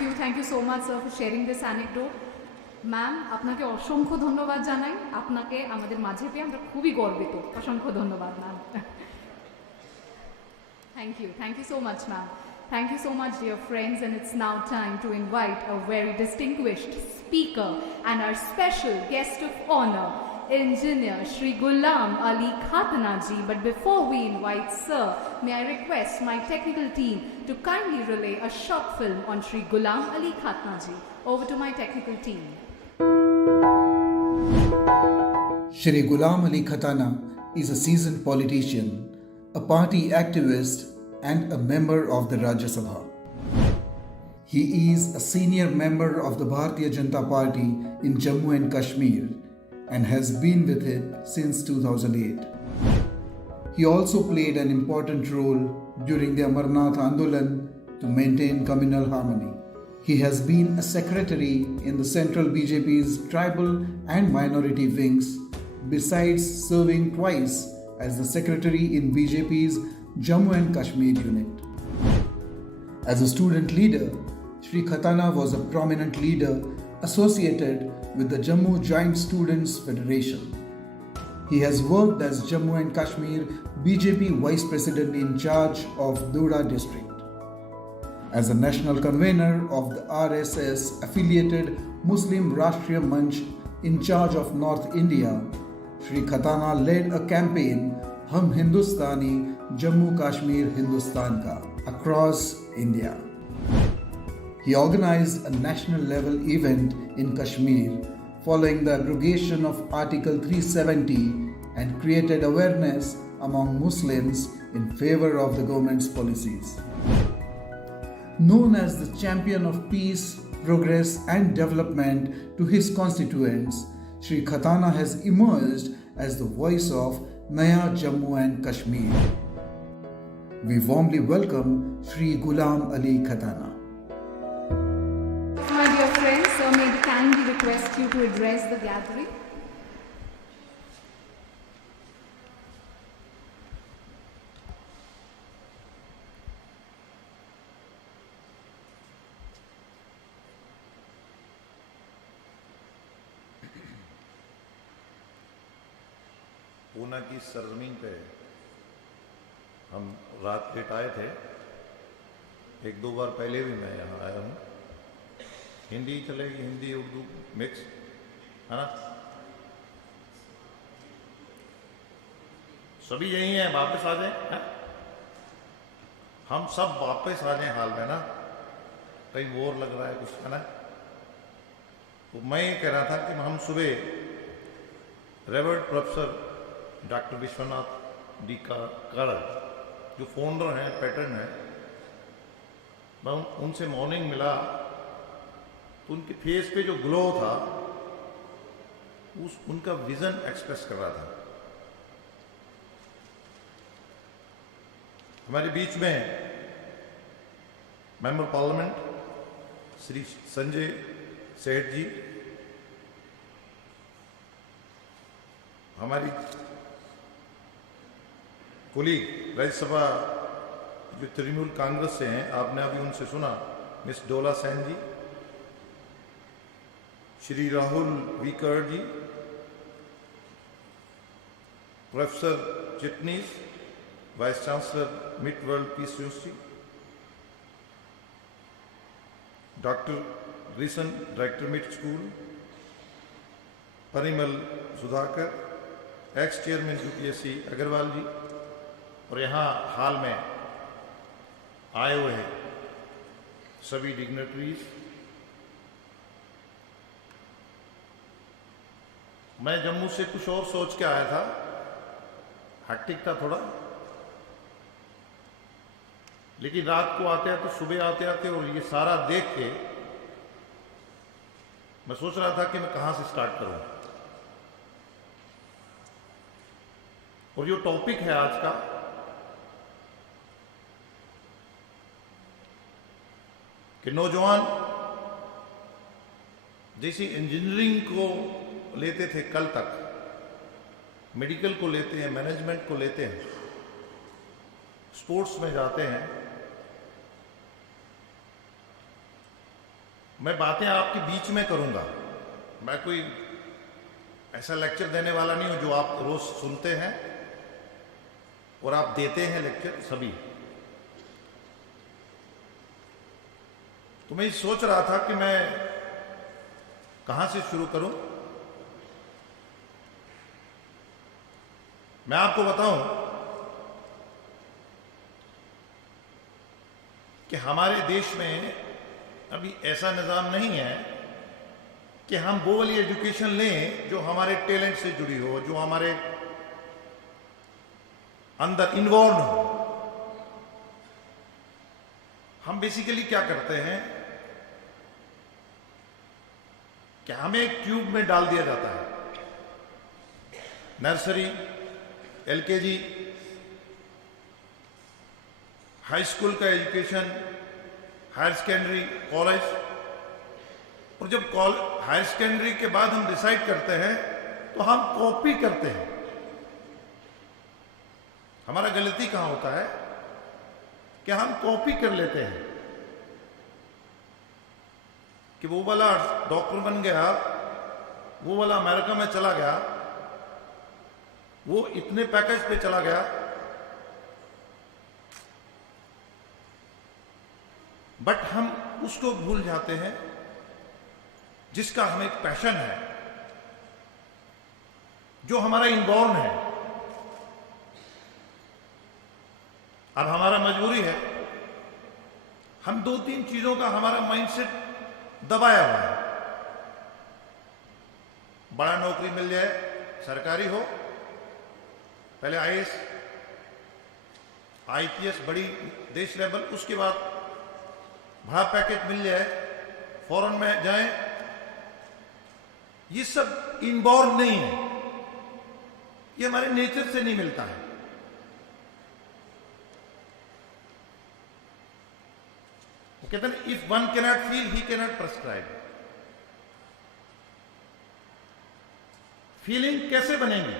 you. Thank you so much sir for sharing this anecdote. Ma'am আপনাকে অসংখ্য ধন্যবাদ জানাই, আপনাকে আমাদের মাঝে পেয়ে আমরা খুবই গর্বিত, অসংখ্য ধন্যবাদ ma'am. Thank you so much ma'am. Thank you so much dear friends, and it's now time to invite a very distinguished speaker and our special guest of honor, Engineer Shri Gulam Ali Khatana ji. But before we invite sir, may I request my technical team to kindly relay a short film on Shri Gulam Ali Khatana ji. Over to my technical team. Shri Gulam Ali Khatana is a seasoned politician, a party activist and a member of the Rajya Sabha. He is a senior member of the Bharatiya Janata Party in Jammu and Kashmir and has been with it since 2008. He also played an important role during the Amarnath Andolan to maintain communal harmony. He has been a secretary in the central BJP's tribal and minority wings, besides serving twice as the secretary in BJP's Jammu and Kashmir unit. As a student leader, Shri Khatana was a prominent leader associated with the Jammu Joint Students Federation. He has worked as Jammu and Kashmir BJP Vice President in charge of Dola district. As a national convener of the RSS affiliated Muslim Rashtriya Manch in charge of North India, Shri Khatana led a campaign Hum Hindustani Jammu Kashmir Hindustan Ka across India. He organized a national level event in Kashmir following the abrogation of Article 370 and created awareness among Muslims in favor of the government's policies. Known as the champion of peace, progress and development to his constituents, Shri Khatana has emerged as the voice of Naya Jammu and Kashmir. We warmly welcome Shri Gulam Ali Khatana. My dear friends, sir, may we kindly request you to address the gathering. Poona की सरजमीन पे हम रात लेट आए थे. एक दो बार पहले भी मैं यहाँ आया हूँ. हिंदी चलेगी, हिंदी उर्दू मिक्स है ना. सभी यही हैं, वापस आ जाए. हम सब वापस आ जाए हाल में ना. कहीं बोर लग रहा है कुछ है ना. तो मैं ये कह रहा था कि हम सुबह reward professor doctor Vishwanath D कर जो फाउंडर हैं, पैटर्न हैं, मैं उनसे मॉर्निंग मिला तो उनके फेस पे जो ग्लो था उनका विजन एक्सप्रेस कर रहा था. हमारे बीच में मेंबर पार्लियामेंट श्री संजय सेठ जी, हमारी कुलीग राज्यसभा जो तृणमूल कांग्रेस से हैं, आपने अभी उनसे सुना, मिस डोला सेन जी, श्री राहुल वीकर ji, professor Chitnis, vice chancellor MIT world peace university, doctor ग्रीसन director MIT school, Parimal Sudhakar, ex chairman UPSC Agarwal ji, और यहाँ हाल में आए हुए हैं सभी डिग्नेटरीज. मैं जम्मू से कुछ और सोच के आया था, हैक्टिक था थोड़ा, लेकिन रात को आते आते, सुबह आते आते और ये सारा देख के मैं सोच रहा था कि मैं कहां से स्टार्ट करूं, और जो टॉपिक है आज का, कि नौजवान जैसे इंजीनियरिंग को लेते थे कल तक, मेडिकल को लेते हैं, मैनेजमेंट को लेते हैं, स्पोर्ट्स में जाते हैं। मैं बातें आपके बीच में करूंगा, मैं कोई ऐसा लेक्चर देने वाला नहीं हूं जो आप रोज सुनते हैं और आप देते हैं लेक्चर सभी। तो मैं सोच रहा था कि मैं कहां से शुरू करूं। मैं आपको बताऊं कि हमारे देश में अभी ऐसा निजाम नहीं है कि हम वो वाली एजुकेशन लें जो हमारे टैलेंट से जुड़ी हो, जो हमारे अंदर इन्वॉल्व हो। हम बेसिकली क्या करते हैं कि हमें एक ट्यूब में डाल दिया जाता है, नर्सरी, एलकेजी, हाई स्कूल का एजुकेशन, हायर सेकेंडरी, कॉलेज, और जब हायर सेकेंडरी के बाद हम डिसाइड करते हैं तो हम कॉपी करते हैं। हमारा गलती कहां होता है कि हम कॉपी कर लेते हैं कि वो वाला डॉक्टर बन गया, वो वाला अमेरिका में चला गया, वो इतने पैकेज पे चला गया, बट हम उसको भूल जाते हैं जिसका हमें पैशन है, जो हमारा इनबॉर्न है। अब हमारा मजबूरी है, हम दो तीन चीजों का हमारा माइंडसेट दबाया हुआ है। बड़ा नौकरी मिल जाए, सरकारी हो, पहले आईएएस, आईटीएस, बड़ी देश लेवल, उसके बाद बड़ा पैकेज मिल जाए, फॉरेन में जाएं। ये सब इनबॉर्न नहीं है, ये हमारे नेचर से नहीं मिलता है। वो कहते हैं if one cannot feel he cannot prescribe. Feeling कैसे बनेगी?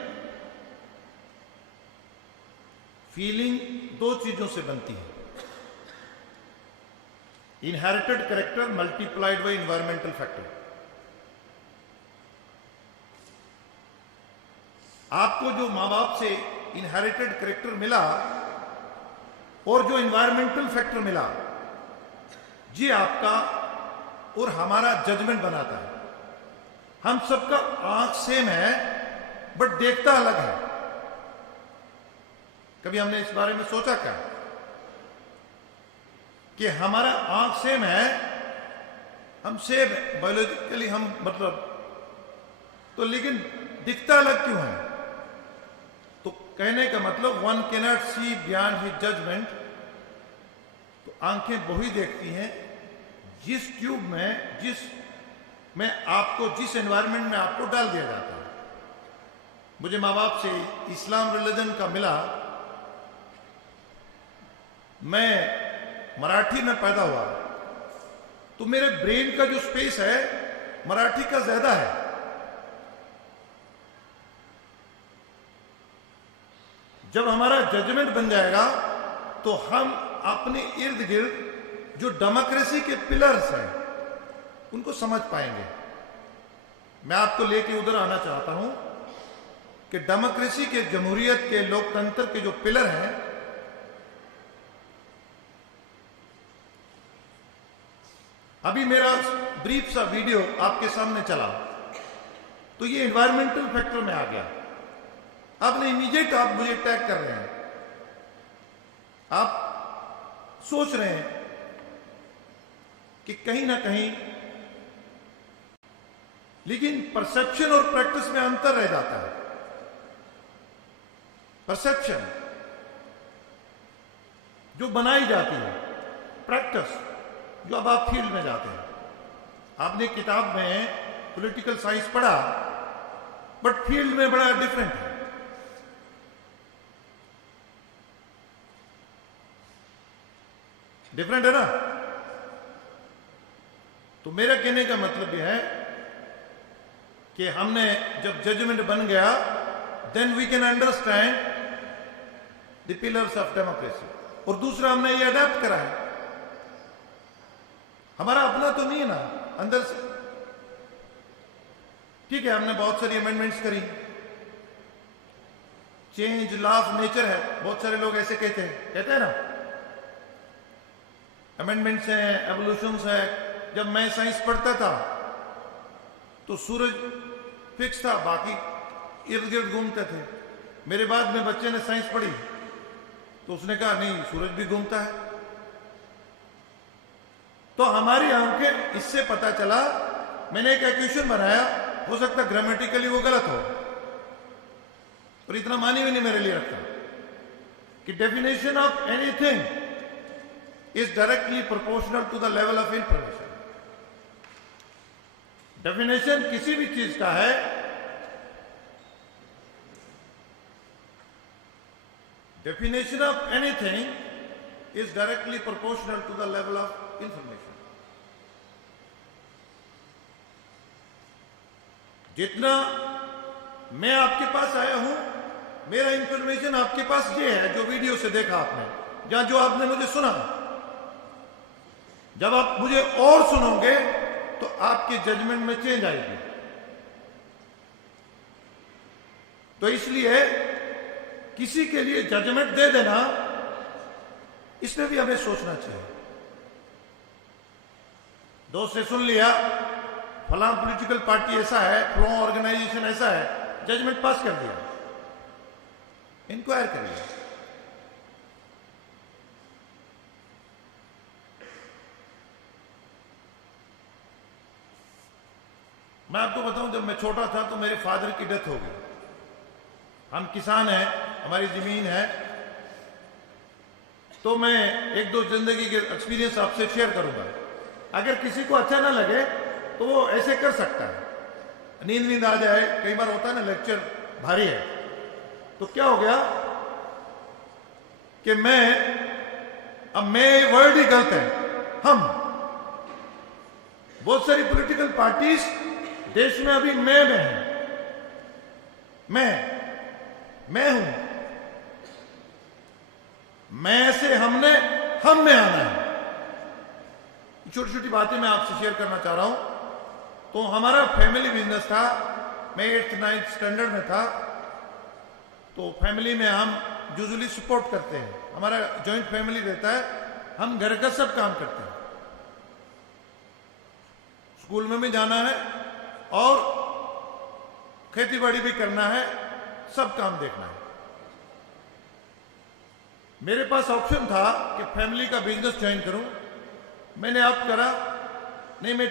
फीलिंग दो चीजों से बनती है, inherited character multiplied by environmental factor. आपको जो मां बाप से इनहेरिटेड कैरेक्टर मिला और जो एनवायरमेंटल फैक्टर मिला, ये आपका और हमारा जजमेंट बनाता है। हम सबका आंख सेम है बट देखता अलग है। कभी हमने इस बारे में सोचा क्या कि हमारा आंख सेम है, हम सेम है बायोलॉजिकली, हम मतलब, तो लेकिन दिखता अलग क्यों है? तो कहने का मतलब one cannot see beyond his judgement. तो आंखें वही देखती हैं जिस ट्यूब में, जिस में आपको, जिस एनवायरनमेंट में आपको डाल दिया जाता है। मुझे माँ बाप से इस्लाम रिलीजन का मिला, मैं मराठी में पैदा हुआ, तो मेरे ब्रेन का जो स्पेस है मराठी का ज्यादा है। जब हमारा जजमेंट बन जाएगा तो हम अपने इर्द गिर्द जो डेमोक्रेसी के पिलर्स हैं उनको समझ पाएंगे। मैं आपको लेके उधर आना चाहता हूं कि डेमोक्रेसी के, जमहूरियत के, लोकतंत्र के जो पिलर हैं, अभी मेरा ब्रीफ सा वीडियो आपके सामने चला तो ये एनवायरमेंटल फैक्टर में आ गया। आपने इमीडिएट आप मुझे टैग कर रहे हैं, आप सोच रहे हैं कि कहीं ना कहीं, लेकिन परसेप्शन और प्रैक्टिस में अंतर रह जाता है। परसेप्शन जो बनाई जाती है, प्रैक्टिस जो अब आप फील्ड में जाते हैं। आपने किताब में पॉलिटिकल साइंस पढ़ा, बट फील्ड में बड़ा डिफरेंट है। डिफरेंट है ना? तो मेरा कहने का मतलब यह है कि हमने जब जजमेंट बन गया, then we can understand the pillars of democracy. और दूसरा हमने ये अडेप्ट करा है, हमारा अपना तो नहीं है ना अंदर से। ठीक है, हमने बहुत सारी अमेंडमेंट्स करी, चेंज लॉ ऑफ नेचर है, बहुत सारे लोग ऐसे कहते हैं ना, अमेंडमेंट्स हैं, एवोल्यूशंस है। जब मैं साइंस पढ़ता था तो सूरज फिक्स था, बाकी इर्द गिर्द घूमते थे। मेरे बाद में बच्चे ने साइंस पढ़ी तो उसने कहा नहीं, सूरज भी घूमता है। तो हमारी आंखें, इससे पता चला, मैंने एक एक्वेशन बनाया, हो सकता ग्रामेटिकली वो गलत हो, और इतना मानी भी नहीं मेरे लिए रखता, कि definition of anything is directly proportional to the level of information. Definition किसी भी चीज का है, definition of anything is directly proportional to the level of information. जितना मैं आपके पास आया हूं, मेरा इंफॉर्मेशन आपके पास ये है जो वीडियो से देखा आपने, या जो आपने मुझे सुना। जब आप मुझे और सुनोगे तो आपके जजमेंट में चेंज आएगी। तो इसलिए किसी के लिए जजमेंट दे देना, इसमें भी हमें सोचना चाहिए। दोस्त से सुन लिया, फलां पॉलिटिकल पार्टी ऐसा है, फलां ऑर्गेनाइजेशन ऐसा है, जजमेंट पास कर दिया, इंक्वायर करिए। मैं आपको बताऊं, जब मैं छोटा था तो मेरे फादर की डेथ हो गई। हम किसान हैं, हमारी जमीन है, तो मैं एक दो जिंदगी के एक्सपीरियंस आपसे शेयर करूंगा। अगर किसी को अच्छा ना लगे तो वो ऐसे कर सकता है, नींद आ जाए, कई बार होता है ना लेक्चर भारी है, तो क्या हो गया कि मैं वर्ड ही गलत है। हम बहुत सारी पॉलिटिकल पार्टीज देश में अभी मैं है, मैं हूं, मैं से हम में आना है। छोटी छोटी बातें मैं आपसे शेयर करना चाह रहा हूं। तो हमारा फैमिली बिजनेस था, मैं 8th 9th स्टैंडर्ड में था, तो फैमिली में हम यूजुअली सपोर्ट करते हैं, हमारा जॉइंट फैमिली रहता है, हम घर का सब काम करते हैं, स्कूल में भी जाना है और खेती बाड़ी भी करना है, सब काम देखना है। मेरे पास ऑप्शन था कि फैमिली का बिजनेस ज्वाइन करूं, मैंने ऑप्ट करा नहीं, मैं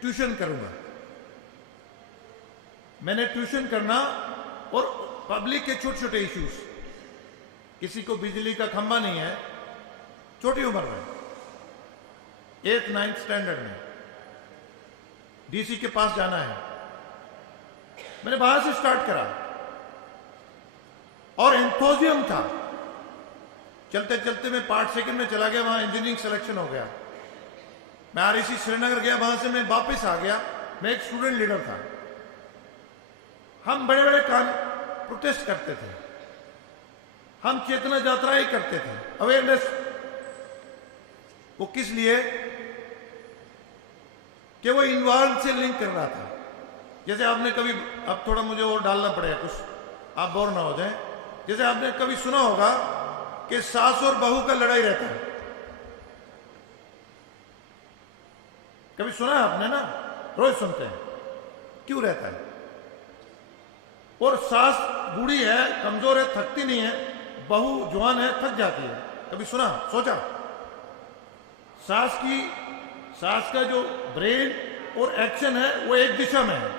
ट्यूशन करूंगा। मैंने ट्यूशन करना और पब्लिक के छोटे छोटे इश्यूज, किसी को बिजली का खंभा नहीं है, छोटी उम्र में 8th 9th स्टैंडर्ड में डीसी के पास जाना है, मैंने वहां से स्टार्ट करा और एंथुसियाज्म था। चलते चलते मैं पार्ट सेकंड में चला गया, वहां इंजीनियरिंग सिलेक्शन हो गया। मैं आरईसी श्रीनगर गया, वहां से मैं वापस आ गया, मैं एक स्टूडेंट लीडर था। हम बड़े बड़े काम प्रोटेस्ट करते थे, हम चेतना यात्राएं करते थे, अवेयरनेस। वो किस लिए? कि वो इन्वॉल्व से लिंक कर रहा था। जैसे आपने कभी, अब थोड़ा मुझे और डालना पड़ेगा कुछ, आप बोर ना हो जाए। जैसे आपने कभी सुना होगा कि सास और बहू का लड़ाई रहता है, कभी सुना है आपने ना? रोज सुनते हैं, क्यों रहता है? और सास बूढ़ी है, कमजोर है, थकती नहीं है, बहू जवान है, थक जाती है। कभी सुना, सोचा? सास का जो ब्रेन और एक्शन है वो एक दिशा में है,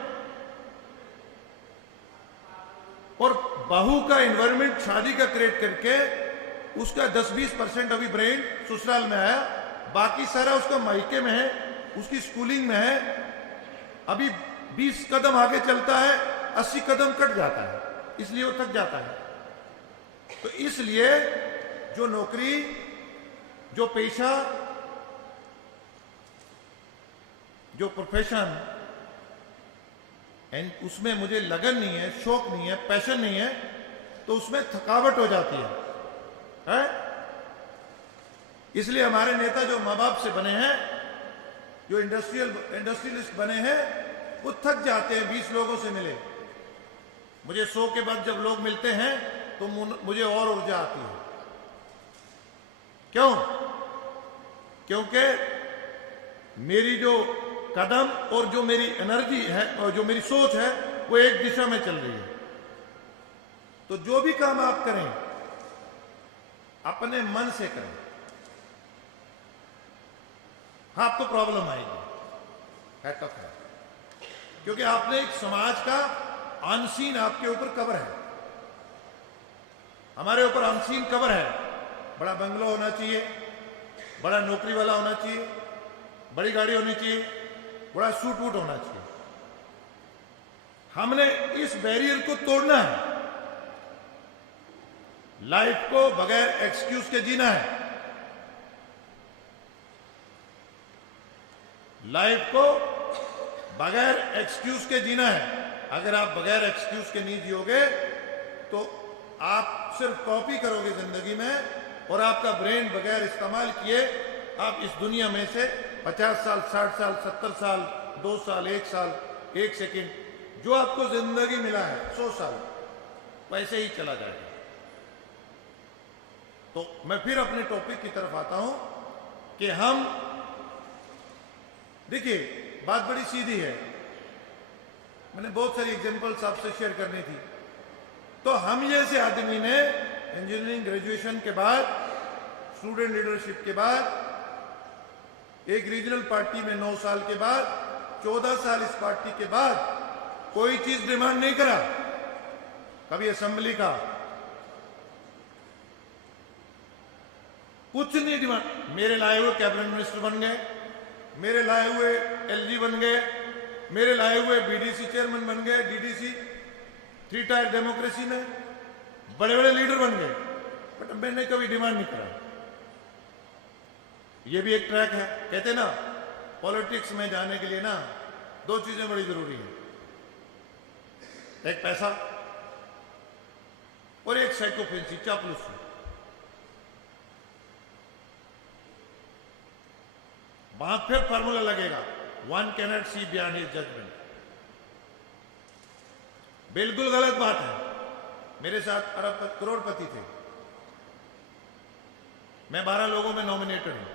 और बहू का एनवायरमेंट शादी का क्रिएट करके उसका 10-20% अभी ब्रेन ससुराल में आया, बाकी सारा उसका मायके में है, उसकी स्कूलिंग में है, अभी 20 कदम आगे चलता है, 80 कदम कट जाता है, इसलिए वो थक जाता है। तो इसलिए जो नौकरी, जो पेशा, जो प्रोफेशन, एंड उसमें मुझे लगन नहीं है, शौक नहीं है, पैशन नहीं है, तो उसमें थकावट हो जाती है? इसलिए हमारे नेता जो माँ बाप से बने हैं, जो इंडस्ट्रियलिस्ट बने हैं, वो थक जाते हैं 20 लोगों से मिले। मुझे 100 के बाद जब लोग मिलते हैं तो मुझे और ऊर्जा आती है। क्यों? क्योंकि मेरी जो कदम और जो मेरी एनर्जी है और जो मेरी सोच है वो एक दिशा में चल रही है। तो जो भी काम आप करें अपने मन से करें। हाँ, आपको प्रॉब्लम आएगी, है टफ है, क्योंकि आपने एक समाज का अनसीन आपके ऊपर कवर है, हमारे ऊपर अनसीन कवर है। बड़ा बंगला होना चाहिए, बड़ा नौकरी वाला होना चाहिए, बड़ी गाड़ी होनी चाहिए, बड़ा सूट वूट होना चाहिए। हमने इस बैरियर को तोड़ना है। लाइफ को बगैर एक्सक्यूज के जीना है। लाइफ को बगैर एक्सक्यूज के जीना है। अगर आप बगैर एक्सक्यूज के नहीं जियोगे तो आप सिर्फ कॉपी करोगे जिंदगी में, और आपका ब्रेन बगैर इस्तेमाल किए आप इस दुनिया में से 50 साल, 60 साल, 70 साल, 2 साल, 1 साल, 1 सेकंड, जो आपको जिंदगी मिला है 100 साल, वैसे ही चला जाएगा। तो मैं फिर अपने टॉपिक की तरफ आता हूं कि हम, देखिए बात बड़ी सीधी है, मैंने बहुत सारी एग्जांपल्स आपसे शेयर करनी थी। तो हम जैसे आदमी ने इंजीनियरिंग ग्रेजुएशन के बाद, स्टूडेंट लीडरशिप के बाद, एक रीजनल पार्टी में 9 साल के बाद, 14 साल इस पार्टी के बाद कोई चीज डिमांड नहीं करा कभी असेंबली का, कुछ नहीं डिमांड। मेरे लाए हुए कैबिनेट मिनिस्टर बन गए, मेरे लाए हुए एलजी बन गए, मेरे लाए हुए बीडीसी चेयरमैन बन गए, डीडीसी, 3 टायर डेमोक्रेसी में बड़े बड़े लीडर बन गए, बट मैंने कभी डिमांड नहीं करा। ये भी एक ट्रैक है। कहते ना, पॉलिटिक्स में जाने के लिए ना 2 चीजें बड़ी जरूरी हैं, एक पैसा और एक साइकोफेंसी, चापलूसी। वहां फिर फार्मूला लगेगा, one cannot see beyond his judgement. बिल्कुल गलत बात है। मेरे साथ अरबपति, करोड़पति थे, मैं 12 लोगों में नॉमिनेटेड हूं।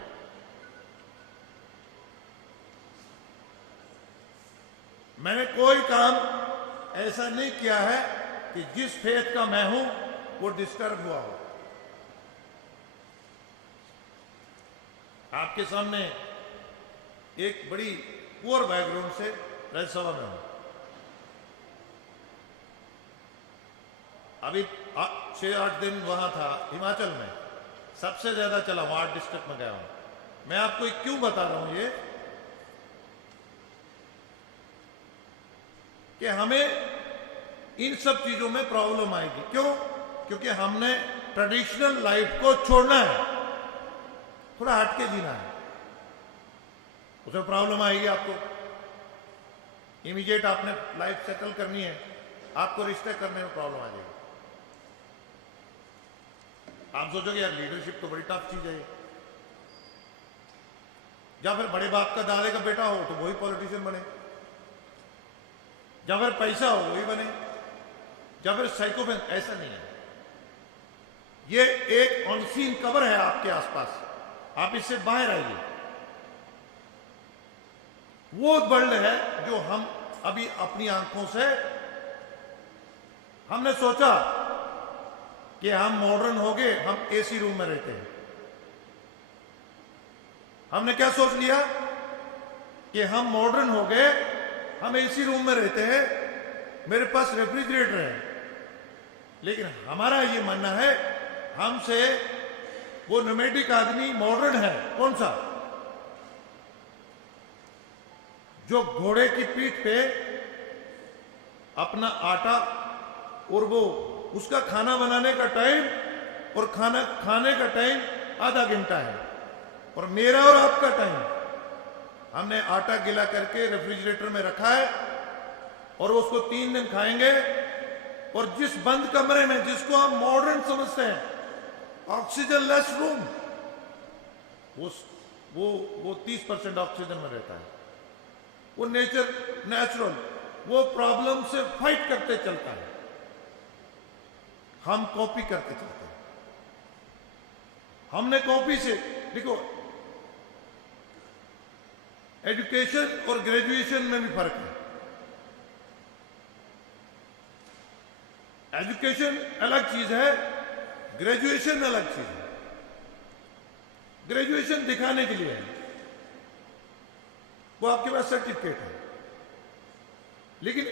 मैंने कोई काम ऐसा नहीं किया है कि जिस फेथ का मैं हूं वो डिस्टर्ब हुआ हो। आपके सामने एक बड़ी पुअर बैकग्राउंड से राज्यसभा में हूं। अभी 6-8 दिन वहां था हिमाचल में, सबसे ज्यादा चला वहां, 8 डिस्ट्रिक्ट में गया हूं। मैं आपको क्यों बता रहा हूं ये, कि हमें इन सब चीजों में प्रॉब्लम आएगी। क्यों? क्योंकि हमने ट्रेडिशनल लाइफ को छोड़ना है, थोड़ा हटके जीना है, उसमें प्रॉब्लम आएगी आपको। इमीडिएट आपने लाइफ सेटल करनी है, आपको रिश्ते करने में प्रॉब्लम आ जाएगी। आप सोचोगे यार लीडरशिप तो बड़ी टफ चीज है, या फिर बड़े बाप का दादे का बेटा हो तो वही पॉलिटिशियन बने, या फिर पैसा हो वही बने, या फिर साइकोपैथ। ऐसा नहीं है, ये एक अनसीन कवर है आपके आसपास, आप इससे बाहर आइए। वो वर्ल्ड है जो हम अभी अपनी आंखों से, हमने सोचा कि हम मॉडर्न हो गए, हम एसी रूम में रहते हैं। हमने क्या सोच लिया कि हम मॉडर्न हो गए, हम एसी रूम में रहते हैं, मेरे पास रेफ्रिजरेटर है। लेकिन हमारा ये मानना है, हमसे वो नोमैडिक आदमी मॉडर्न है। कौन सा? जो घोड़े की पीठ पे अपना आटा और वो उसका खाना बनाने का टाइम और खाना खाने का टाइम आधा घंटा है, और मेरा और आपका टाइम हमने आटा गीला करके रेफ्रिजरेटर में रखा है और उसको 3 दिन खाएंगे। और जिस बंद कमरे में, जिसको हम मॉडर्न समझते हैं, ऑक्सीजन लेस रूम, वो 30% ऑक्सीजन में रहता है। वो नेचुरल वो प्रॉब्लम से फाइट करते चलता है, हम कॉपी करते चलते हैं। हमने कॉपी से, देखो एजुकेशन और ग्रेजुएशन में भी फर्क है। एजुकेशन अलग चीज है, ग्रेजुएशन अलग चीज है। ग्रेजुएशन दिखाने के लिए है, वो आपके पास सर्टिफिकेट है, लेकिन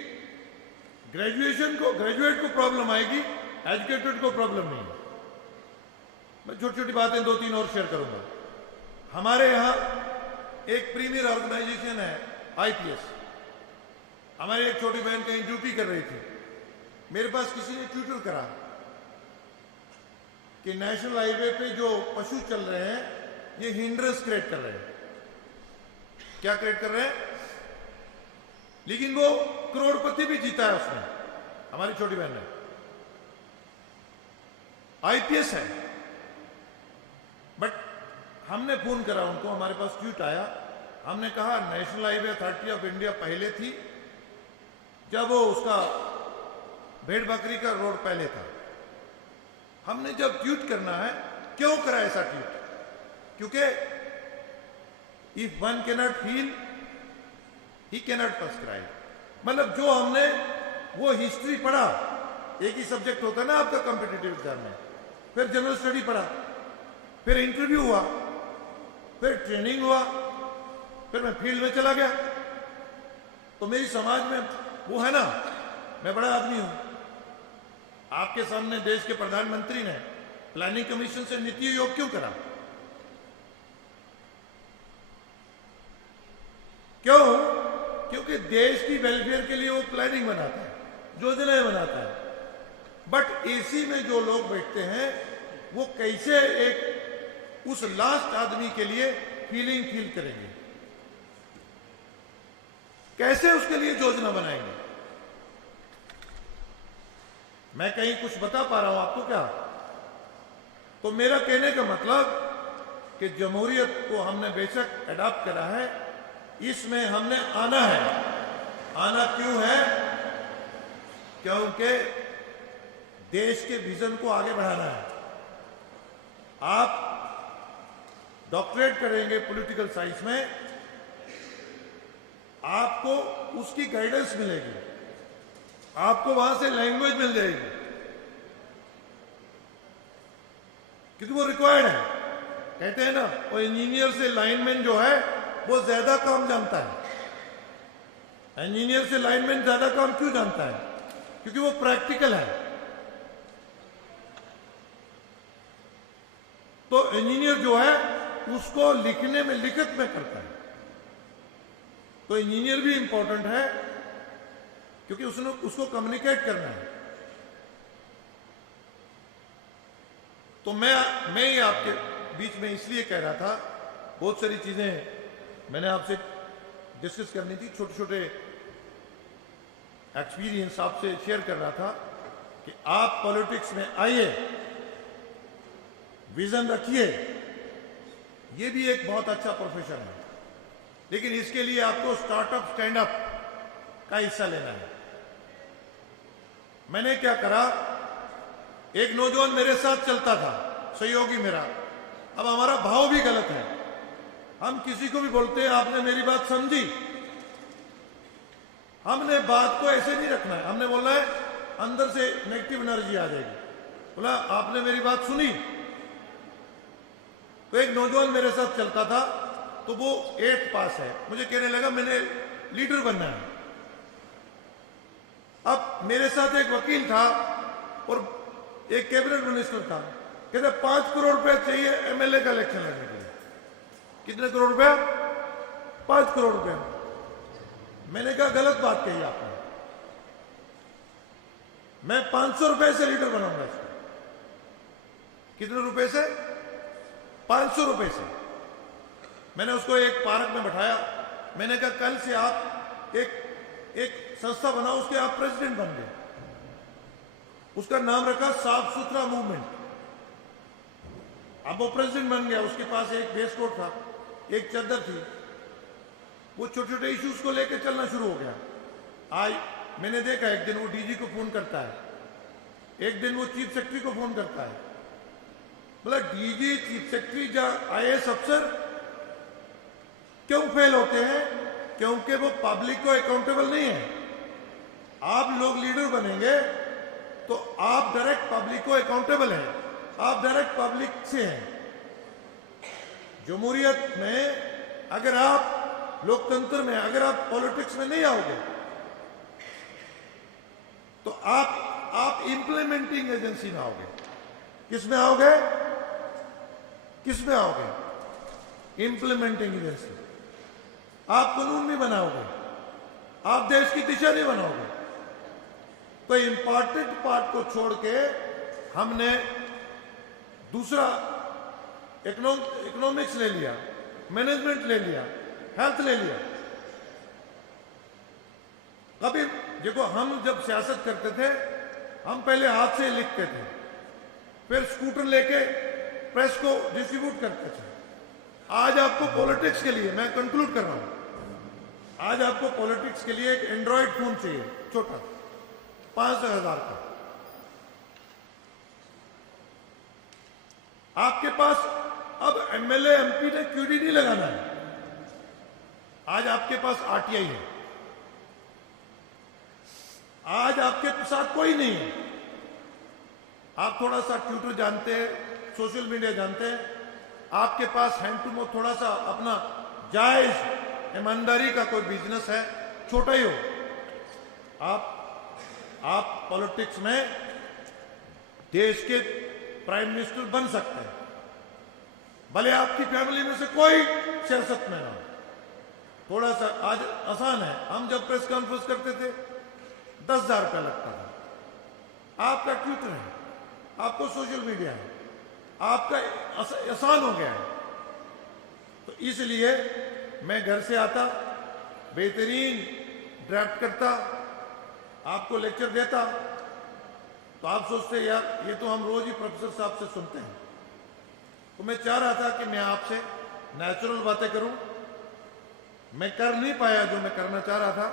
ग्रेजुएट को प्रॉब्लम आएगी, एजुकेटेड को प्रॉब्लम नहीं है। मैं छोटी छोटी बातें 2-3 और शेयर करूंगा। हमारे यहां एक प्रीमियर ऑर्गेनाइजेशन है IPS। हमारी एक छोटी बहन कहीं ड्यूटी कर रही थी, मेरे पास किसी ने ट्यूटर करा कि नेशनल हाईवे पे जो पशु चल रहे हैं ये हिंड्रेंस क्रिएट कर रहे हैं। क्या क्रिएट कर रहे हैं? लेकिन वो करोड़पति भी जीता है उसने, हमारी छोटी बहन ने। IPS है, बट हमने फोन करा उनको, हमारे पास ट्वीट आया, हमने कहा national highway authority of India पहले थी, जब वो उसका भेड़ बकरी का रोड पहले था। हमने जब ट्वीट करना है, क्यों करा ऐसा ट्वीट? क्योंकि if one cannot feel he cannot prescribe. मतलब जो हमने वो हिस्ट्री पढ़ा, एक ही सब्जेक्ट होता है ना आपका कॉम्पिटिटिव एग्जाम में, फिर जनरल स्टडी पढ़ा, फिर इंटरव्यू हुआ, फिर ट्रेनिंग हुआ, फिर मैं फील्ड में चला गया। तो मेरी समाज में वो है ना, मैं बड़ा आदमी हूं। आपके सामने देश के प्रधानमंत्री ने प्लानिंग कमीशन से नीति आयोग क्यों करा? क्यों? क्योंकि देश की वेलफेयर के लिए वो प्लानिंग बनाता है, योजनाएं बनाता है। बट एसी में जो लोग बैठते हैं वो कैसे एक उस लास्ट आदमी के लिए फील करेंगे, कैसे उसके लिए योजना बनाएंगे? मैं कहीं कुछ बता पा रहा हूं आपको क्या? तो मेरा कहने का मतलब कि जमहूरियत को हमने बेशक अडॉप्ट करा है, इसमें हमने आना है। आना क्यों है? क्योंकि देश के विजन को आगे बढ़ाना है। आप डॉक्टरेट करेंगे पॉलिटिकल साइंस में, आपको उसकी गाइडेंस मिलेगी, आपको वहां से लैंग्वेज मिल जाएगी, क्योंकि वो रिक्वायर्ड है। कहते हैं ना, वो इंजीनियर से लाइनमैन जो है वो ज्यादा काम जानता है। इंजीनियर से लाइनमैन ज्यादा काम क्यों जानता है? क्योंकि वो प्रैक्टिकल है। तो इंजीनियर जो है उसको लिखने में, लिखत में करता है। तो इंजीनियर भी इंपॉर्टेंट है क्योंकि उसको कम्युनिकेट करना है। तो मैं ही आपके बीच में इसलिए कह रहा था, बहुत सारी चीजें मैंने आपसे डिस्कस करनी थी, छोटे छोटे एक्सपीरियंस आपसे शेयर कर रहा था कि आप पॉलिटिक्स में आइए, विजन रखिए। ये भी एक बहुत अच्छा प्रोफेशन है, लेकिन इसके लिए आपको स्टार्टअप स्टैंड अप का हिस्सा लेना है। मैंने क्या करा, एक नौजवान मेरे साथ चलता था, सहयोगी मेरा। अब हमारा भाव भी गलत है, हम किसी को भी बोलते हैं आपने मेरी बात समझी, हमने बात को ऐसे नहीं रखना है, हमने बोलना है अंदर से नेगेटिव एनर्जी आ जाएगी। बोला आपने मेरी बात सुनी। तो एक नौजवान मेरे साथ चलता था, तो वो 8th पास है, मुझे कहने लगा मैंने लीडर बनना है। अब मेरे साथ एक वकील था और एक कैबिनेट मिनिस्टर था, कहते 5 करोड़ रुपए चाहिए एमएलए का इलेक्शन लड़ने के लिए। कितने करोड़ रुपया? 5 करोड़ रुपया। मैंने कहा गलत बात कही आपने, मैं 500 रुपए से लीडर बनाऊंगा इसको। कितने रुपए से? 500 रुपए से। मैंने उसको एक पार्क में बैठाया, मैंने कहा कल से आप एक संस्था बनाओ, उसके आप प्रेसिडेंट बन गए। उसका नाम रखा साफ सुथरा मूवमेंट। अब वो प्रेसिडेंट बन गया, उसके पास एक बेस कोट था, एक चद्दर थी, वो छोटे छोटे इश्यूज को लेकर चलना शुरू हो गया। आज मैंने देखा एक दिन वो डीजी को फोन करता है, एक दिन वो चीफ सेक्रेटरी को फोन करता है। बोला डीजी चीफ सेक्रेटरी या आईएएस अफसर क्यों फेल होते हैं? क्योंकि वो पब्लिक को अकाउंटेबल नहीं है। आप लोग लीडर बनेंगे तो आप डायरेक्ट पब्लिक को अकाउंटेबल हैं, आप डायरेक्ट पब्लिक से हैं। जमहूरियत में अगर आप लोकतंत्र में अगर आप पॉलिटिक्स में नहीं आओगे तो आप इंप्लीमेंटिंग एजेंसी में आओगे। किस में आओगे? किस में आओगे? Implementing agency. आप कानून नहीं बनाओगे, आप देश की दिशा नहीं बनाओगे। तो इंपॉर्टेंट पार्ट को छोड़ के हमने दूसरा इकोनॉमिक्स ले लिया, मैनेजमेंट ले लिया, हेल्थ ले लिया। कभी देखो, हम जब सियासत करते थे हम पहले हाथ से लिखते थे, फिर स्कूटर लेके प्रेस को डिस्ट्रीब्यूट करते थे। आज आपको पॉलिटिक्स के लिए, मैं कंक्लूड कर रहा हूं, आज आपको पॉलिटिक्स के लिए एक एंड्रॉयड फोन चाहिए, छोटा 5,000 का। आपके पास अब एमएलए एमपी ने क्यूडी नहीं लगाना है, आज आपके पास आरटीआई है। आज आपके साथ कोई नहीं है। आप थोड़ा सा ट्विटर जानते हैं, सोशल मीडिया जानते हैं, आपके पास हैंड टू माउथ थोड़ा सा अपना जायज ईमानदारी का कोई बिजनेस है, छोटा ही हो, आप पॉलिटिक्स में देश के प्राइम मिनिस्टर बन सकते हैं, भले आपकी फैमिली में से कोई सियासत में ना हो। थोड़ा सा आज आसान है। हम जब प्रेस कॉन्फ्रेंस करते थे 10,000 रुपया लगता था। आपका ट्विटर है, आपको सोशल मीडिया है, आपका आसान हो गया है। तो इसलिए मैं घर से आता, बेहतरीन ड्राफ्ट करता, आपको लेक्चर देता, तो आप सोचते यार ये तो हम रोज ही प्रोफेसर साहब से सुनते हैं। तो मैं चाह रहा था कि मैं आपसे नेचुरल बातें करूं। मैं कर नहीं पाया जो मैं करना चाह रहा था,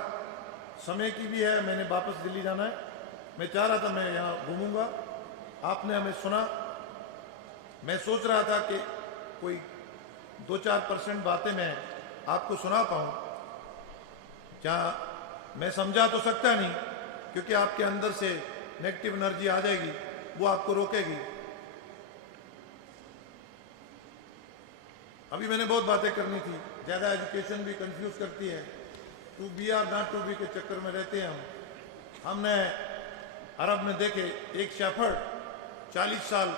समय की भी है, मैंने वापस दिल्ली जाना है। मैं चाह रहा था मैं यहाँ घूमूंगा, आपने हमें सुना। मैं सोच रहा था कि कोई 2-4% बातें मैं आपको सुना पाऊँ, जहाँ मैं समझा तो सकता नहीं, क्योंकि आपके अंदर से नेगेटिव एनर्जी आ जाएगी, वो आपको रोकेगी। अभी मैंने बहुत बातें करनी थी, ज़्यादा एजुकेशन भी कंफ्यूज करती है, टू बी और नॉट टू बी के चक्कर में रहते हैं हम। हमने अरब में देखे एक शेफर्ड 40 साल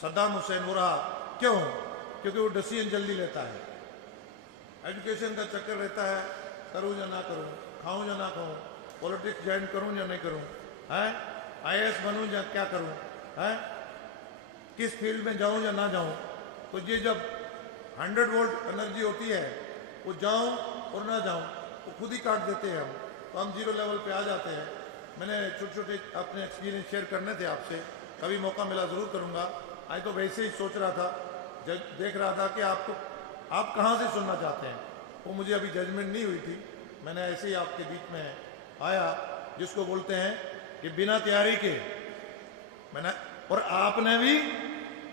सद्दाम हुसैन हो रहा, क्यों? क्योंकि वो डिसीजन जल्दी लेता है। एजुकेशन का चक्कर रहता है, करूं या ना करूं, खाऊं या ना खाऊं, पॉलिटिक्स ज्वाइन करूं या नहीं करूं, है आईएएस बनूं या क्या करूं, है किस फील्ड में जाऊं या ना जाऊं। तो ये जब 100 वोल्ट एनर्जी होती है, वो जाऊं और ना जाऊं वो खुद ही काट देते हैं हम, तो हम 0 लेवल पे आ जाते हैं। मैंने छोटे छोटे अपने एक्सपीरियंस शेयर करने थे आपसे, कभी मौका मिला ज़रूर करूँगा। आज तो वैसे ही सोच रहा था, देख रहा था कि आप कहाँ से सुनना चाहते हैं, वो मुझे अभी जजमेंट नहीं हुई थी। मैंने ऐसे ही आपके बीच में आया, जिसको बोलते हैं कि बिना तैयारी के मैंने, और आपने भी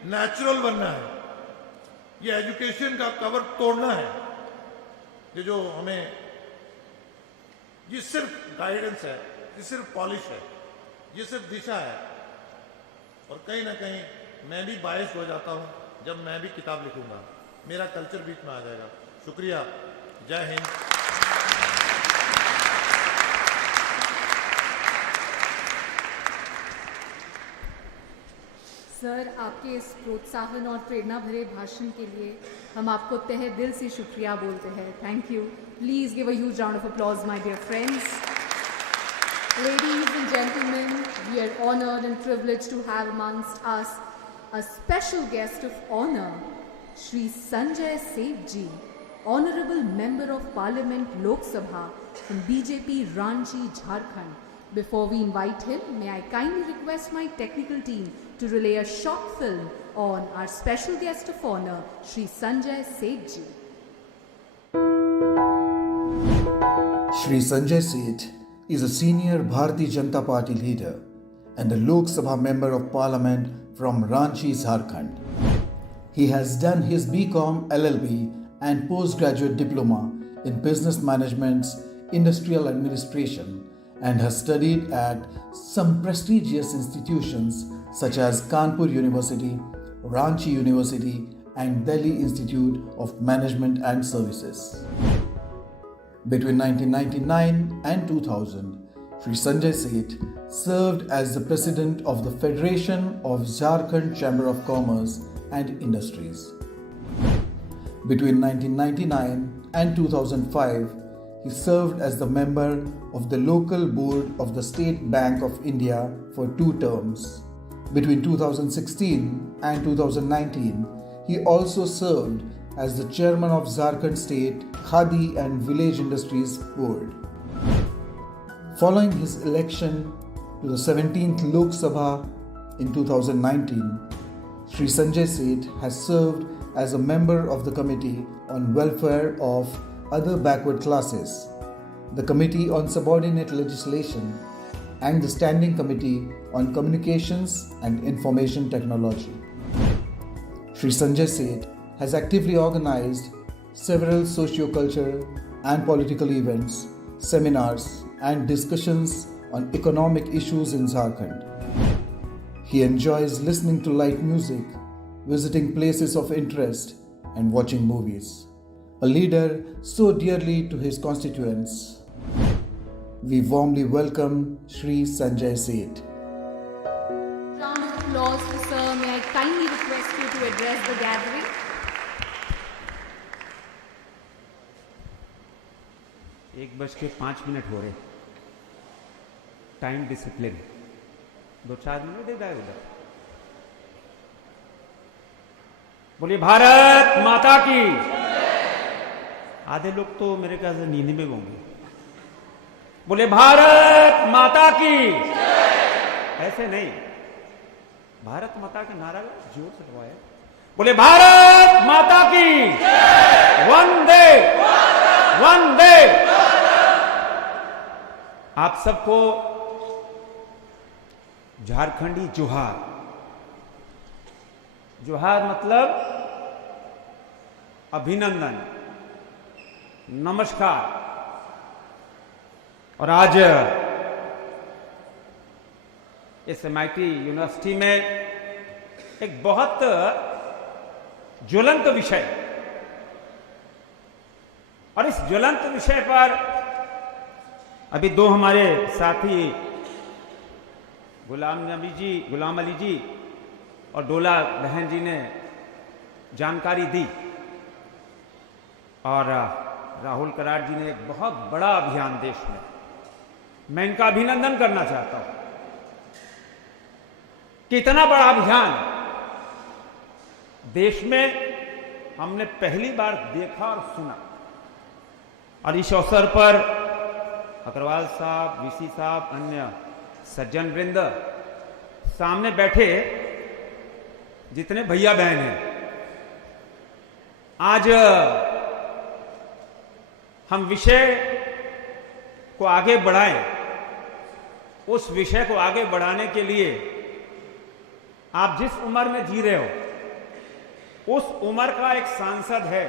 नेचुरल बनना है। ये एजुकेशन का कवर तोड़ना है। ये जो हमें, ये सिर्फ गाइडेंस है, ये सिर्फ पॉलिश है, ये सिर्फ दिशा है। और कहीं ना कहीं मैं भी बायस हो जाता हूँ जब मैं भी किताब लिखूंगा, मेरा कल्चर बीच में आ जाएगा। शुक्रिया, जय हिंद। सर, आपके इस प्रोत्साहन और प्रेरणा भरे भाषण के लिए हम आपको तहे दिल से शुक्रिया बोलते हैं। Thank you. Please give a huge round of applause my dear friends. Ladies and gentlemen, we are honored and privileged to have amongst us a special guest of honor, Shri Sanjay Seth ji, Honorable Member of Parliament Lok Sabha from BJP Ranchi, Jharkhand. Before we invite him, may I kindly request my technical team to relay a short film on our special guest of honor, Shri Sanjay Seth ji. Shri Sanjay Seth is a senior Bharatiya Janata Party leader and a Lok Sabha Member of Parliament from Ranchi, Jharkhand. He has done his BCom, LLB and postgraduate diploma in business management, industrial administration, and has studied at some prestigious institutions such as Kanpur University, Ranchi University and Delhi Institute of Management and Services. Between 1999 and 2000, Shri Sanjay Seth served as the President of the Federation of Jharkhand Chamber of Commerce and Industries. Between 1999 and 2005, he served as the member of the local board of the State Bank of India for 2 terms. Between 2016 and 2019, he also served as the chairman of Jharkhand State Khadi and Village Industries Board. Following his election to the 17th Lok Sabha in 2019, Shri Sanjay Seth has served as a member of the Committee on Welfare of Other Backward Classes, the Committee on Subordinate Legislation, and the Standing Committee on Communications and Information Technology. Shri Sanjay Seth has actively organized several socio-cultural and political events, seminars, and discussions on economic issues in Jharkhand. He enjoys listening to light music, visiting places of interest, and watching movies. A leader so dearly to his constituents. We warmly welcome Shri Sanjay Seth. Round of applause for Sir. May I kindly request you to address the gathering? 1:05 हो रहे, टाइम डिसिप्लिन 2-4 मिनट दे दाए उधर। बोलिए भारत माता की। आधे लोग तो मेरे ख्याल से नींद में होंगे। बोले भारत माता की। ऐसे नहीं, भारत माता का नारा जोर से लगवाया। बोले भारत माता की। वंदे वंदे। आप सबको झारखंडी जोहार। जोहार मतलब अभिनंदन, नमस्कार। और आज इस MIT यूनिवर्सिटी में एक बहुत ज्वलंत विषय, और इस ज्वलंत विषय पर अभी 2 हमारे साथी गुलाम अली जी और डोला बहन जी ने जानकारी दी, और राहुल कराड़ जी ने एक बहुत बड़ा अभियान देश में, मैं इनका अभिनंदन करना चाहता हूं कि इतना बड़ा अभियान देश में हमने पहली बार देखा और सुना। और इस अवसर पर अग्रवाल साहब, वीसी साहब, अन्य सज्जन वृंद, सामने बैठे जितने भैया बहन हैं, आज हम विषय को आगे बढ़ाएं। उस विषय को आगे बढ़ाने के लिए आप जिस उम्र में जी रहे हो, उस उम्र का एक सांसद है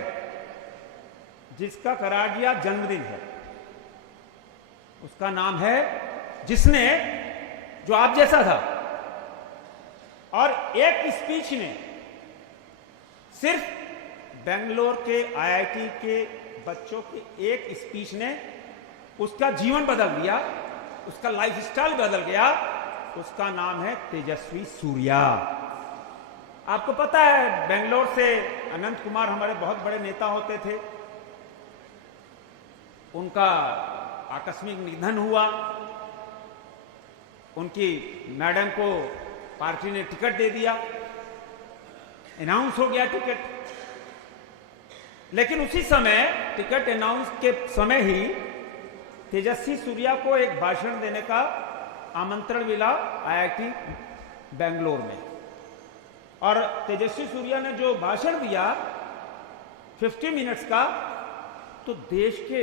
जिसका कराड़िया जन्मदिन है। उसका नाम है, जिसने, जो आप जैसा था, और एक स्पीच ने सिर्फ बेंगलोर के IIT के बच्चों के एक स्पीच ने उसका जीवन बदल दिया, उसका लाइफस्टाइल बदल गया। उसका नाम है तेजस्वी सूर्या। आपको पता है, बेंगलोर से अनंत कुमार हमारे बहुत बड़े नेता होते थे, उनका आकस्मिक निधन हुआ। उनकी मैडम को पार्टी ने टिकट दे दिया, अनाउंस हो गया टिकट। लेकिन उसी समय टिकट अनाउंस के समय ही तेजस्वी सूर्या को एक भाषण देने का आमंत्रण मिला आईआईटी बेंगलोर में। और तेजस्वी सूर्या ने जो भाषण दिया 50 मिनट्स का, तो देश के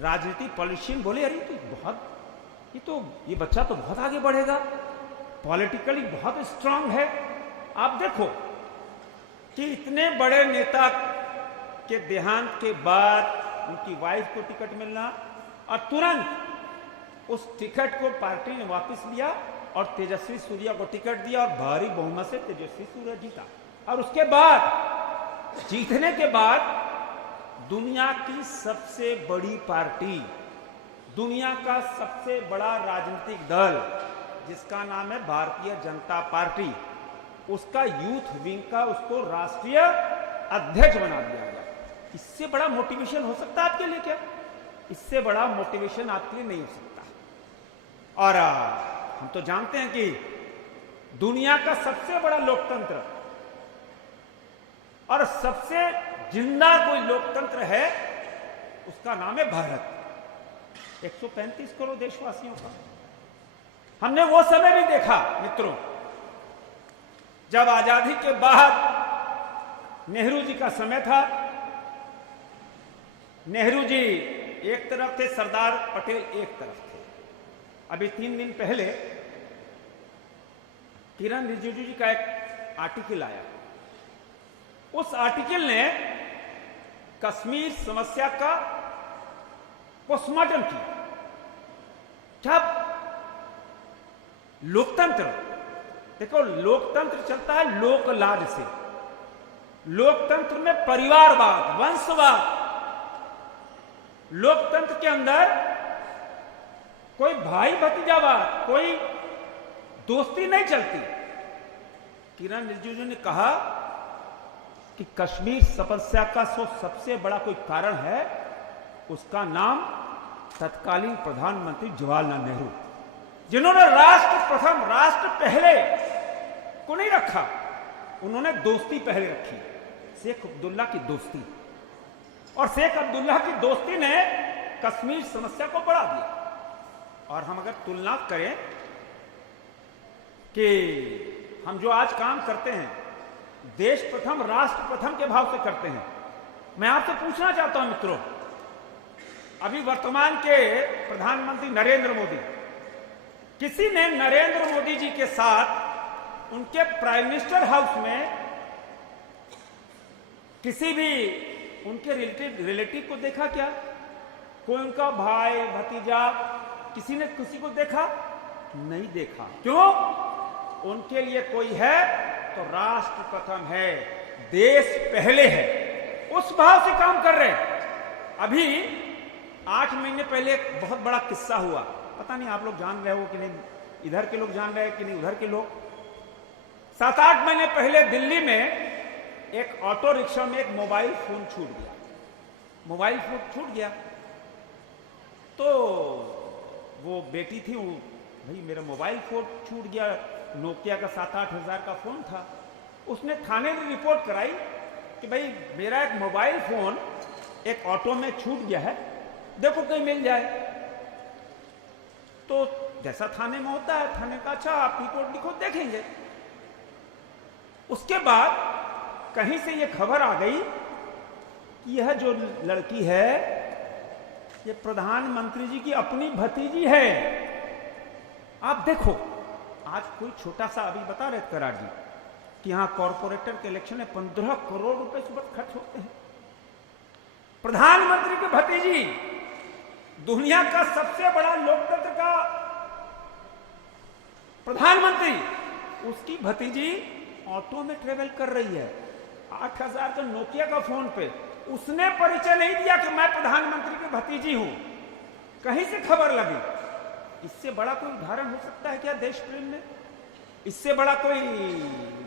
राजनीति पॉलिटिशियन बोले, अरे ये बच्चा तो बहुत आगे बढ़ेगा, पॉलिटिकली बहुत स्ट्रांग है। आप देखो कि इतने बड़े नेता के देहांत के बाद उनकी वाइफ को टिकट मिलना, और तुरंत उस टिकट को पार्टी ने वापस लिया और तेजस्वी सूर्या को टिकट दिया और भारी बहुमत से तेजस्वी सूर्या जीता। और उसके बाद जीतने के बाद दुनिया की सबसे बड़ी पार्टी, दुनिया का सबसे बड़ा राजनीतिक दल जिसका नाम है भारतीय जनता पार्टी, उसका यूथ विंग का उसको राष्ट्रीय अध्यक्ष बना दिया गया। इससे बड़ा मोटिवेशन हो सकता है आपके लिए क्या? इससे बड़ा मोटिवेशन आपके लिए नहीं हो सकता। और हम तो जानते हैं कि दुनिया का सबसे बड़ा लोकतंत्र और सबसे जिंदा कोई लोकतंत्र है, उसका नाम है भारत। 135 करोड़ देशवासियों का। हमने वो समय भी देखा मित्रों, जब आजादी के बाद नेहरू जी का समय था। नेहरू जी एक तरफ थे, सरदार पटेल एक तरफ थे। अभी 3 दिन पहले किरण रिजिजू जी का एक आर्टिकल आया। उस आर्टिकल ने कश्मीर समस्या का पोस्टमार्टम किया। जब लोकतंत्र, देखो लोकतंत्र चलता है लोकलाज से। लोकतंत्र में परिवारवाद, वंशवाद, लोकतंत्र के अंदर कोई भाई भतीजावाद, कोई दोस्ती नहीं चलती। किरण रिजिजू ने कहा कि कश्मीर समस्या का सबसे बड़ा कोई कारण है, उसका नाम तत्कालीन प्रधानमंत्री जवाहरलाल नेहरू, जिन्होंने राष्ट्र प्रथम, राष्ट्र पहले को नहीं रखा, उन्होंने दोस्ती पहले रखी, शेख अब्दुल्ला की दोस्ती। और शेख अब्दुल्ला की दोस्ती ने कश्मीर समस्या को बढ़ा दिया। और हम अगर तुलना करें कि हम जो आज काम करते हैं, देश प्रथम राष्ट्र प्रथम के भाव से करते हैं। मैं आपसे पूछना चाहता हूं मित्रों, अभी वर्तमान के प्रधानमंत्री नरेंद्र मोदी, किसी ने नरेंद्र मोदी जी के साथ उनके प्राइम मिनिस्टर हाउस में किसी भी उनके रिलेटिव को देखा क्या? कोई उनका भाई भतीजा, किसी ने किसी को देखा? नहीं देखा। क्यों? उनके लिए कोई है तो राष्ट्र प्रथम है, देश पहले है, उस भाव से काम कर रहे हैं। अभी 8 महीने पहले एक बहुत बड़ा किस्सा हुआ, पता नहीं आप लोग जान रहे हो कि नहीं, इधर के लोग जान रहे हैं कि नहीं, उधर के लोग। 7-8 महीने पहले दिल्ली में एक ऑटो रिक्शा में एक मोबाइल फोन छूट गया। मोबाइल फोन छूट गया तो वो बेटी थी, वो भाई मेरा मोबाइल फोन छूट गया, नोकिया का 7-8 हजार का फोन था। उसने थाने में रिपोर्ट कराई कि भाई मेरा एक मोबाइल फोन एक ऑटो में छूट गया है, देखो कहीं मिल जाए। तो जैसा थाने में होता है, थाने का अच्छा आप रिपोर्ट लिखो, देखेंगे। उसके बाद कहीं से ये खबर आ गई कि यह जो लड़की है ये प्रधानमंत्री जी की अपनी भतीजी है। आप देखो, आज कोई छोटा सा, अभी बता रहे करार जी कि यहां कॉर्पोरेटर के इलेक्शन में 15 करोड़ रुपए सुबह खर्च होते हैं। प्रधानमंत्री की भतीजी, दुनिया का सबसे बड़ा लोकतंत्र का प्रधानमंत्री, उसकी भतीजी ऑटो में ट्रेवल कर रही है 8000 का नोकिया का फोन पे। उसने परिचय नहीं दिया कि मैं प्रधानमंत्री की भतीजी हूं, कहीं से खबर लगी। इससे बड़ा कोई उदाहरण हो सकता है क्या देश प्रेम में? इससे बड़ा कोई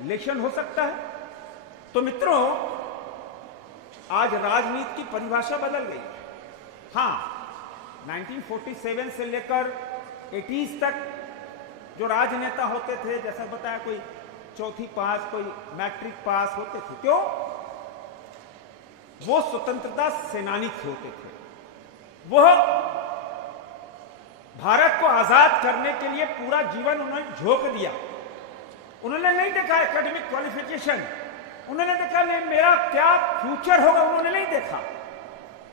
इलेक्शन हो सकता है? तो मित्रों, आज राजनीति की परिभाषा बदल गई। हाँ, 1947 से लेकर 80s तक जो राजनेता होते थे, जैसा बताया, कोई चौथी पास, कोई मैट्रिक पास होते थे। क्यों? वो स्वतंत्रता सेनानी होते थे। वह भारत को आजाद करने के लिए पूरा जीवन उन्होंने झोंक दिया। उन्होंने नहीं देखा एकेडमिक क्वालिफिकेशन, उन्होंने देखा नहीं मेरा क्या फ्यूचर होगा, उन्होंने नहीं देखा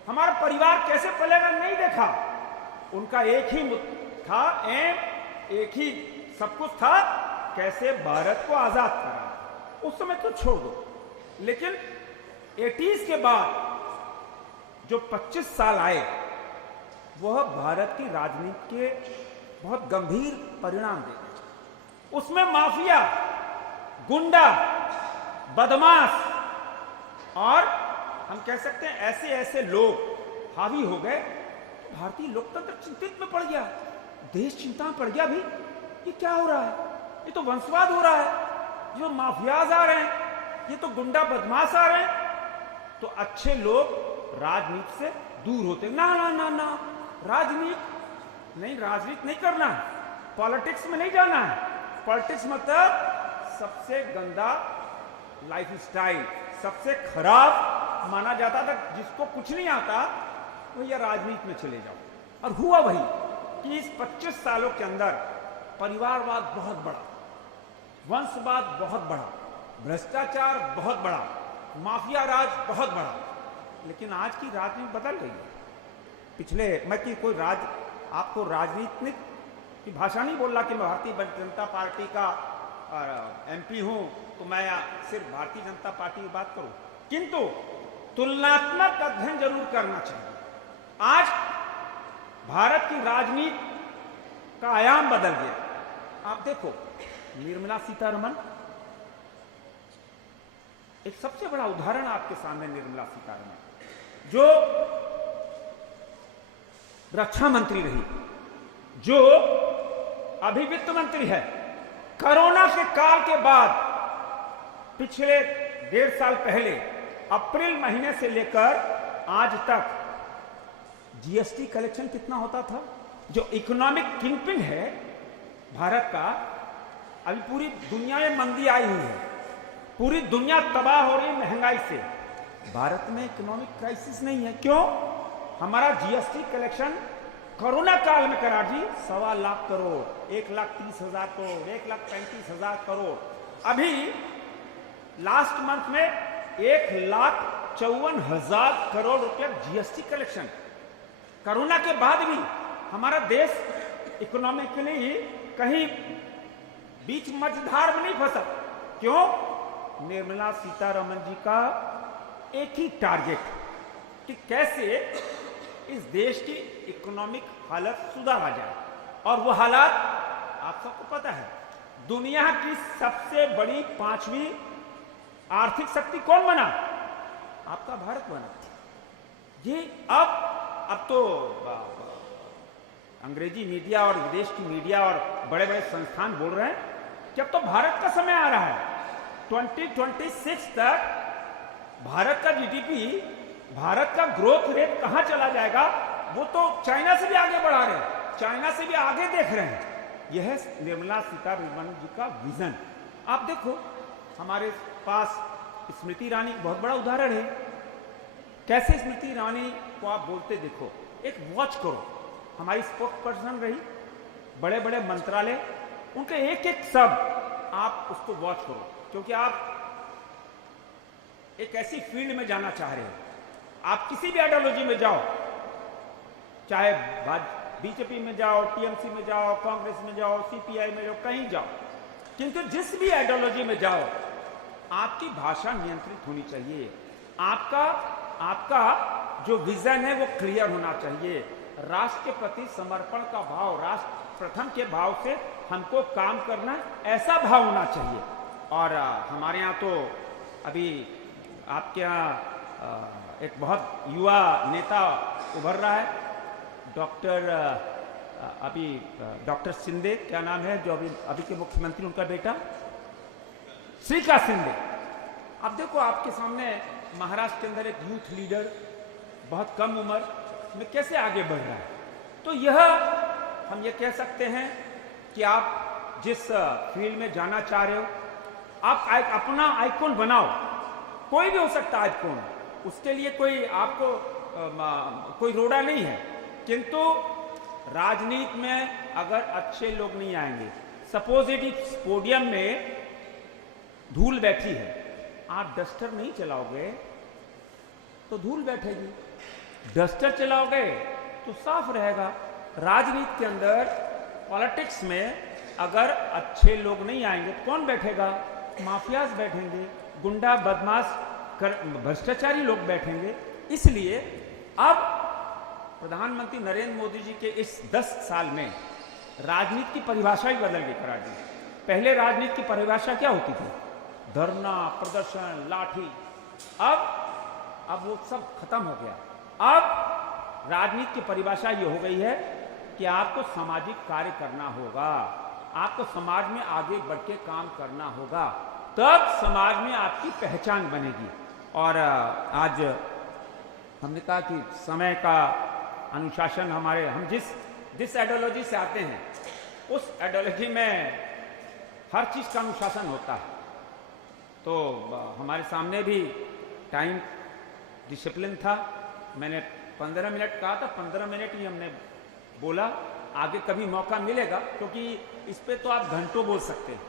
हमारा परिवार कैसे पलेगा, नहीं देखा। उनका एक ही था एम, एक ही सब कुछ था, कैसे भारत को आजाद करा। उस समय तो छोड़ दो, लेकिन 80s के बाद जो 25 साल आए, वह भारत की राजनीति के बहुत गंभीर परिणाम देते। उसमें माफिया, गुंडा, बदमाश और हम कह सकते हैं ऐसे ऐसे लोग हावी हो गए, भारतीय लोकतंत्र चिंतित में पड़ गया, देश चिंता में पड़ गया। भी ये क्या हो रहा है? ये तो वंशवाद हो रहा है, जो माफियाज आ रहे हैं, ये तो गुंडा बदमाश आ रहे हैं। तो अच्छे लोग राजनीति से दूर होते। ना ना ना ना, राजनीति नहीं करना है, पॉलिटिक्स में नहीं जाना है। पॉलिटिक्स मतलब सबसे गंदा लाइफ स्टाइल, सबसे खराब माना जाता था। जिसको कुछ नहीं आता भैया राजनीति में चले जाओ। और हुआ वही कि इस 25 सालों के अंदर परिवारवाद बहुत बढ़ा, वंशवाद बहुत बढ़ा, भ्रष्टाचार बहुत बढ़ा, माफिया राज बहुत बढ़ा। लेकिन आज की राजनीति बदल गई है। पिछले मैं कि कोई आपको राजनीतिक की भाषा नहीं बोल रहा कि मैं भारतीय जनता पार्टी का MP हूं तो मैं सिर्फ भारतीय जनता पार्टी की बात करूं, किंतु तुलनात्मक अध्ययन जरूर करना चाहिए। आज भारत की राजनीति का आयाम बदल गया। आप देखो, निर्मला सीतारमण एक सबसे बड़ा उदाहरण आपके सामने। निर्मला सीतारमण जो रक्षा मंत्री रही, जो अभी वित्त मंत्री है, कोरोना के काल के बाद पिछले 1.5 साल पहले अप्रैल महीने से लेकर आज तक GST कलेक्शन कितना होता था? जो इकोनॉमिक किंगपिन है भारत का, अभी पूरी दुनिया में मंदी आई हुई है, पूरी दुनिया तबाह हो रही है महंगाई से। भारत में इकोनॉमिक क्राइसिस नहीं है। क्यों? हमारा GST कलेक्शन कोरोना काल में करार जी 1.25 लाख करोड़, 1,30,000 करोड़, 1,35,000 करोड़। अभी लास्ट मंथ में 1,54,000 करोड़ रुपए GST कलेक्शन। कोरोना के बाद भी हमारा देश इकोनॉमिकली कहीं बीच मझधार में नहीं फंसा। क्यों? निर्मला सीतारमण जी का एक ही टारगेट कि कैसे इस देश की इकोनॉमिक हालत सुधारा जाए। और वो हालात आप सबको पता है, दुनिया की सबसे बड़ी 5वीं आर्थिक शक्ति कौन बना? आपका भारत बना। ये अब तो अंग्रेजी मीडिया और विदेश की मीडिया और बड़े बड़े संस्थान बोल रहे हैं कि अब तो भारत का समय आ रहा है। 2026 तक भारत का GDP, भारत का ग्रोथ रेट कहां चला जाएगा, वो तो चाइना से भी आगे बढ़ा रहे हैं, चाइना से भी आगे देख रहे हैं। यह है निर्मला सीतारमण जी का विजन। आप देखो, हमारे पास स्मृति ईरानी बहुत बड़ा उदाहरण है। कैसे स्मृति ईरानी को आप बोलते देखो, एक वॉच करो, हमारी स्पोक्स पर्सन रही, बड़े बड़े मंत्रालय, उनके एक एक शब्द आप उसको वॉच करो, क्योंकि आप एक ऐसी फील्ड में जाना चाह रहे हो। आप किसी भी आइडियोलॉजी में जाओ, चाहे बीजेपी में जाओ, TMC में जाओ, कांग्रेस में जाओ, CPI में जाओ, कहीं जाओ, किंतु जिस भी आइडियोलॉजी में जाओ, आपकी भाषा नियंत्रित होनी चाहिए। आपका जो विजन है वो क्लियर होना चाहिए। राष्ट्र के प्रति समर्पण का भाव, राष्ट्र प्रथम के भाव से हमको काम करना, ऐसा भाव होना चाहिए। और हमारे यहाँ तो अभी आपके यहाँ एक बहुत युवा नेता उभर रहा है, डॉक्टर शिंदे, क्या नाम है, जो अभी के मुख्यमंत्री, उनका बेटा श्री का शिंदे। अब देखो, आपके सामने महाराष्ट्र के अंदर एक यूथ लीडर बहुत कम उम्र में कैसे आगे बढ़ रहा है। तो यह हम ये कह सकते हैं कि आप जिस फील्ड में जाना चाह रहे हो, आप अपना आइकॉन बनाओ। कोई भी हो सकता है आइकॉन, उसके लिए कोई आपको कोई रोड़ा नहीं है। किंतु राजनीति में अगर अच्छे लोग नहीं आएंगे, सपोज इट इस पोडियम में धूल बैठी है, आप डस्टर नहीं चलाओगे तो धूल बैठेगी, डस्टर चलाओगे तो साफ रहेगा। राजनीति के अंदर, पॉलिटिक्स में अगर अच्छे लोग नहीं आएंगे तो कौन बैठेगा? माफियाज बैठेंगे, गुंडा बदमाश भ्रष्टाचारी लोग बैठेंगे। इसलिए अब प्रधानमंत्री नरेंद्र मोदी जी के इस 10 साल में राजनीति की परिभाषा ही बदल गई। करार दी, पहले राजनीति की परिभाषा क्या होती थी? धरना, प्रदर्शन, लाठी। अब वो सब खत्म हो गया। अब राजनीति की परिभाषा ये हो गई है कि आपको सामाजिक कार्य करना होगा, आपको समाज में आगे बढ़ के काम करना होगा, तब समाज में आपकी पहचान बनेगी। और आज हमने कहा कि समय का अनुशासन हम जिस आइडियोलॉजी से आते हैं, उस आइडियोलॉजी में हर चीज का अनुशासन होता है। तो हमारे सामने भी टाइम डिसिप्लिन था। मैंने 15 मिनट कहा था, 15 मिनट ही हमने बोला। आगे कभी मौका मिलेगा, क्योंकि इस पे तो आप घंटों बोल सकते हैं।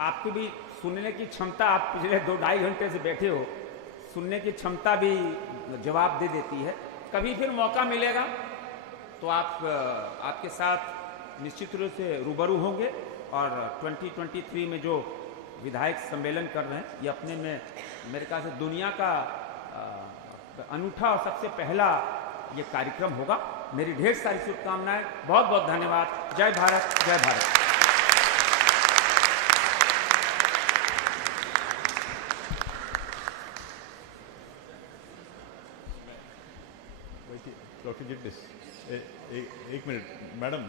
आपकी भी सुनने की क्षमता, आप पिछले 2-2.5 घंटे से बैठे हो, सुनने की क्षमता भी जवाब दे देती है। कभी फिर मौका मिलेगा तो आपके साथ निश्चित रूप से रूबरू होंगे। और 2023 में जो विधायक सम्मेलन कर रहे हैं, ये अपने में मेरे ख्याल से दुनिया का अनूठा और सबसे पहला ये कार्यक्रम होगा। मेरी ढेर सारी शुभकामनाएं, बहुत बहुत धन्यवाद। जय भारत, जय भारत। डॉक्टर जिग्नेश, एक मिनट मैडम,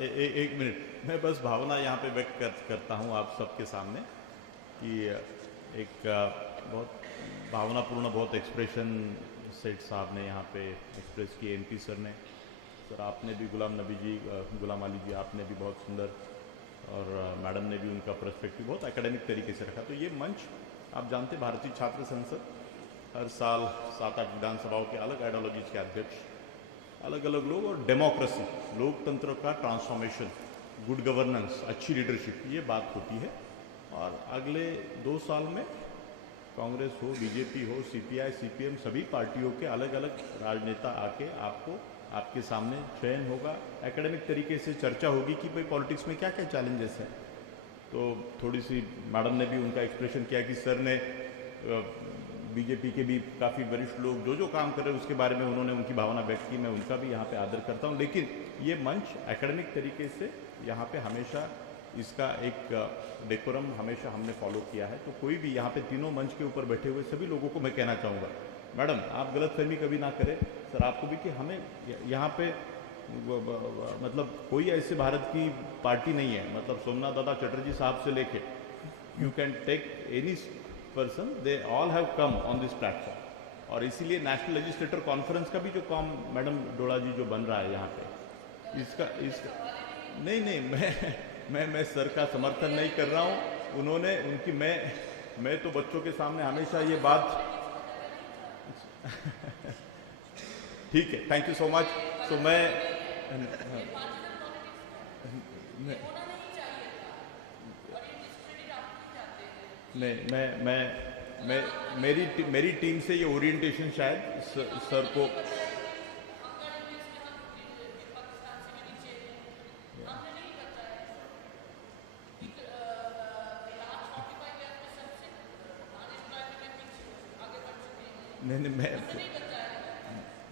एक मिनट। मैं बस भावना यहाँ पे व्यक्त करता हूँ आप सबके सामने कि एक बहुत भावनापूर्ण, बहुत एक्सप्रेशन सेठ साहब ने यहाँ पे एक्सप्रेस किए, MP सर ने, सर आपने भी, गुलाम अली जी आपने भी बहुत सुंदर, और मैडम ने भी उनका पर्सपेक्टिव बहुत एकेडमिक तरीके से रखा। तो ये मंच, आप जानते भारतीय छात्र संसद हर साल 7-8 विधानसभाओं के अलग आइडियोलॉजीज के अध्यक्ष, अलग अलग लोग, और डेमोक्रेसी, लोकतंत्र का ट्रांसफॉर्मेशन, गुड गवर्नेंस, अच्छी लीडरशिप, ये बात होती है। और अगले 2 साल में कांग्रेस हो, बीजेपी हो, CPI, CPM, सभी पार्टियों के अलग अलग राजनेता आके आपके सामने चयन होगा, एकेडमिक तरीके से चर्चा होगी कि भाई पॉलिटिक्स में क्या क्या चैलेंजेस हैं। तो थोड़ी सी मैडम ने भी उनका एक्सप्रेशन किया कि सर ने बीजेपी के भी काफ़ी वरिष्ठ लोग जो काम कर रहे हैं उसके बारे में उन्होंने उनकी भावना व्यक्त की, मैं उनका भी यहाँ पे आदर करता हूँ। लेकिन ये मंच एकेडमिक तरीके से यहाँ पे हमेशा इसका एक डेकोरम हमेशा हमने फॉलो किया है। तो कोई भी यहाँ पे तीनों मंच के ऊपर बैठे हुए सभी लोगों को मैं कहना चाहूँगा, मैडम आप गलतफहमी कभी ना करें, सर आपको भी, कि हमें यहाँ पे मतलब कोई ऐसे भारत की पार्टी नहीं है, मतलब सोमनाथ दादा चटर्जी साहब से लेके you can take any person, they all have come on this platform. और इसीलिए नेशनल लेजिस्लेटर कॉन्फ्रेंस का भी जो काम मैडम डोला जी जो बन रहा है यहाँ पे, इसका नहीं, मैं सर का समर्थन नहीं कर रहा हूँ। उन्होंने उनकी, मैं तो बच्चों के सामने हमेशा ये बात ठीक है, थैंक यू सो मच। तो मेरी टीम से ये ओरिएंटेशन शायद सर को,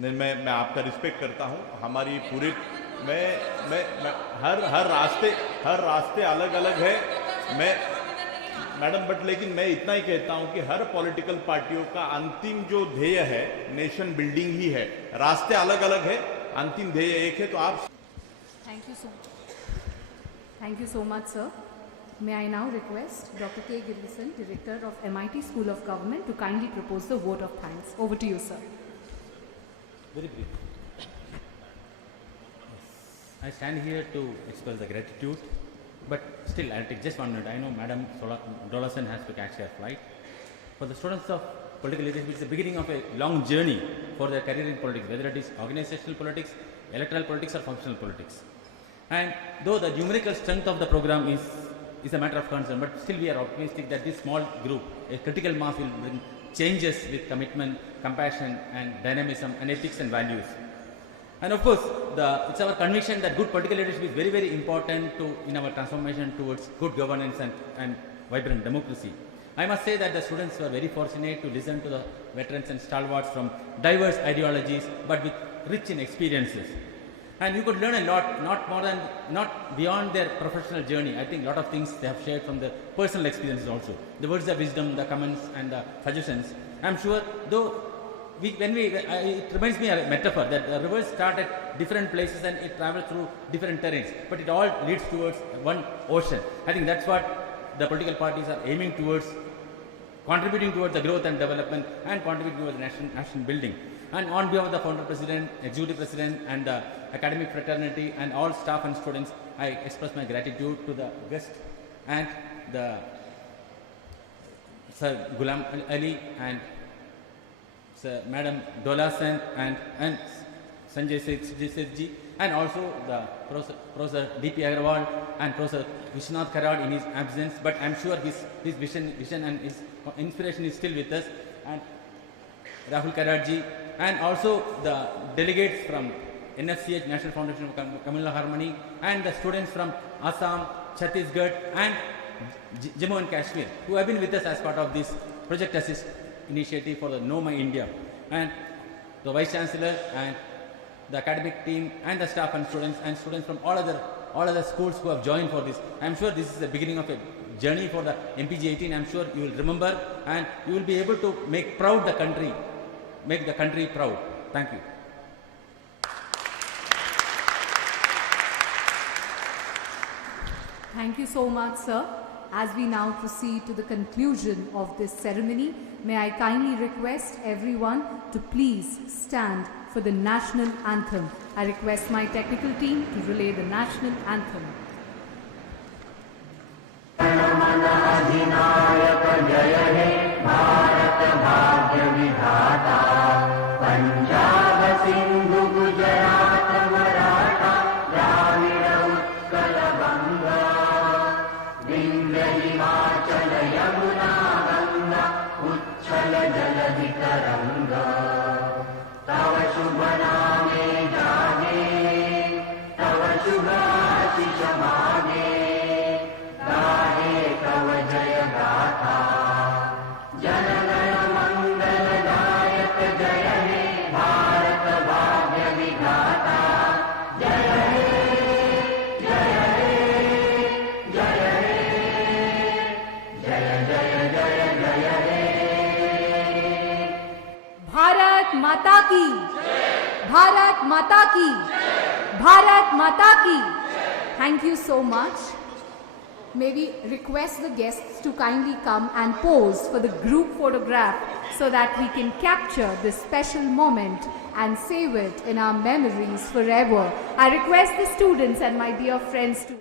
नहीं, मैं आपका रिस्पेक्ट करता हूँ। हमारी पूरी, मैं हर रास्ते अलग अलग है, मैडम, बट लेकिन मैं इतना ही कहता हूँ कि हर पॉलिटिकल पार्टियों का अंतिम जो ध्येय है नेशन बिल्डिंग ही है। रास्ते अलग अलग है, अंतिम ध्येय एक है। तो आप Thank you so much, sir. May I now request Dr. K. Gilson, Director of MIT School of Government, to kindly propose the vote of thanks. Over to you, sir. Very brief. I stand here to express the gratitude But still, I'll take just 1 minute. I know Madam Dola has to catch her flight. For the students of political leadership, it's the beginning of a long journey for their career in politics, whether it is organizational politics, electoral politics or functional politics. And though the numerical strength of the program is a matter of concern, but still we are optimistic that this small group, a critical mass, will bring changes with commitment, compassion and dynamism and ethics and values. And of course, it's our conviction that good political leadership is very, very important in our transformation towards good governance and vibrant democracy. I must say that the students were very fortunate to listen to the veterans and stalwarts from diverse ideologies, but with rich in experiences. And you could learn a lot, not beyond their professional journey. I think a lot of things they have shared from their personal experiences also. The words of wisdom, the comments and the suggestions. I'm sure, though, it reminds me of a metaphor that the rivers start at different places and it travels through different terrains, but it all leads towards one ocean. I think that's what the political parties are aiming towards, contributing towards the growth and development and contributing towards the nation building. And on behalf of the founder president, executive president and the academic fraternity and all staff and students, I express my gratitude to the guest and the Sir Gulam Ali and Sir Madam Dola and Sanjay Seth ji, and also the Professor D.P. Agarwal and Professor Vishwanath Karad in his absence, but I'm sure his vision and his inspiration is still with us, and Rahul Karad ji, and also the delegates from NFCH, National Foundation of Communal Harmony, and the students from Assam, Chhattisgarh and Jammu and Kashmir who have been with us as part of this Project Assist initiative for the Know My India, and the Vice Chancellor and the academic team and the staff and students from all other schools who have joined for this. I'm sure this is the beginning of a journey for the MPG 18. I'm sure you will remember and you will be able to make the country proud. Thank you. Thank you so much, sir. As we now proceed to the conclusion of this ceremony, may I kindly request everyone to please stand for the national anthem. I request my technical team to relay the national anthem. माता की, भारत माता की, भारत माता की. Thank you so much. May we request the guests to kindly come and pose for the group photograph so that we can capture this special moment and save it in our memories forever. I request the students and my dear friends to